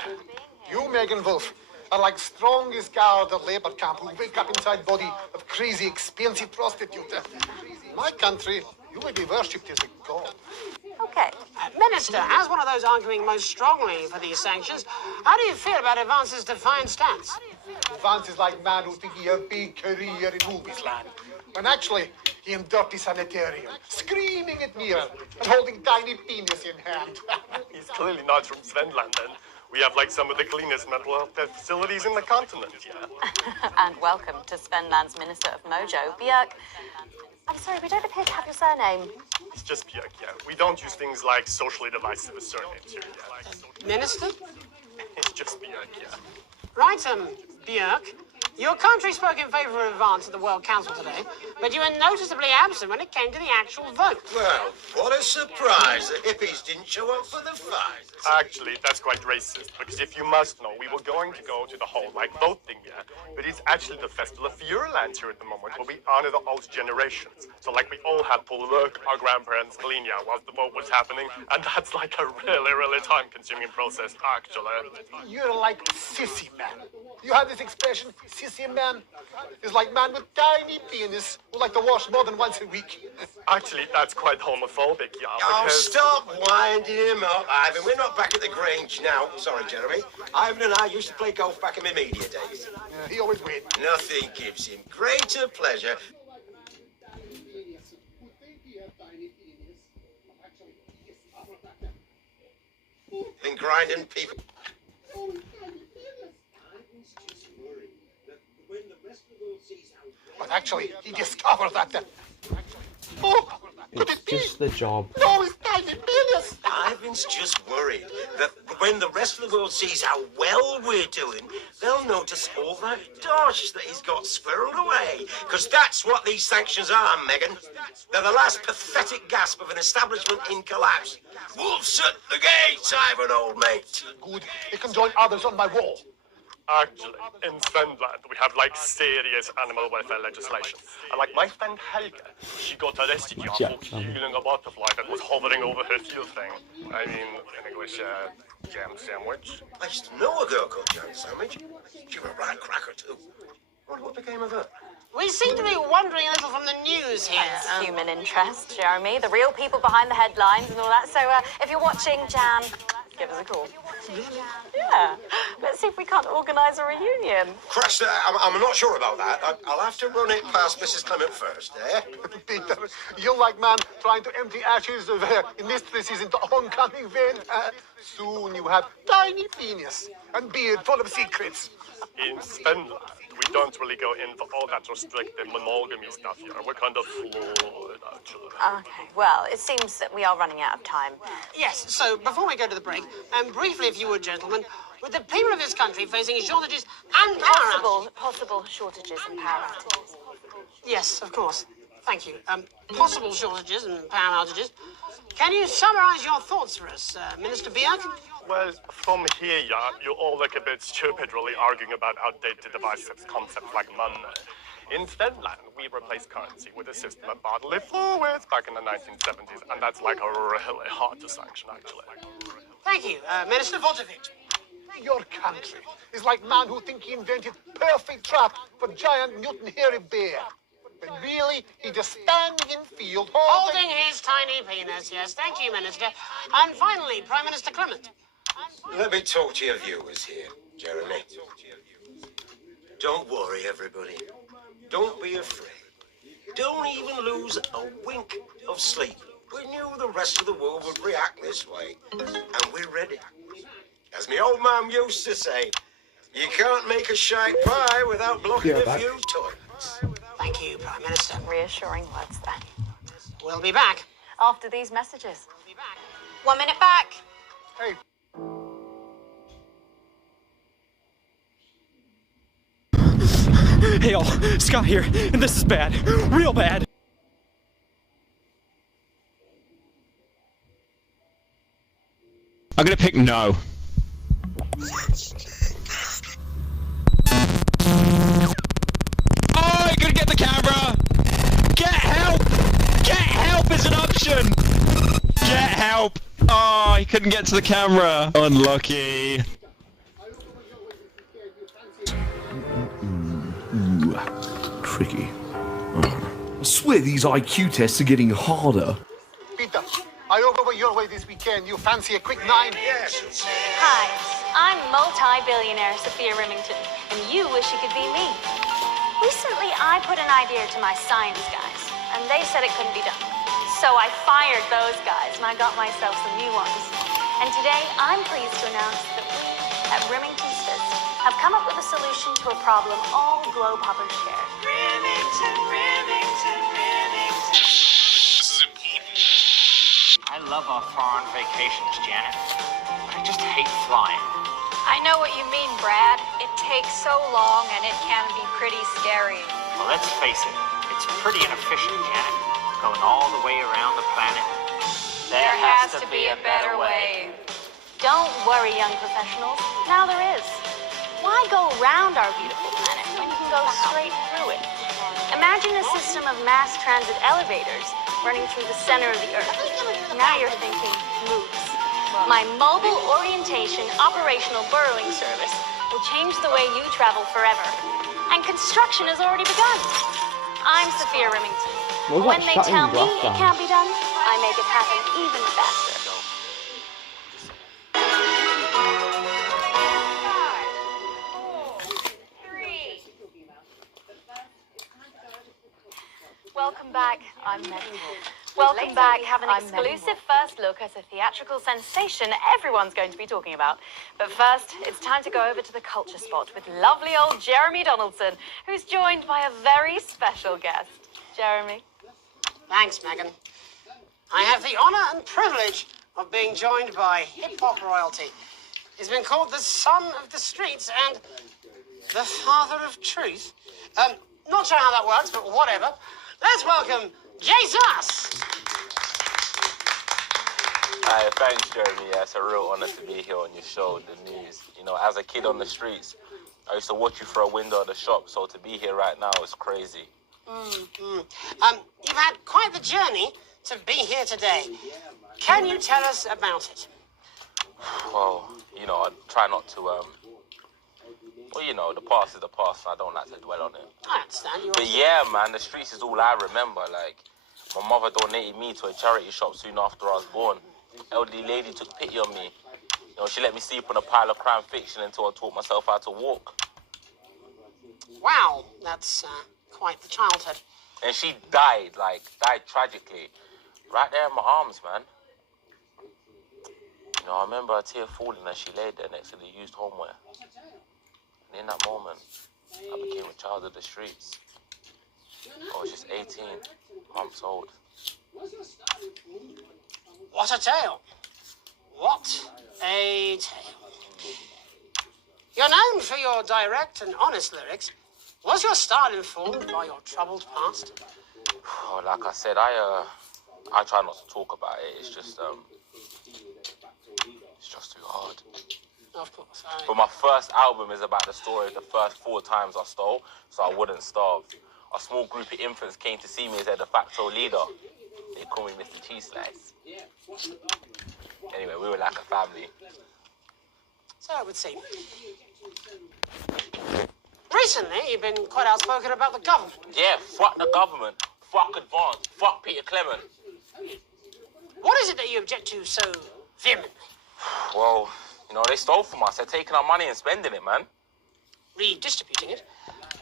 You, Megan Wolf, are like strongest guard at labor camp who wake up inside body of crazy, expensive prostitute. In my country, you may be worshipped as a god. Okay. Minister, as one of those arguing most strongly for these sanctions, how do you feel about Advance's defiant stance? Vance is like man who think he have a big career in movies land. When actually, he in dirty sanitarium, screaming at mirror and holding tiny penis in hand. He's clearly not from Svenland, and we have like some of the cleanest mental health care facilities in the continent, yeah. And welcome to Svenland's Minister of Mojo, Björk. I'm sorry, we don't appear to have your surname. It's just Björk, yeah. We don't use things like socially divisive surnames here, yeah. Minister? It's just Björk, yeah. Right, Björk. Your country spoke in favour of Advance at the World Council today, but you were noticeably absent when it came to the actual vote. Well, what a surprise. The hippies didn't show up for the fight. Actually, that's quite racist, because if you must know, we were going to go to the whole, like, vote thing, yeah? But it's actually the Festival of Fureland here at the moment, where we honor the old generations. So, like, we all had to work our grandparents clean, yeah, whilst the vote was happening, and that's, like, a really, really time-consuming process, actually. You're like sissy man. You have this expression, sissy man? It's like man with tiny penis who like to wash more than once a week. Actually, that's quite homophobic, yeah, Oh, because... stop winding him up, Ivan. We're not back at the Grange now. Sorry, Jeremy. Ivan and I used to play golf back in my media days. Yeah, he always wins. Nothing gives him greater pleasure than grinding people. But actually, he discovered that. Oh, could It's it be? just the job. No, it's tiny penis. Ivan's just worried that when the rest of the world sees how well we're doing, they'll notice all that dosh that he's got squirreled away. Because that's what these sanctions are, Megan. They're the last pathetic gasp of an establishment in collapse. Wolves at the gates, Ivan, old mate. Good. He can join others on my wall. Actually, in Svenland, we have, like, serious animal welfare legislation. And, like, my friend Helga, she got arrested here for killing a butterfly that was hovering over her heel thing. I mean, in English, jam sandwich. I used to know a girl called Jam Sandwich. She was a right cracker, too. Wonder what became of her. We seem to be wandering a little from the news here. That's human interest, Jeremy. The real people behind the headlines and all that. So if you're watching Jam, give us a call. Yeah. Let's see if we can't organise a reunion. Crash, I'm not sure about that. I'll have to run it past Mrs. Clement first, eh? Peter, you like man trying to empty ashes of mistresses into oncoming vein. Soon you have tiny penis and beard full of secrets. In Finland, we don't really go into all that restricted monogamy stuff here. We're kind of fluid, actually. Okay, well, it seems that we are running out of time. Yes, so before we go to the break, briefly, if you would, gentlemen, with the people of this country facing shortages and power Possible shortages and power outages. Yes, of course. Thank you. Possible shortages and power outages. Can you summarise your thoughts for us, Minister Bjerg? Well, from here, yeah, you all look a bit stupid really arguing about outdated devices, concepts like money. In Finland, we replaced currency with a system of bodily fluids back in the 1970s, and that's like really hard to sanction, actually. Thank you, Minister Votovich. Your country is like man who think he invented perfect trap for giant mutant hairy bear. But really, he just standing in field Holding his tiny penis, yes. Thank you, Minister. And finally, Prime Minister Clement. Let me talk to your viewers here, Jeremy. Don't worry, everybody. Don't be afraid. Don't even lose a wink of sleep. We knew the rest of the world would react this way, and we're ready. As my old man used to say, you can't make a shite pie without blocking a few toilets. Thank you, Prime Minister. Reassuring words then. We'll be back. After these messages. 1 minute back. Hey. Hey all, Scott here, and this is bad. Real bad. I'm gonna pick no. Oh, you gotta get the camera! Get help! Get help is an option! Get help! Oh, he couldn't get to the camera. Unlucky. Ooh, tricky. I swear these IQ tests are getting harder. Peter, I over your way this weekend. You fancy a quick 9? Yes. Hi, I'm multi-billionaire Sophia Remington, and you wish you could be me. Recently, I put an idea to my science guys, and they said it couldn't be done. So I fired those guys, and I got myself some new ones. And today, I'm pleased to announce that we at Remington Fist have come up with a solution to a problem all globe hoppers share. Remington, Remington, Remington. This is important. I love our foreign vacations, Janet. But I just hate flying. I know what you mean, Brad. It takes so long and it can be pretty scary. Well, let's face it, it's pretty inefficient, Janet. Going all the way around the planet. There has to be a better way. Don't worry, young professionals. Now there is. Why go around our beautiful planet when you can go straight through it? Imagine a system of mass transit elevators running through the center of the Earth. Now you're thinking moves. My mobile orientation operational burrowing service will change the way you travel forever. And construction has already begun. I'm Sophia Remington. When they tell me it can't be done, I make it happen even faster. Welcome back. I'm Megan. Welcome back. We have an exclusive first look at a theatrical sensation everyone's going to be talking about. But first, it's time to go over to the culture spot with lovely old Jeremy Donaldson, who's joined by a very special guest. Jeremy. Thanks, Megan. I have the honour and privilege of being joined by hip-hop royalty. He's been called the son of the streets and the father of truth. Not sure how that works, but whatever. Let's welcome Jesus. Hi, thanks, Jeremy. Yeah, it's a real honor to be here on your show, The News. You know, as a kid on the streets, I used to watch you through a window of the shop, so to be here right now is crazy. You've had quite the journey to be here today. Can you tell us about it? Well, you know, I try not to, well, you know, the past is the past, and I don't like to dwell on it. I understand. But yeah, man, the streets is all I remember. Like, my mother donated me to a charity shop soon after I was born. Elderly lady took pity on me. You know, she let me sleep on a pile of crime fiction until I taught myself how to walk. Wow, that's quite the childhood. And she died tragically. Right there in my arms, man. You know, I remember a tear falling as she laid there next to the used homeware. And in that moment, I became a child of the streets. I was just 18 months old. What a tale. What a tale. You're known for your direct and honest lyrics. Was your style informed by your troubled past? Oh, like I said, I try not to talk about it. It's just too hard. Of course. But my first album is about the story of the first 4 times I stole, so I wouldn't starve. A small group of infants came to see me as their de facto leader. They call me Mr. Cheese Slice. Anyway, we were like a family. So it would seem. Recently, you've been quite outspoken about the government. Yeah, fuck the government. Fuck Advance. Fuck Peter Clement. What is it that you object to so vehemently? Well, you know, they stole from us. They're taking our money and spending it, man. Redistributing it?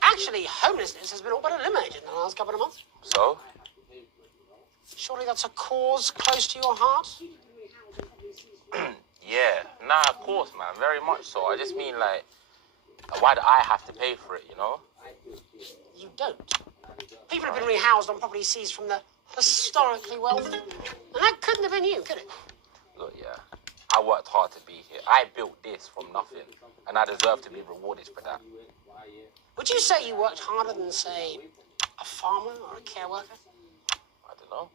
Actually, homelessness has been all but eliminated in the last couple of months. So? Surely that's a cause close to your heart? Yeah. Nah, of course, man. Very much so. I just mean, like, why do I have to pay for it, you know? You don't. People have been rehoused on property seized from the historically wealthy. And that couldn't have been you, could it? Look, yeah. I worked hard to be here. I built this from nothing. And I deserve to be rewarded for that. Would you say you worked harder than, say, a farmer or a care worker? I don't know.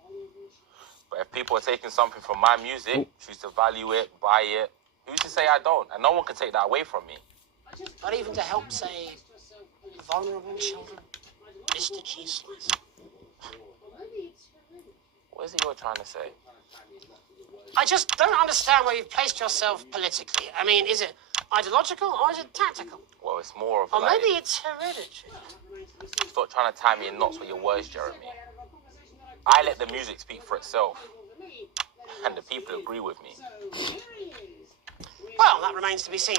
But if people are taking something from my music, choose to value it, buy it, who's to say I don't? And no one can take that away from me. Not even to help, say, vulnerable children? Mr. Cheese Slice. What is it you're trying to say? I just don't understand where you've placed yourself politically. I mean, is it ideological or is it tactical? Well, it's more of Or like... maybe it's hereditary. Stop trying to tie me in knots with your words, Jeremy. I let the music speak for itself. And the people agree with me. Well, that remains to be seen.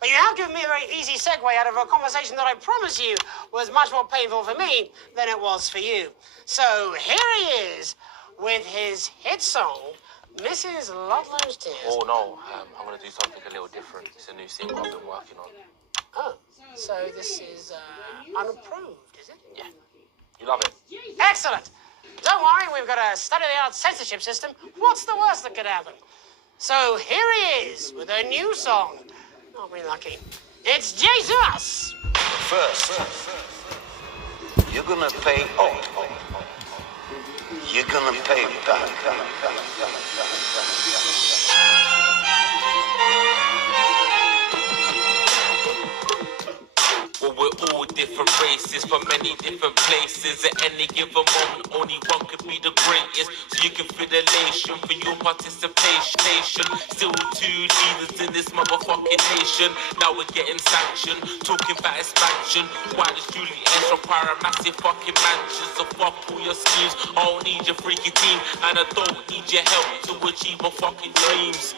But you have given me a very easy segue out of a conversation that I promise you was much more painful for me than it was for you. So here he is with his hit song, Mrs. Ludlow's Tears. Oh, no. I'm going to do something a little different. It's a new single I've been working on. Oh, so this is unapproved, is it? Yeah. You love it? Excellent. Don't worry, we've got a state-of-the-art censorship system. What's the worst that could happen? So here he is with a new song. Aren't we lucky? It's Jesus! First, you're gonna pay up. You're gonna pay back. Well, we're all different races from many different places. At any given moment, only one could be the greatest. So you can feel elation for your participation. Still 2 leaders in this motherfucking nation. Now we're getting sanctioned, talking about expansion. Why does Julie Ench require a massive fucking mansion? So fuck all your schemes. I don't need your freaky team, and I don't need your help to achieve my fucking dreams.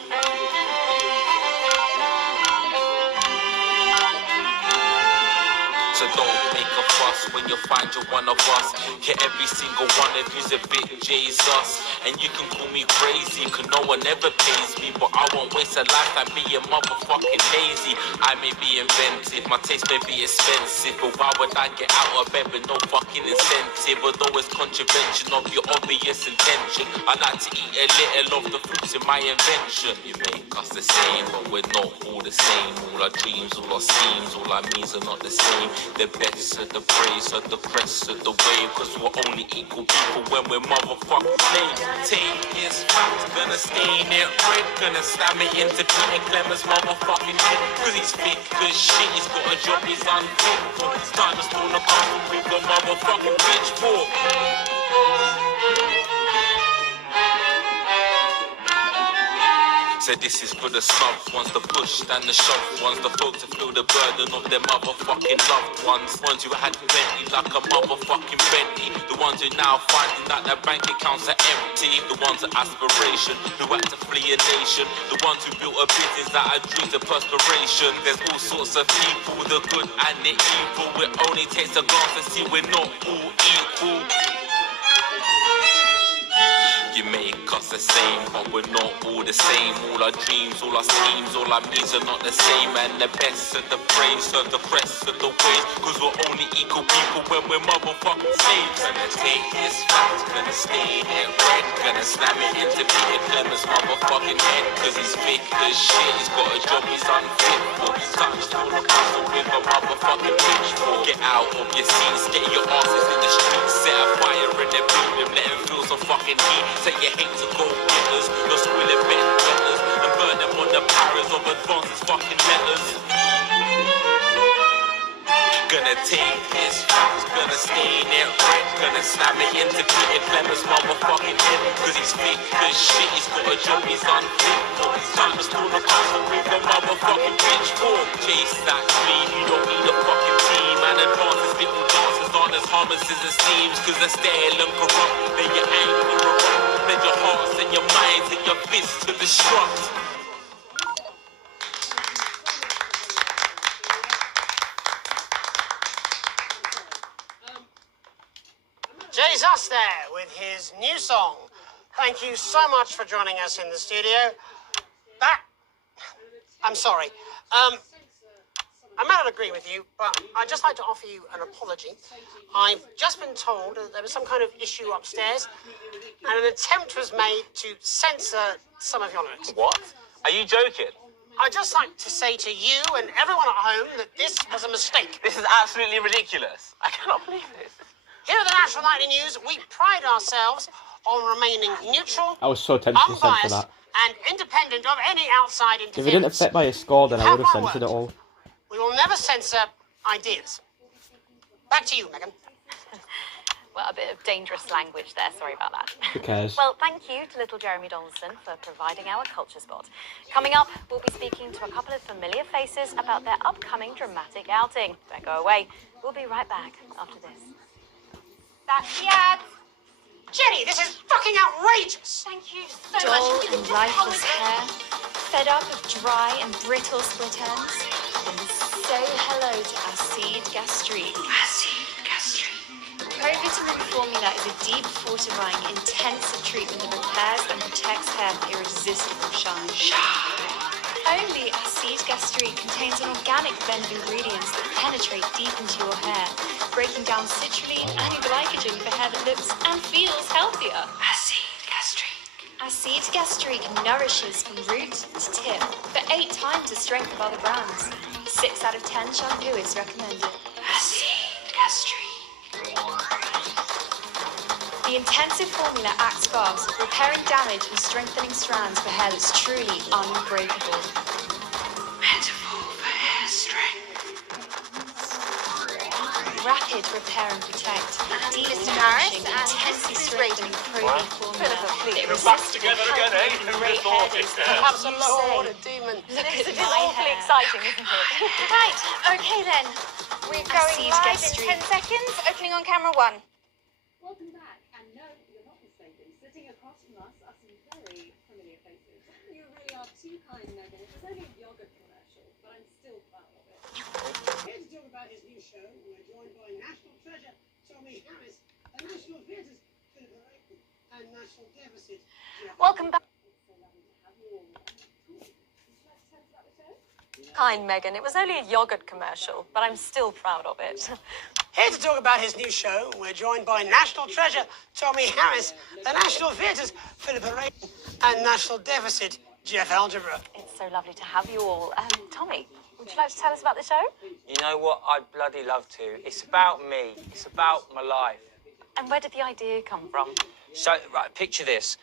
So don't make a fuss when you find you're one of us. Yeah, every single one of you's a bit Jesus. And you can call me crazy, cause no one ever pays me. But I won't waste a lifetime being motherfucking lazy. I may be inventive, my taste may be expensive, but why would I get out of bed with no fucking incentive? Although it's contravention of your obvious intention, I like to eat a little of the fruits in my invention. You make us the same, but we're not all the same. All our dreams, all our schemes, all our means are not the same. The best of the praise of the crest of the wave, cause we're only equal people when we're motherfucking slaves. Take his facts, gonna stain it red, gonna stab it into Peter Clement's motherfucking head. Cause he's fit as shit, he's got a job, he's unfit. It's time to storm the castle with the motherfucking pitchfork. Said this is for the snubs ones, the push and the shove ones, the folks who feel the burden of their motherfucking loved ones who had plenty like a motherfucking Bentley, the ones who now finding that their bank accounts are empty, the ones of aspiration who had to flee a nation, the ones who built a business that had dreams of perspiration. There's all sorts of people, the good and the evil. It only takes a glance to see we're not all equal. You make us the same, but we're not all the same. All our dreams, all our schemes, all our means are not the same. And the best and the brave serve the rest of the ways, cause we're only equal people when we're motherfucking slaves. Gonna take this fact, gonna stay it red, gonna slam it into Peter Clemens' motherfucking head, cause he's thick as shit, he's got a job he's unfit for. Time to pull a puzzle with a motherfucking pitchfork. Get out of your seats, get your asses in the streets, set a fire in their building, let them feel some fucking heat. Say you hate to go getters, no squealing bent letters, and burn them on the powers of advances fucking letters. Gonna take this fact, gonna stain it red, gonna slam it into Peter Clemens' motherfucking head, cause he's thick as shit, he's got a job he's unfit for. Time to steal the castle with the motherfucking pitchfork. Chase that dream, you don't need a fucking team, and advances little dances aren't as harmless as it seems, cause they're stale and corrupt, then you're angry and corrupt, then your hearts and your minds and your fists to destruct. Jay's us there with his new song. Thank you so much for joining us in the studio. I'm sorry. I may not agree with you, but I'd just like to offer you an apology. I've just been told that there was some kind of issue upstairs, and an attempt was made to censor some of your lyrics. What? Are you joking? I'd just like to say to you and everyone at home that this was a mistake. This is absolutely ridiculous. I cannot believe this. Here at the National Nightly News, we pride ourselves on remaining neutral, I was so tempted to censor unbiased, that. and independent of any outside interference. If it didn't affect my score, then I would have censored it all. We will never censor ideas. Back to you, Megan. Well, a bit of dangerous language there, sorry about that. Who cares? Well, thank you to little Jeremy Donaldson for providing our culture spot. Coming up, we'll be speaking to a couple of familiar faces about their upcoming dramatic outing. Don't go away. We'll be right back after this. That's the ad. Jenny, this is fucking outrageous. Thank you so Dull much. and lifeless hair, fed up of dry and brittle split ends, and say hello to acid gastrique. Acid gastrique. Pro-vitamin formula is a deep fortifying, intensive treatment that repairs and protects hair for irresistible shine. Only acid gastrique contains an organic blend of ingredients that penetrate deep into your hair, breaking down citrulline and glycogen for hair that looks and feels healthier. Acid gastrique. Acid gastrique nourishes from root to tip for 8 times the strength of other brands. 6 out of 10 shampoo is recommended. Acid gastrique. The intensive formula acts fast, repairing damage and strengthening strands for hair that's truly unbreakable. Metaphor for hair strength. Rapid repair and protect. Deep nourishing, intensely strengthening probing formula. It resists together again, eh? great hair days. Perhaps a low-order demon. This is awfully exciting, isn't it? Right, okay then. We're going Acid live gastrique. in 10 seconds. Opening on camera 1. Welcome back, and no, you're not mistaken. Sitting across from us are some very familiar faces. You really are too kind, Megan. It was only a yogurt commercial, but I'm still proud of it. Here to talk about his new show, we're joined by National Treasure Tommy Harris, and National Theatre's Philip Arayton, and National Deficit. Welcome back. Hi, Megan. It was only a yogurt commercial, but I'm still proud of it. Here to talk about his new show, we're joined by National Treasure Tommy Harris, the National Theatre's Philip Arayton, and National Deficit Jeff Algebra. It's so lovely to have you all. Tommy, would you like to tell us about the show? You know what? I'd bloody love to. It's about me. It's about my life. And where did the idea come from? So, right, picture this.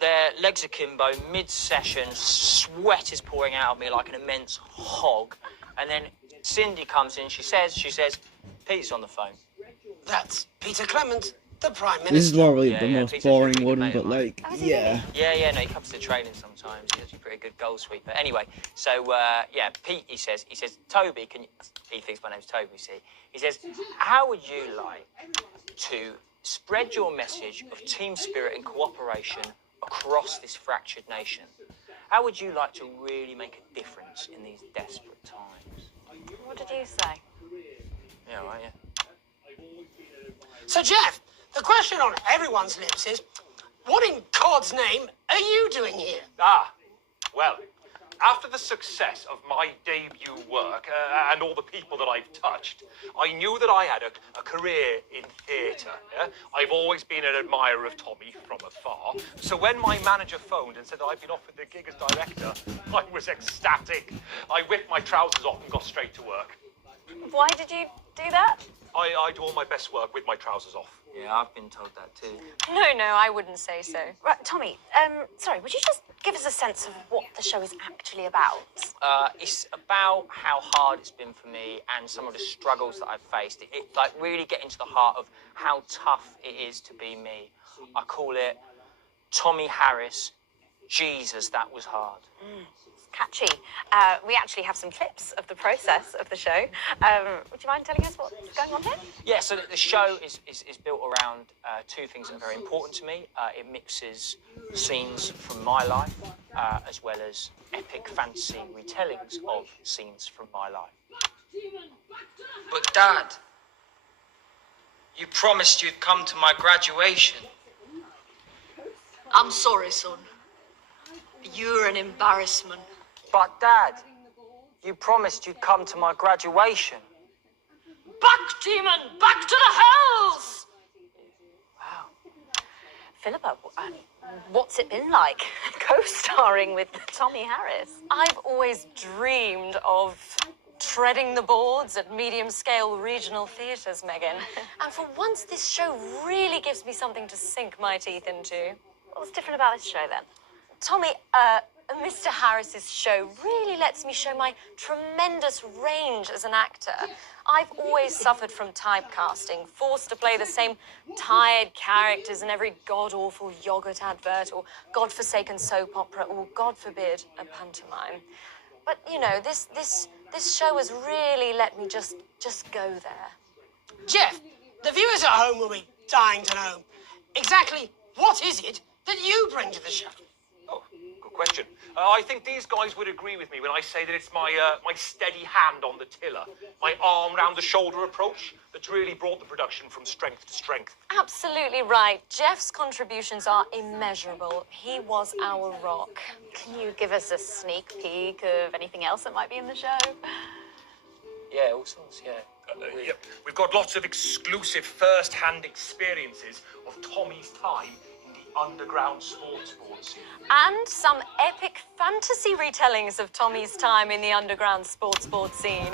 Their legs akimbo, mid-session, sweat is pouring out of me like an immense hog. And then Cindy comes in, she says, Pete's on the phone. That's Peter Clement, the Prime Minister. This is probably Yeah, the yeah, most Peter's boring really one, mate of but mine. like, yeah. Yeah, no, he comes to training sometimes. He's actually a pretty good goal sweeper. Anyway, so, yeah, Pete, he says, Toby, can you... He thinks my name's Toby, see? He says, how would you like to spread your message of team spirit and cooperation across this fractured nation? How would you like to really make a difference in these desperate times? What did you say? Yeah, right, yeah. So, Jeff, the question on everyone's lips is, what in God's name are you doing here? Well, after the success of my debut work and all the people that I've touched, I knew that I had a career in theatre. Yeah? I've always been an admirer of Tommy from afar. So when my manager phoned and said that I'd been offered the gig as director, I was ecstatic. I whipped my trousers off and got straight to work. Why did you do that? I do all my best work with my trousers off. Yeah, I've been told that too. No, I wouldn't say so. Right, Tommy, sorry, would you just give us a sense of what the show is actually about? It's about how hard it's been for me and some of the struggles that I've faced. It like really getting to the heart of how tough it is to be me. I call it Tommy Harris, Jesus, that was hard. Catchy. We actually have some clips of the process of the show. Would you mind telling us what's going on here? Yeah, so the show is built around two things that are very important to me. It mixes scenes from my life as well as epic fantasy retellings of scenes from my life. But Dad, you promised you'd come to my graduation. I'm sorry, son. You're an embarrassment. But Dad, you promised you'd come to my graduation. Back, demon! Back to the hells! Philippa, what's it been like co-starring with Tommy Harris? I've always dreamed of treading the boards at medium-scale regional theatres, Megan. And for once, this show really gives me something to sink my teeth into. What's different about this show, then? Tommy, Mr. Harris's show really lets me show my tremendous range as an actor. I've always suffered from typecasting, forced to play the same tired characters in every god-awful yogurt advert or godforsaken soap opera or, God forbid, a pantomime. But, you know, this show has really let me just go there. Jeff, the viewers at home will be dying to know exactly what is it that you bring to the show? Good question. I think these guys would agree with me when I say that it's my steady hand on the tiller, my arm round the shoulder approach that's really brought the production from strength to strength. Absolutely right. Jeff's contributions are immeasurable. He was our rock. Can you give us a sneak peek of anything else that might be in the show? Yeah, all sorts, yeah. Yeah. We've got lots of exclusive first-hand experiences of Tommy's time in the underground sports scene. And some epic fantasy retellings of Tommy's time in the underground sports board scene.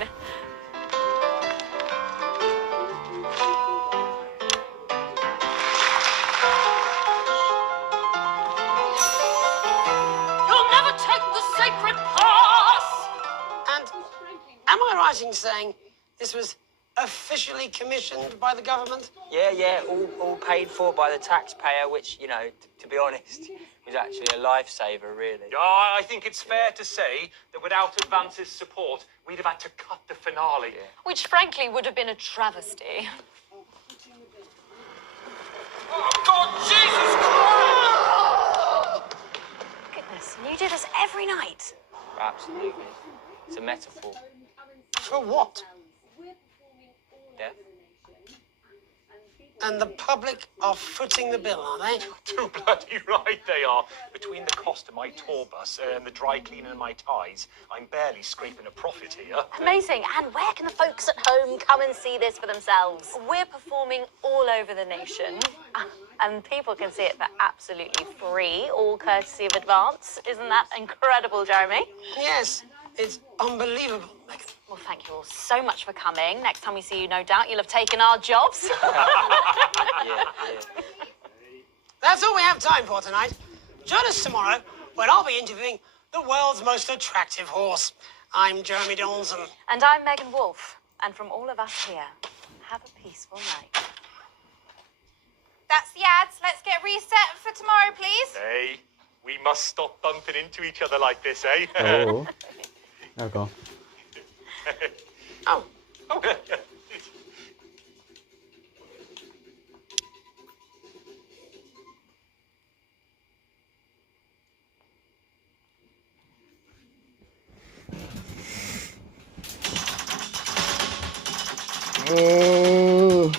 You'll never take the sacred pass! And am I right in saying this was officially commissioned by the government? Yeah, all paid for by the taxpayer, which, you know, to be honest, was actually a lifesaver, really. I think it's fair to say that without Advance's support, we'd have had to cut the finale. Which, frankly, would have been a travesty. Oh, God, Jesus Christ! Goodness, and you do this every night? Absolutely. It's a metaphor. For what? Death. And the public are footing the bill, are they? Too bloody right they are. Between the cost of my tour bus and the dry cleaning and my ties, I'm barely scraping a profit here. Amazing. And where can the folks at home come and see this for themselves? We're performing all over the nation. And people can see it for absolutely free, all courtesy of Advance. Isn't that incredible, Jeremy? Yes, it's unbelievable, Megan. Well, thank you all so much for coming. Next time we see you, no doubt, you'll have taken our jobs. Yeah. That's all we have time for tonight. Join us tomorrow when I'll be interviewing the world's most attractive horse. I'm Jeremy Donaldson. And I'm Megan Wolfe. And from all of us here, have a peaceful night. That's the ads. Let's get reset for tomorrow, please. Hey, we must stop bumping into each other like this, eh? Oh. There we go. Oh. Oh.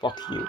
Fuck you.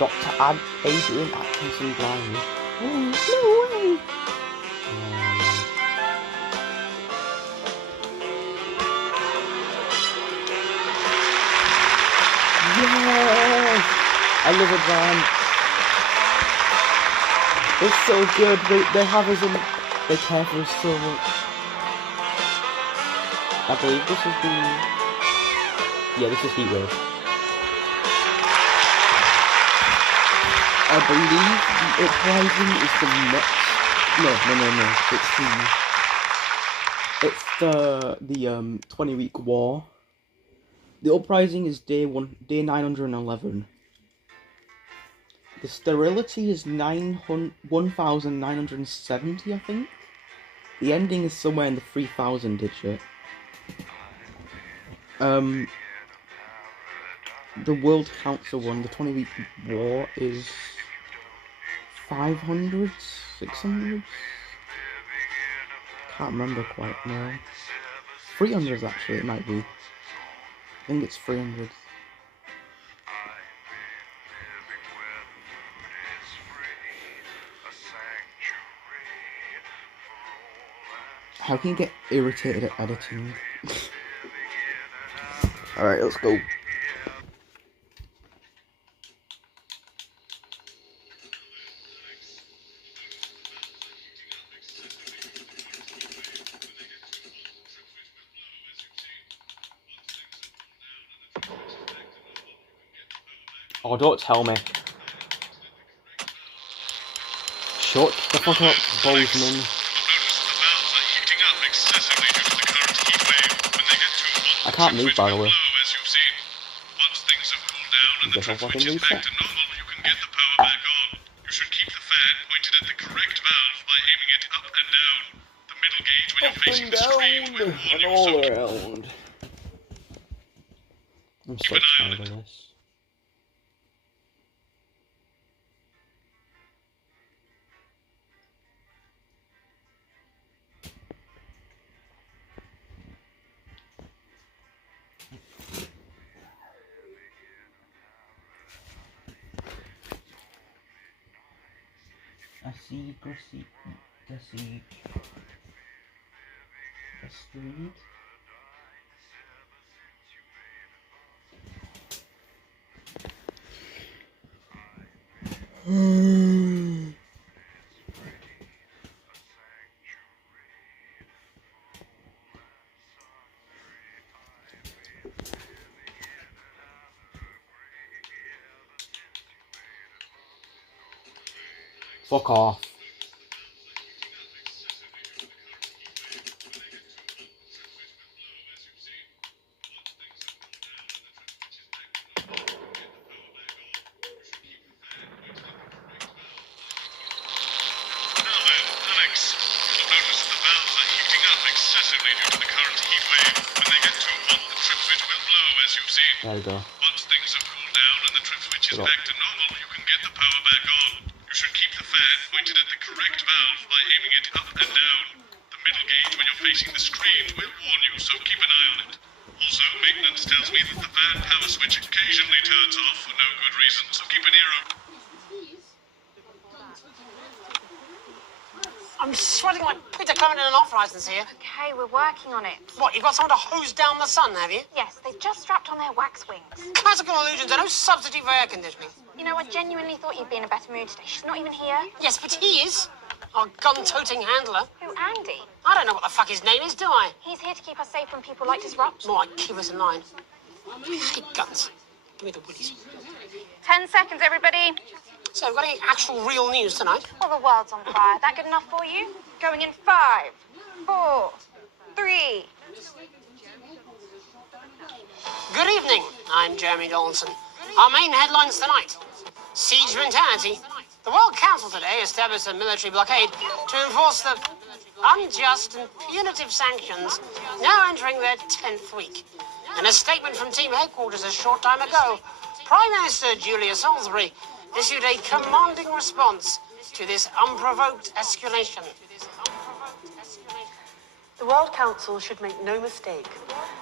Dr. Adrian Atkinson Blimey. Oh, no way! Yes! I love it, man. It's so good. They have us in. They care for us so much. I believe this is the. Yeah, this is Heatwave. I believe the uprising is the next. No. It's the 20-week war. The uprising is day 911. The sterility is 1,970, I think. The ending is somewhere in the 3,000 digit. The World Council one, the 20-week war, is 500, 600? Can't remember quite now. 300 actually, it might be. I think it's 300. How can you get irritated at editing? Alright, let's go. Oh, don't tell me. Shut the fuck up, Bozeman. Notice the valves are heating up excessively due to the I can't move, by the way. As you've seen. Once things have cooled down and the trip switch is back to normal, you can get the power back on. You should keep the fan pointed at the correct valve by aiming it up and down. The middle gauge when you're facing the screen will warn And you, all so around. I'm so tired of this. Street. Fuck off. There we go. Once things have cooled down and the trip switch is back to normal, you can get the power back on. You should keep the fan pointed at the correct valve by aiming it up and down. The middle gauge when you're facing the screen will warn you, so keep an eye on it. Also, maintenance tells me that the fan power switch occasionally turns off for no good reason, so keep an ear open. I'm sweating like Peter coming in an off-licence here. Okay, we're working on it. What, you've got someone to hose down the sun, have you? Yes, they've just strapped on their wax wings. Classical illusions are no substitute for air conditioning. You know, I genuinely thought you'd be in a better mood today. She's not even here. Yes, but he is. Our gun-toting handler. Who, Andy? I don't know what the fuck his name is, do I? He's here to keep us safe from people like Disrupt. More like keep us in line. I hate guns. Give me the willies. 10 seconds, everybody. So, we've got any actual real news tonight? Well, the world's on fire. That good enough for you? Going in 5, 4, 3. Good evening. I'm Jeremy Donaldson. Our main headlines tonight. Siege mentality. The World Council today established a military blockade to enforce the unjust and punitive sanctions now entering their 10th week. In a statement from team headquarters a short time ago, Prime Minister Julia Salisbury issued a commanding response to this unprovoked escalation. The World Council should make no mistake.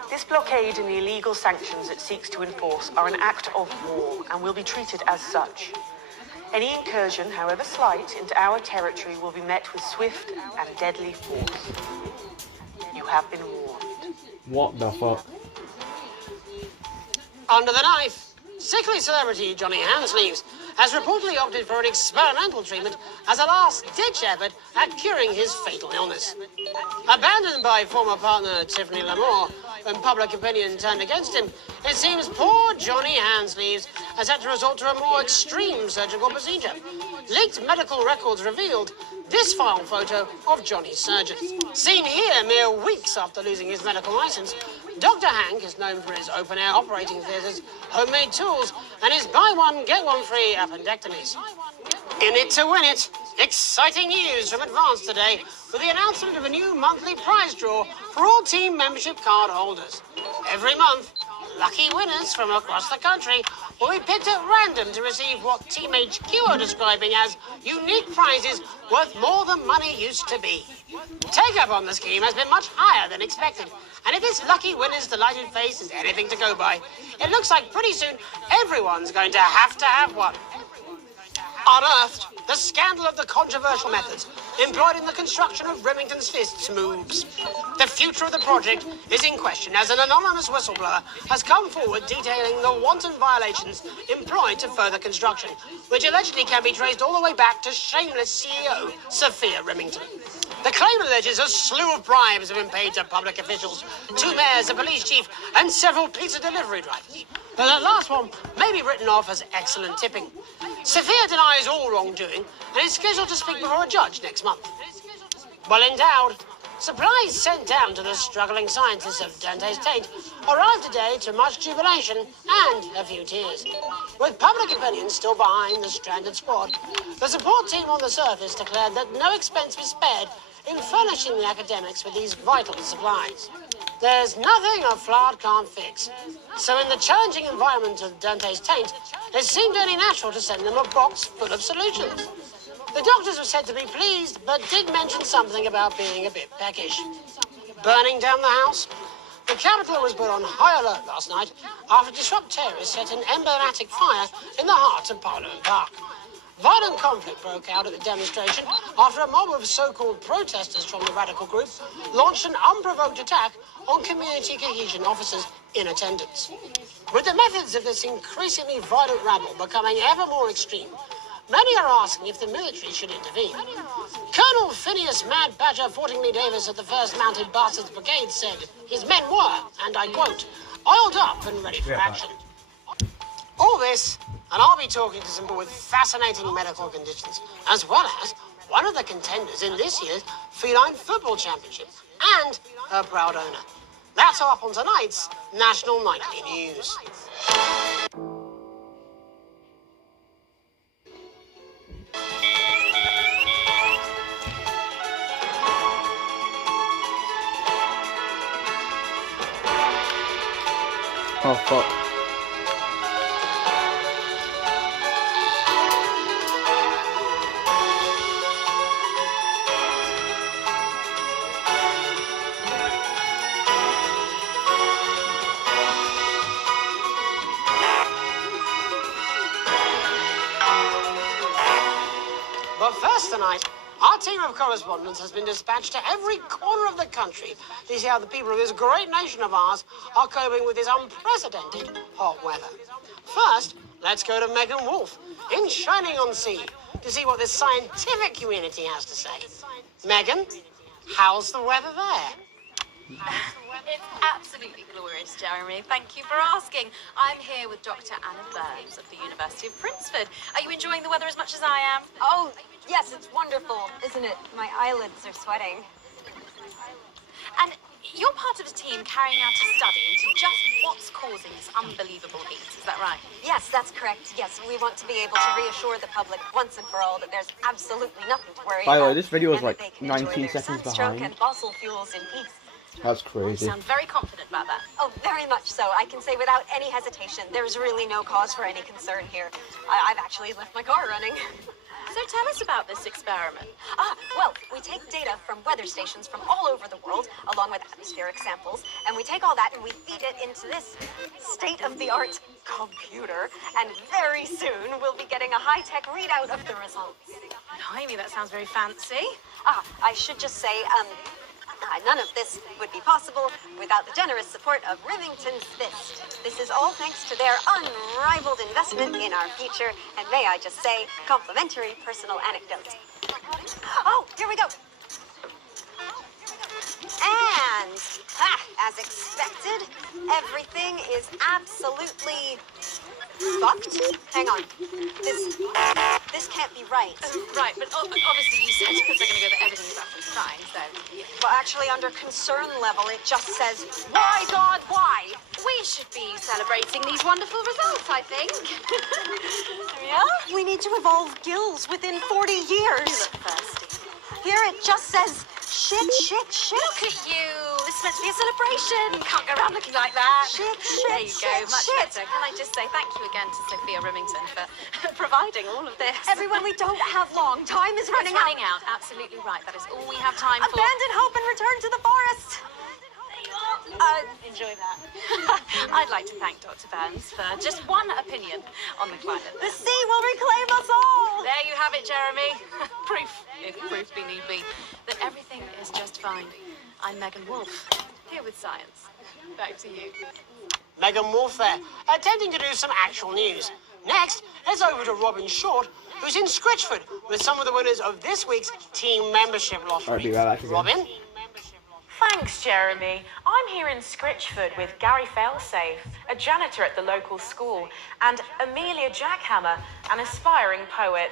This blockade and the illegal sanctions it seeks to enforce are an act of war and will be treated as such. Any incursion, however slight, into our territory will be met with swift and deadly force. You have been warned. What the fuck? Under the knife, sickly celebrity Johnny Handsleeves has reportedly opted for an experimental treatment as a last-ditch effort at curing his fatal illness. Abandoned by former partner Tiffany Lamore when public opinion turned against him, it seems poor Johnny Handsleeves has had to resort to a more extreme surgical procedure. Leaked medical records revealed this file photo of Johnny's surgeon. Seen here mere weeks after losing his medical license, Dr. Hank is known for his open-air operating theatres, homemade tools, and his buy-one, get-one-free appendectomies. In it to win it, exciting news from Advance today with the announcement of a new monthly prize draw for all team membership card holders. Every month, lucky winners from across the country will be picked at random to receive what Team HQ are describing as unique prizes worth more than money used to be. Take-up on the scheme has been much higher than expected, and if this lucky winner's delighted face is anything to go by, it looks like pretty soon everyone's going to have one. Unearthed, the scandal of the controversial methods employed in the construction of Remington's Fists moves. The future of the project is in question as an anonymous whistleblower has come forward detailing the wanton violations employed to further construction, which allegedly can be traced all the way back to shameless CEO Sophia Remington. The claim alleges a slew of bribes have been paid to public officials, 2 mayors, a police chief, and several pizza delivery drivers. But that last one may be written off as excellent tipping. Sophia denies all wrongdoing and is scheduled to speak before a judge next month. Well endowed, Supplies sent down to the struggling scientists of Dante's Taint arrived today to much jubilation and a few tears. With public opinion still behind the stranded squad, the support team on the surface declared that no expense was spared in furnishing the academics with these vital supplies. There's nothing a flood can't fix. So in the challenging environment of Dante's Taint, it seemed only natural to send them a box full of solutions. The doctors were said to be pleased, but did mention something about being a bit peckish. Burning down the house? The capital was put on high alert last night after disrupt terrorists set an emblematic fire in the heart of Parliament Park. Violent conflict broke out at the demonstration after a mob of so-called protesters from the radical group launched an unprovoked attack on community cohesion officers in attendance. With the methods of this increasingly violent rabble becoming ever more extreme, many are asking if the military should intervene. Colonel Phineas Mad Badger Fortingley Davis of the 1st Mounted Bastards Brigade said his men were, and I quote, oiled up and ready for action. All this, and I'll be talking to some people with fascinating medical conditions, as well as one of the contenders in this year's Feline Football Championship, and her proud owner. That's all up on tonight's National Nightly News. Oh, fuck. But first tonight, our team of correspondents has been dispatched to every corner of the country to see how the people of this great nation of ours are coping with this unprecedented hot weather. First, let's go to Megan Wolf in Shining-on-Sea to see what the scientific community has to say. Megan, how's the weather there? It's absolutely glorious, Jeremy. Thank you for asking. I'm here with Dr. Anna Burns of the University of Princeton. Are you enjoying the weather as much as I am? Oh, yes, it's wonderful, isn't it? My eyelids are sweating. And you're part of a team carrying out a study into just what's causing this unbelievable heat, is that right? Yes, that's correct. Yes, we want to be able to reassure the public once and for all that there's absolutely nothing to worry By the way, about. this video is and like that they can enjoy 19 their seconds sunstroke behind. and fossil fuels in peace. That's You crazy. sound very confident about that. Oh, very much so. I can say without any hesitation, there's really no cause for any concern here. I've actually left my car running. So tell us about this experiment. Well, we take data from weather stations from all over the world, along with atmospheric samples, and we take all that and we feed it into this state-of-the-art computer, and very soon we'll be getting a high-tech readout of the results. Blimey, that sounds very fancy. I should just say, none of this would be possible without the generous support of Remington's Fist. This is all thanks to their unrivaled investment in our future, and may I just say, complimentary personal anecdote. Oh, here we go. And, as expected, everything is absolutely fucked. Hang on. This can't be right. Right, but obviously you said a second ago that everything is absolutely fine, so... Well, actually, under concern level, it just says, why, God, why? We should be celebrating these wonderful results, I think. Yeah? We need to evolve gills within 40 years. You look thirsty. Here it just says, shit. Look at you. This is meant to be a celebration. You can't go around looking like that. Shit. There you go. Much better. Can I just say thank you again to Sophia Remington for providing all of this. Everyone, we don't have long. Time is running out. Running out. Absolutely right. That is all we have time for. Abandon hope and return to the forest. Enjoy that. I'd like to thank Dr. Burns for just one opinion on the climate. The sea will reclaim us all. There you have it, Jeremy. Proof, if proof be need be, that everything is just fine. I'm Megan Wolf, here with science. Back to you. Megan Wolf there, attempting to do some actual news. Next, it's over to Robin Short, who's in Scritchford with some of the winners of this week's team membership lottery. I'll be right back again. Robin? Thanks, Jeremy. I'm here in Scritchford with Gary Failsafe, a janitor at the local school, and Amelia Jackhammer, an aspiring poet.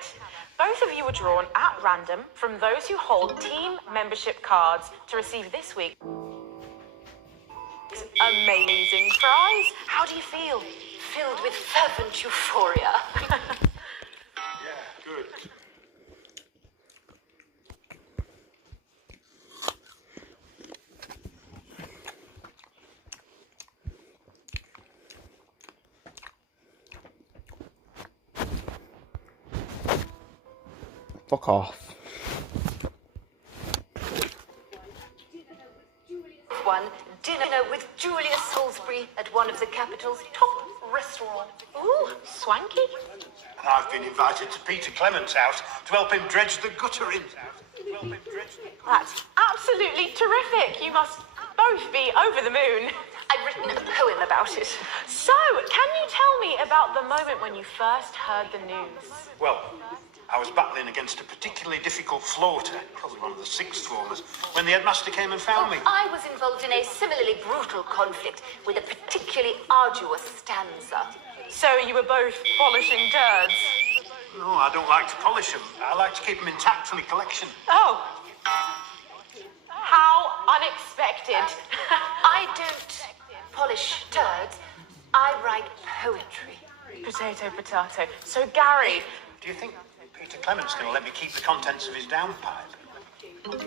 Both of you were drawn at random from those who hold team membership cards to receive this week's amazing prize. How do you feel? Filled with fervent euphoria. Good. Fuck off. One dinner with Julius Salisbury at one of the capital's top restaurants. Ooh, swanky. And I've been invited to Peter Clement's house to help him dredge the gutter in. That's absolutely terrific. You must both be over the moon. I've written a poem about it. So, can you tell me about the moment when you first heard the news? Well, I was battling against a particularly difficult floater, probably one of the sixth formers, when the headmaster came and found me. I was involved in a similarly brutal conflict with a particularly arduous stanza. So you were both polishing turds? No, I don't like to polish them. I like to keep them intact for my collection. Oh. How unexpected. I don't polish turds. I write poetry. Potato, potato. So, Gary... Do you think Peter Clement's going to let me keep the contents of his downpipe?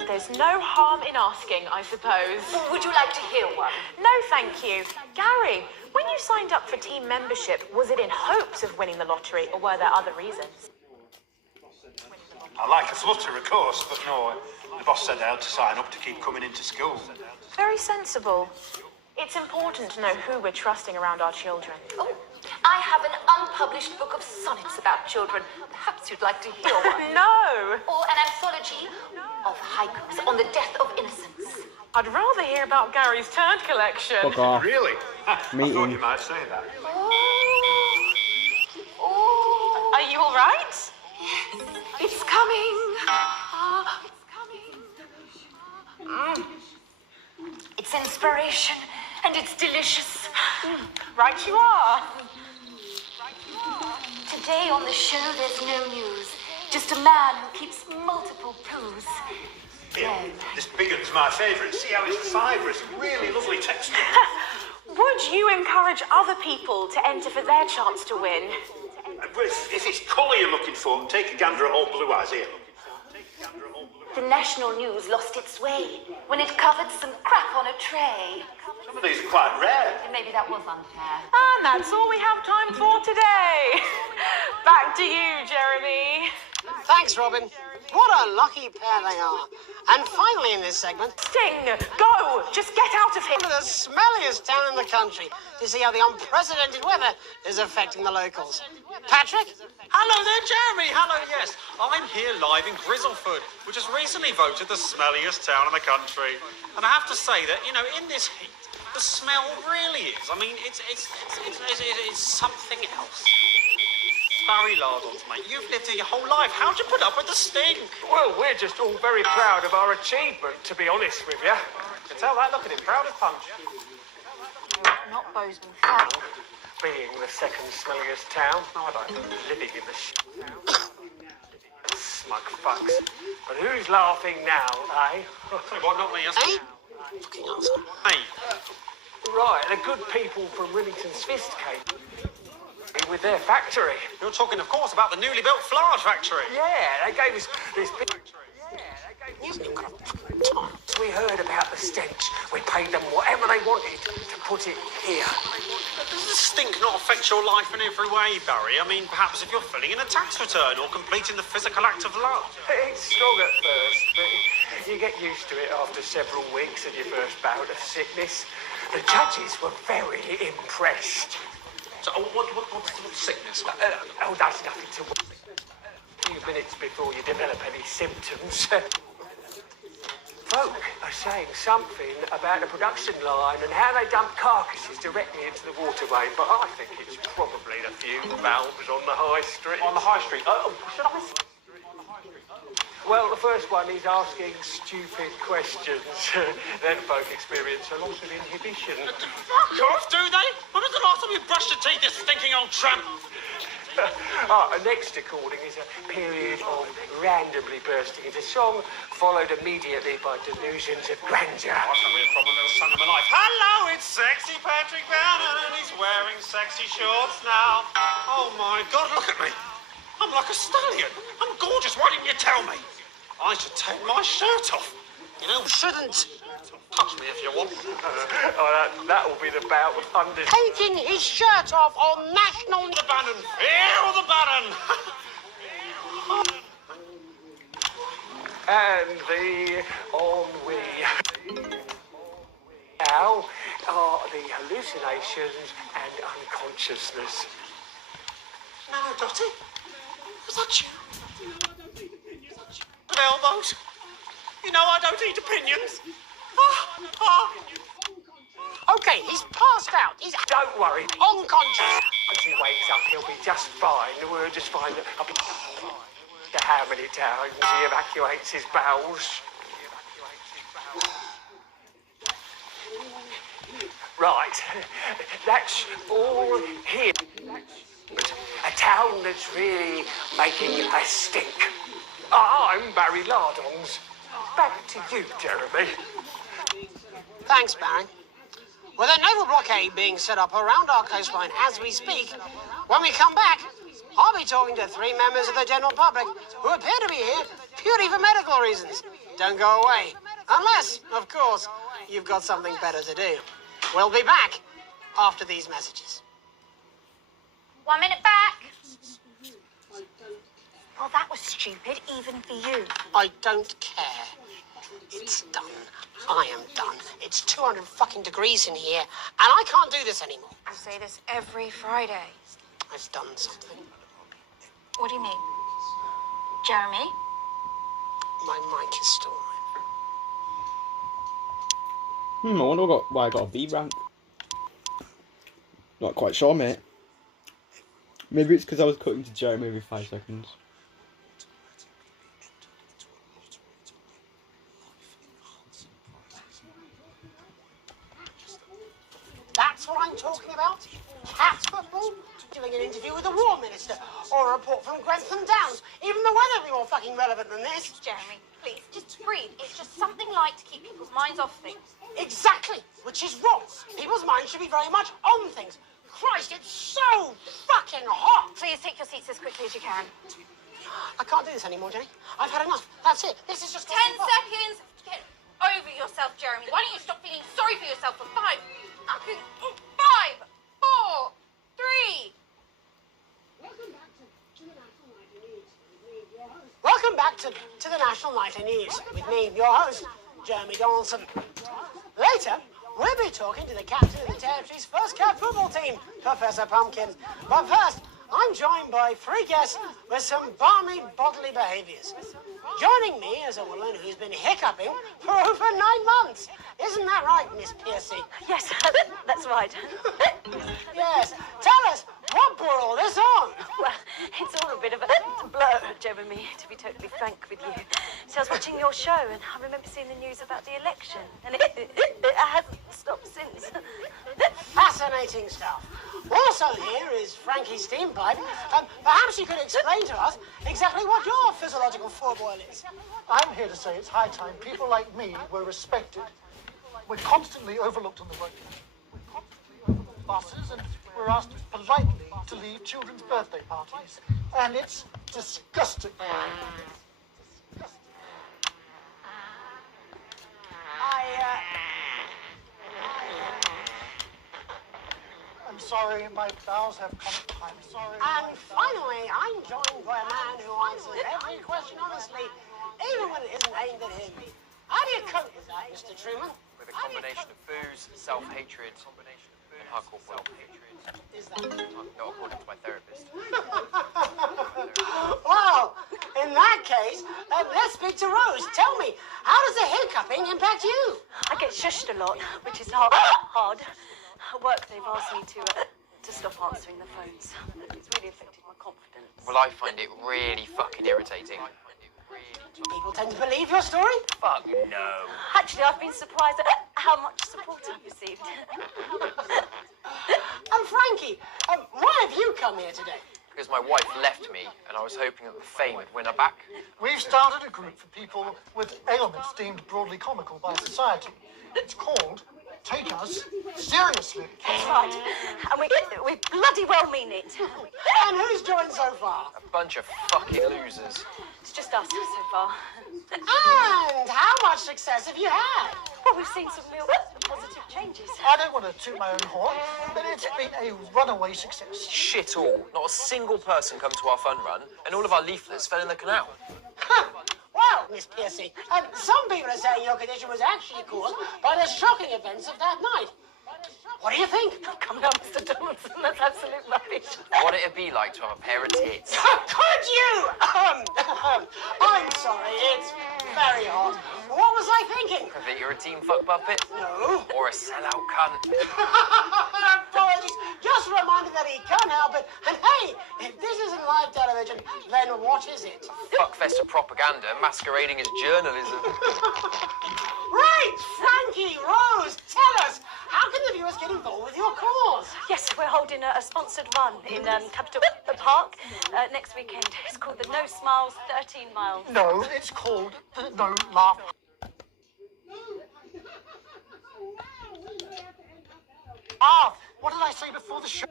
There's no harm in asking, I suppose. Would you like to hear one? No, thank you. Gary, when you signed up for team membership, was it in hopes of winning the lottery, or were there other reasons? I like a flutter, of course, but no, the boss said I had to sign up to keep coming into school. Very sensible. It's important to know who we're trusting around our children. Oh, I have an unpublished book of sonnets about children. Perhaps you'd like to hear one. No! Or an anthology of haikus on the death of innocence. I'd rather hear about Gary's turd collection. Fuck off. Really? I Meeting. thought you might say that. Are you all right? It's coming. It's inspiration, and it's delicious. Right you are. Today on the show, there's no news. Just a man who keeps multiple poos. Here, this big one's my favourite. See how it's fibrous, really lovely texture. Would you encourage other people to enter for their chance to win? If it's colour you're looking for, take a gander at old Blue Eyes here. The national news lost its way when it covered some crap on a tray. Some of these are quite rare. Maybe that was unfair. And that's all we have time for today. Back to you, Jeremy. Thanks, Robin. What a lucky pair they are. And finally in this segment... Sting, go! Just get out of here! ...the smelliest town in the country to see how the unprecedented weather is affecting the locals. Patrick? Hello there, Jeremy. Hello, yes. I'm here live in Grizzleford, which has recently voted the smelliest town in the country. And I have to say that, you know, in this heat, the smell really is. I mean, it's something else. Barry Lardons, mate, you've lived here your whole life. How'd you put up with the stink? Well, we're just all very proud of our achievement, to be honest with you. You can tell that, look at him, proud as punch. Not Bozeman Fell. Being the second smelliest town, I don't know, living in the smug fucks. But who's laughing now, eh? What, not me? Eh? Fucking answer. Hey. Right, the good people from Remington's Fist came with their factory. You're talking, of course, about the newly built flour factory. Yeah, they gave us this big... We heard about the stench. We paid them whatever they wanted to put it here. Does the stink not affect your life in every way, Barry? I mean, perhaps if you're filling in a tax return or completing the physical act of love. It's strong at first, but you get used to it after several weeks of your first bout of sickness. The judges were very impressed. So, what's sickness? Oh, that's nothing to worry. A few minutes before you develop any symptoms. Folk are saying something about the production line and how they dump carcasses directly into the waterway, but I think it's probably the few valves on the high street. On the high street? Should I... Well, the first one is asking stupid questions. Then folk experience a loss of inhibition. Fuck off, do they? When was the last time you brushed your teeth, you stinking old tramp? Next recording is a period of randomly bursting into song, followed immediately by delusions of grandeur. What's the real problem? Little son of my life. Hello, it's sexy Patrick Bannon, and he's wearing sexy shorts now. Oh my God, look at me. I'm like a stallion. I'm gorgeous. Why didn't you tell me? I should take my shirt off. You know, shouldn't. Touch me if you want. That will be the bout of thunder. Taking his shirt off on national... The Bannon. Feel the Bannon. And the ennui. Now are the hallucinations and unconsciousness. No, Dottie. Was that you? Elbows. You know I don't eat opinions. Okay, he's passed out. He's... Don't worry. Unconscious. Once he wakes up, he'll be just fine. We'll just find that I'll be... how many times he evacuates his bowels. Right. That's all here. But a town that's really making a stink. I'm Barry Lardons. Back to you, Jeremy. Thanks, Barry. With a naval blockade being set up around our coastline as we speak, when we come back, I'll be talking to 3 members of the general public who appear to be here purely for medical reasons. Don't go away. Unless, of course, you've got something better to do. We'll be back after these messages. 1 minute back. Well, that was stupid, even for you. I don't care. It's done. I am done. It's 200 fucking degrees in here, and I can't do this anymore. You say this every Friday. I've done something. What do you mean? Jeremy? My mic is still I wonder why I got a B rank. Not quite sure, mate. Maybe it's because I was cutting to Jeremy every 5 seconds. That's what I'm talking about? Cat football? Doing an interview with the War Minister, or a report from Grantham Downs. Even the weather will be more fucking relevant than this. Jeremy, please, just breathe. It's just something light to keep people's minds off things. Exactly, which is wrong. People's minds should be very much on things. Christ, it's so fucking hot. Please take your seats as quickly as you can. I can't do this anymore, Jenny. I've had enough. That's it. This is just... 10 seconds. Get over yourself, Jeremy. Why don't you stop feeling sorry for yourself for 5, 5, 4, 3. Welcome back to the National Nightly News with me, your host, Jeremy Donaldson. Later, we'll be talking to the captain of the territory's first cat football team, Professor Pumpkins. But first, I'm joined by 3 guests with some balmy bodily behaviours. Joining me is a woman who's been hiccuping for over 9 months. Isn't that right, Miss Piercy? Yes, that's right. Yes. Tell us, what brought all this on? Well, it's all a bit of a blur, Jeremy, to be totally frank with you. So I was watching your show, and I remember seeing the news about the election, and it hasn't stopped since. Fascinating stuff. Also here is Frankie Steampipe. Perhaps you could explain to us exactly what your physiological foreboil is. I'm here to say it's high time people like me were respected. We're constantly overlooked on the road. We're constantly overlooked buses, and we're asked politely to leave children's birthday parties. And it's disgusting. I'm sorry, my bowels have come. I'm sorry. And finally, I'm joined by a man who answers every question honestly, even when it isn't aimed at him. How do you cope with that, Mr. Truman? With a combination of booze, self-hatred, and hardcore self-hatred. Is that? Not according to my therapist. Well, in that case, let's speak to Rose. Tell me, how does the hiccuping impact you? I get shushed a lot, which is hard. At work, they've asked me to stop answering the phones. It's really affected my confidence. Well, I find it really fucking irritating. People tend to believe your story? Fuck no. Actually, I've been surprised at how much support I've received. And Frankie, why have you come here today? because my wife left me, and I was hoping that the fame would win her back. We've started a group for people with ailments deemed broadly comical by society. It's called Take Us Seriously. That's right. And we bloody well mean it. And who's joined so far? A bunch of fucking losers. It's just us so far. And how much success have you had? Well, we've seen some real positive changes. I don't want to toot my own horn, but it's been a runaway success. Shit all. Not a single person come to our fun run, and all of our leaflets fell in the canal. Well, Miss Piercy, some people are saying your condition was actually caused by the shocking events of that night. What do you think? Come on, Mr. Donaldson, that's absolute rubbish. What it'd be like to have a pair of tits. Could you? I'm sorry, it's very hot. What was I thinking? That you're a team fuck puppet? No. Or a sellout cunt? Apologies. Just reminded that he can't help it. And hey, if this isn't live television, then what is it? Fuckfest of propaganda masquerading as journalism. Right, Frankie, Rose, tell us, how can the viewers get involved with your cause? Yes, we're holding a sponsored run in Capital Park next weekend. It's called the No Smiles 13 Miles. No, it's called the No Laugh. What did I say before the show?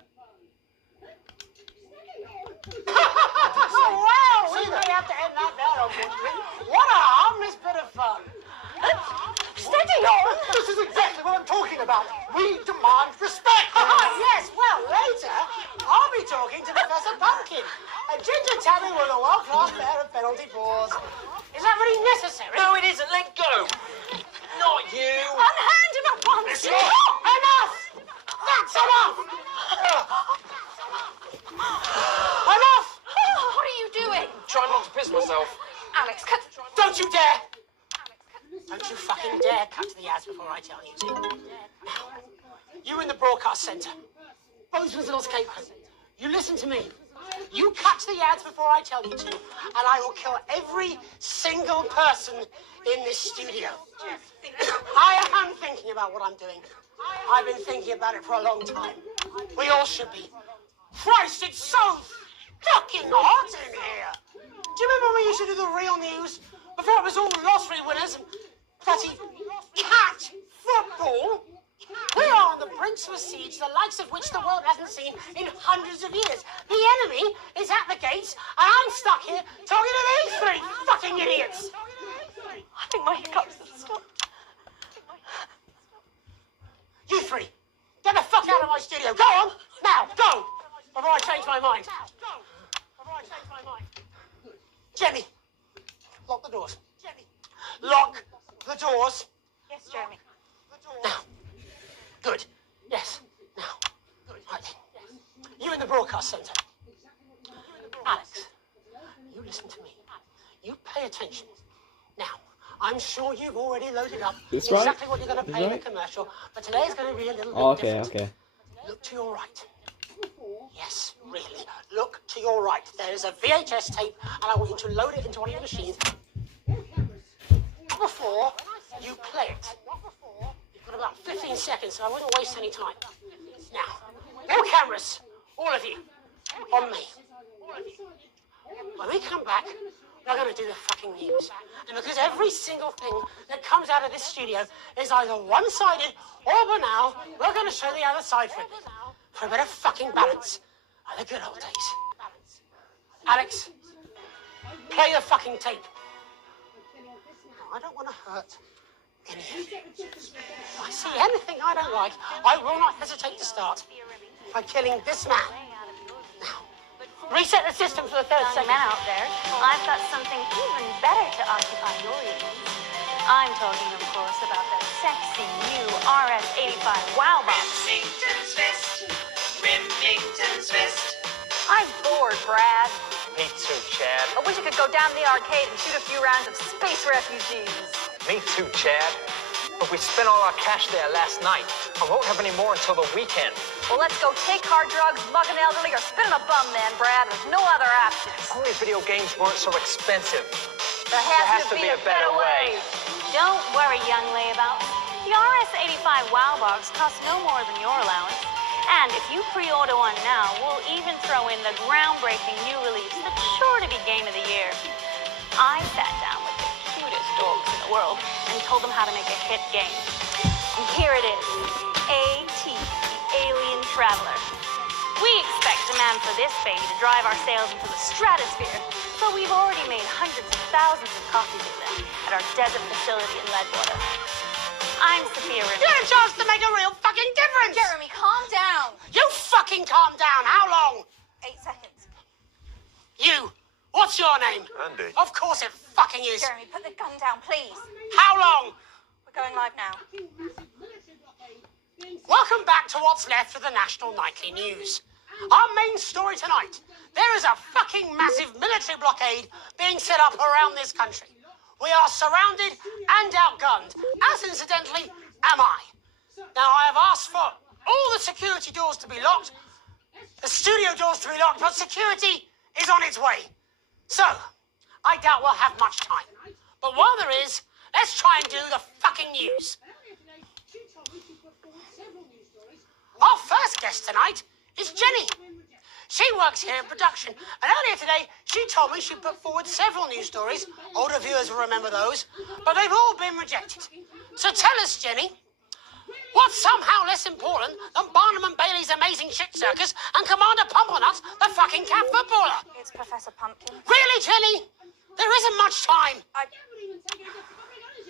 Wow, we may have to end that there, unfortunately. What a harmless bit of fun. Steady on! This is exactly what I'm talking about. We demand respect. Yes, well, later, I'll be talking to Professor Pumpkin, a ginger tabby with a world-class pair of penalty paws. Is that really necessary? No, it isn't. Let go. Not you. Unhand him at once. Enough! That's enough! Enough! What are you doing? Trying not to piss myself. Alex, cut. Don't you dare! Don't you fucking dare cut to the ads before I tell you to. Now, you in the broadcast centre, Bozeman's little scapegoat, you listen to me. You cut to the ads before I tell you to, and I will kill every single person in this studio. I am thinking about what I'm doing. I've been thinking about it for a long time. We all should be. Christ, it's so fucking hot in here. Do you remember when we used to do the real news? Before it was all lottery winners and bloody cat football? We are on the brink of a siege, the likes of which the world hasn't seen in hundreds of years. The enemy is at the gates, and I'm stuck here talking to these three fucking idiots. I think my hiccups have stopped. You three, get the fuck out of my studio. Go on, now, go, before I change my mind. Jenny, lock the doors. Lock the doors. Yes, Jeremy. Now. Good. Yes. Now. Good. Right then. You in the broadcast centre. Alex, you listen to me. You pay attention. Now, I'm sure you've already loaded up It's exactly right. what you're going to It's pay in right. the commercial, but today's going to be a little bit Okay, different. okay. Look to your right. Yes, really. Look to your right. There is a VHS tape, and I want you to load it into one of your machines. Before you play it. You've got about 15 seconds, so I wouldn't waste any time. Now, all cameras, all of you, on me. When we come back, we're going to do the fucking news. And because every single thing that comes out of this studio is either one-sided or banal, we're going to show the other side for it. For a bit of fucking balance. Like the good old days. Alex, play the fucking tape. I don't want to hurt any of you. If I see anything I don't like, I will not hesitate to start by killing this man. Now, reset the system for the third segment. Man out there, I've got something even better to occupy your evenings. I'm talking, of course, about the sexy new RS-85 Wow Box. Remington's Fist. I'm bored, Brad. Me too, Chad. I wish I could go down to the arcade and shoot a few rounds of Space Refugees. Me too, Chad. But we spent all our cash there last night. I won't have any more until the weekend. Well, let's go take hard drugs, mug an elderly, or spin a bum then, Brad. There's no other options. Only video games weren't so expensive. There has to be a better way. Don't worry, young layabouts. The RS-85 Wow Box costs no more than your allowance. And if you pre-order one now, we'll even throw in the groundbreaking new release that's sure to be Game of the Year. I sat down with the cutest dogs in the world and told them how to make a hit game. And here it is, AT, the Alien Traveler. We expect demand for this baby to drive our sales into the stratosphere, so we've already made hundreds of thousands of copies of them at our desert facility in Leadwater. I'm Sophia River. You had a chance to make a real fucking difference! Jeremy, calm down. You fucking calm down. How long? 8 seconds. You. What's your name? Andy. Of course it fucking is. Jeremy, put the gun down, please. How long? We're going live now. Welcome back to what's left of the National Nightly News. Our main story tonight. There is a fucking massive military blockade being set up around this country. We are surrounded and outgunned, as incidentally am I. Now, I have asked for all the security doors to be locked, the studio doors to be locked, but security is on its way. So, I doubt we'll have much time. But while there is, let's try and do the fucking news. Our first guest tonight is Jenny. She works here in production, and earlier today she told me she put forward several news stories. Older viewers will remember those, but they've all been rejected. So tell us, Jenny, what's somehow less important than Barnum and Bailey's Amazing Shit Circus and Commander Pumpernuts, the fucking cat footballer? It's Professor Pumpkin. Really, Jenny? There isn't much time.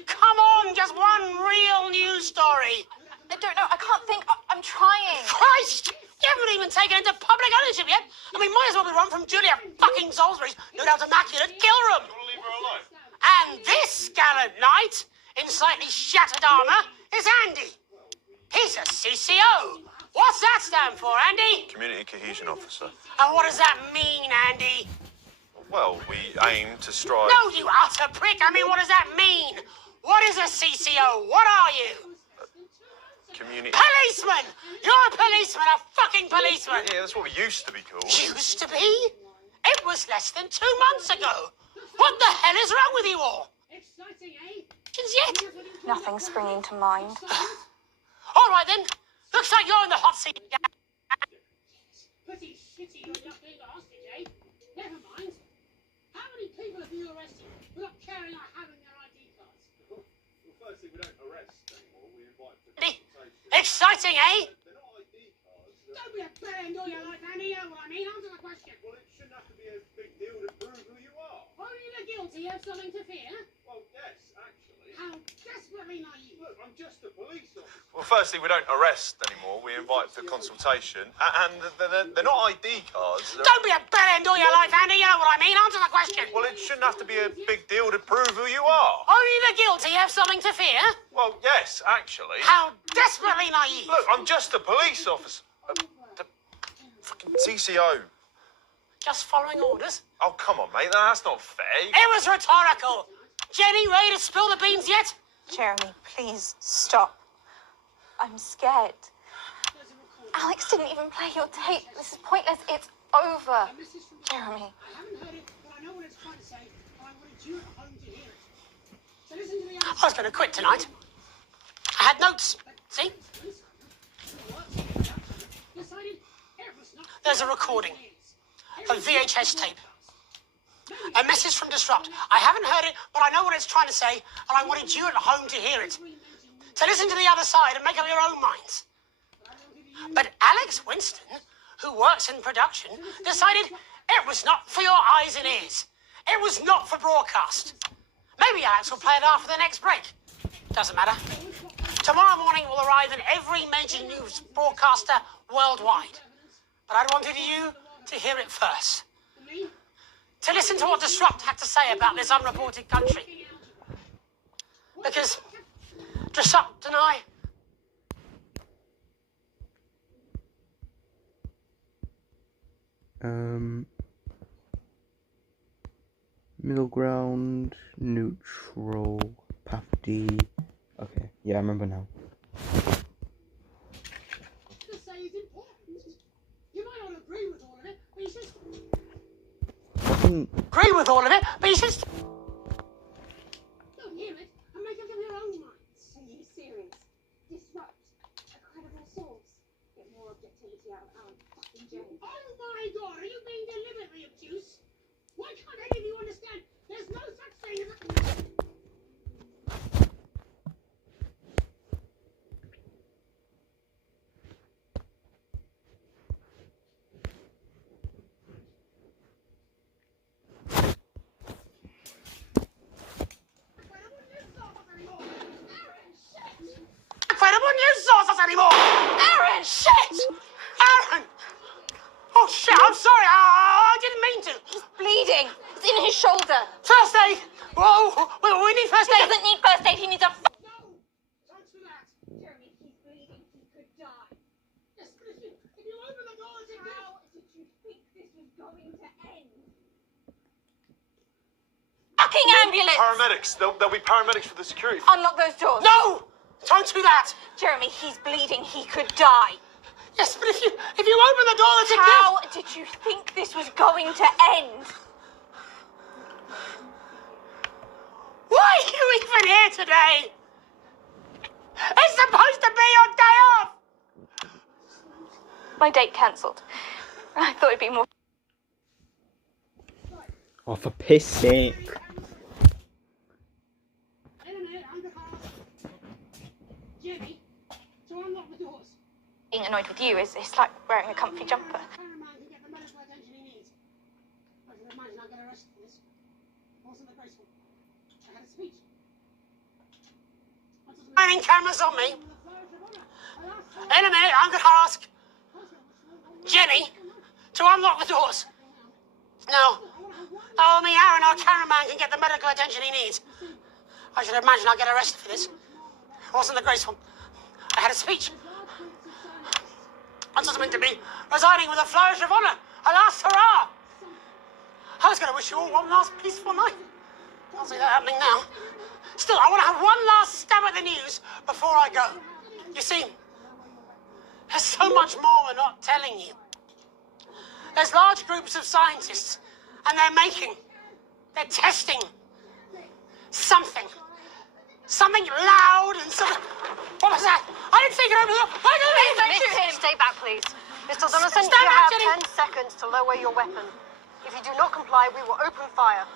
Come on, just one real news story. I don't know. I can't think. I'm trying. Christ! You haven't even taken into public ownership yet. I mean, might as well be run from Julia fucking Salisbury's no doubt immaculate kill room. Leave her alone. And this gallant knight in slightly shattered armour is Andy. He's a CCO. What's that stand for, Andy? Community Cohesion Officer. And what does that mean, Andy? Well, we aim to strive... No, you utter prick. I mean, what does that mean? What is a CCO? What are you? Community... Policeman! You're a policeman, a fucking policeman! Yeah, that's what we used to be called. Used to be? It was less than 2 months ago. What the hell is wrong with you all? Exciting, eh? Yet? Nothing springing to mind. All right, then. Looks like you're in the hot seat. Pretty shitty you're not being a hostage, eh? Never mind. How many people have you arrested who are carrying or having their ID cards? Well, firstly, we don't arrest anymore. We invite to Exciting, eh? They're not ID cards. Don't be a band all your life, Andy. You know what I mean? Answer the question. Well, it shouldn't have to be a big deal to prove who you are. Only the guilty have something to fear. Well, yes, actually. How desperately naive. Look, I'm just a police officer. Well, firstly, we don't arrest anymore. We invite for consultation. And they're not ID cards. Don't be a band all your life, Andy. You know what I mean? Answer the question. Well, it shouldn't have to be a big deal to prove who you are. Only the guilty have something to fear. Well, yes, actually. How desperately naive. Look, I'm just a police officer. The fucking CCO. Just following orders? Oh, come on, mate. That's not fair. It was rhetorical. Jenny, ready to spill the beans yet? Jeremy, please stop. I'm scared. Alex didn't even play your tape. This is pointless. It's over. Jeremy. I haven't heard it, but I know what it's trying to say, and I wanted you at home to hear it. So listen to the I was going to quit tonight. I had notes. See? There's a recording. A VHS tape. A message from Disrupt. I haven't heard it, but I know what it's trying to say, and I wanted you at home to hear it. So listen to the other side and make up your own minds. But Alex Winston, who works in production, decided it was not for your eyes and ears. It was not for broadcast. Maybe Alex will play it after the next break. Doesn't matter. Tomorrow morning it will arrive in every major news broadcaster worldwide. But I wanted you to hear it first. To listen to what Disrupt had to say about this unreported country. Because Disrupt and I... Middle ground, neutral, path D. Okay, yeah, I remember now. You might not agree with all of it, but you should... Agree with all of it, but you should... Don't hear it and make up your own minds. Are you serious? Disrupt. A credible source. Get more objectivity. bleeding. It's in his shoulder. First aid! Whoa! We need first aid! He doesn't need first aid. He needs a... Jeremy, he's bleeding. He could die. Yes, but if you open the door to how did you think this was going to end? Fucking ambulance! Paramedics. There'll be paramedics for the security. Unlock those doors. No! Don't do that! Jeremy, he's bleeding. He could die. Yes, but if you open the door, it's a How did you think this was going to end? Why are you even here today? It's supposed to be your day off! My date cancelled. I thought it'd be more... Oh, for piss sake. Jimmy, to unlock the doors. Being annoyed with you is it's like wearing a comfy jumper. Cameraman can get the medical attention he needs. I can imagine I'll get arrested for this. Wasn't the graceful. I had a speech. Shining cameras on me. In a minute, I'm going to ask Jenny to unlock the doors. Now, only Aaron, our cameraman, can get the medical attention he needs. I should imagine I'll get arrested for this. It wasn't the graceful. I had a speech. I'm just meant to be resigning with a flourish of honour. A last hurrah. I was going to wish you all one last peaceful night. Can't see that happening now. Still, I want to have one last stab at the news before I go. You see, there's so much more we're not telling you. There's large groups of scientists, and they're testing something. Something loud and something... What was that? I didn't think it over the... Don't shoot him! Stay back, please. Mr. Donaldson, Stand you back, have Jenny. 10 seconds to lower your weapon. If you do not comply, we will open fire.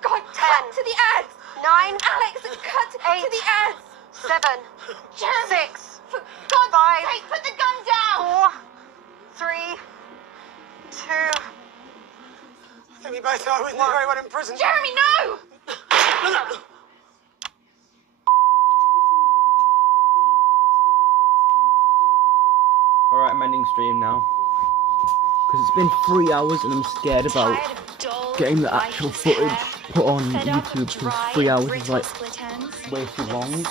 God, 10. cut to the ads! 9. Alex, cut 8. to the ads! 7. Jeremy, 6. for God's 5. sake, put the gun down! 4. 3. 2. I think we both know we're very well in prison. Jeremy, no! Alright, I'm ending stream now. Because it's been 3 hours and I'm scared about getting the actual footage put on YouTube because 3 hours is like way too long.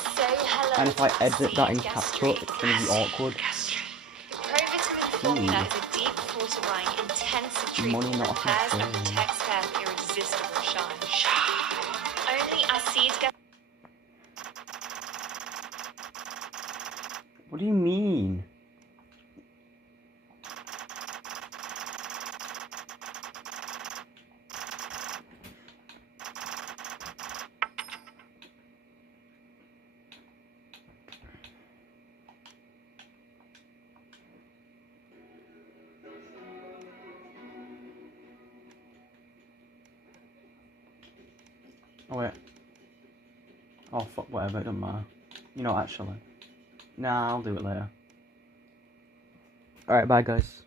And if I edit that in CapCut, it's going to be awkward. Formula is a deep fortifying, intensive treatment that repairs and protects hair for irresistible shine. Only as seeds get... What do you mean? Oh wait. Oh fuck, whatever, it doesn't matter. You know, actually. Nah, I'll do it later. Alright, bye guys.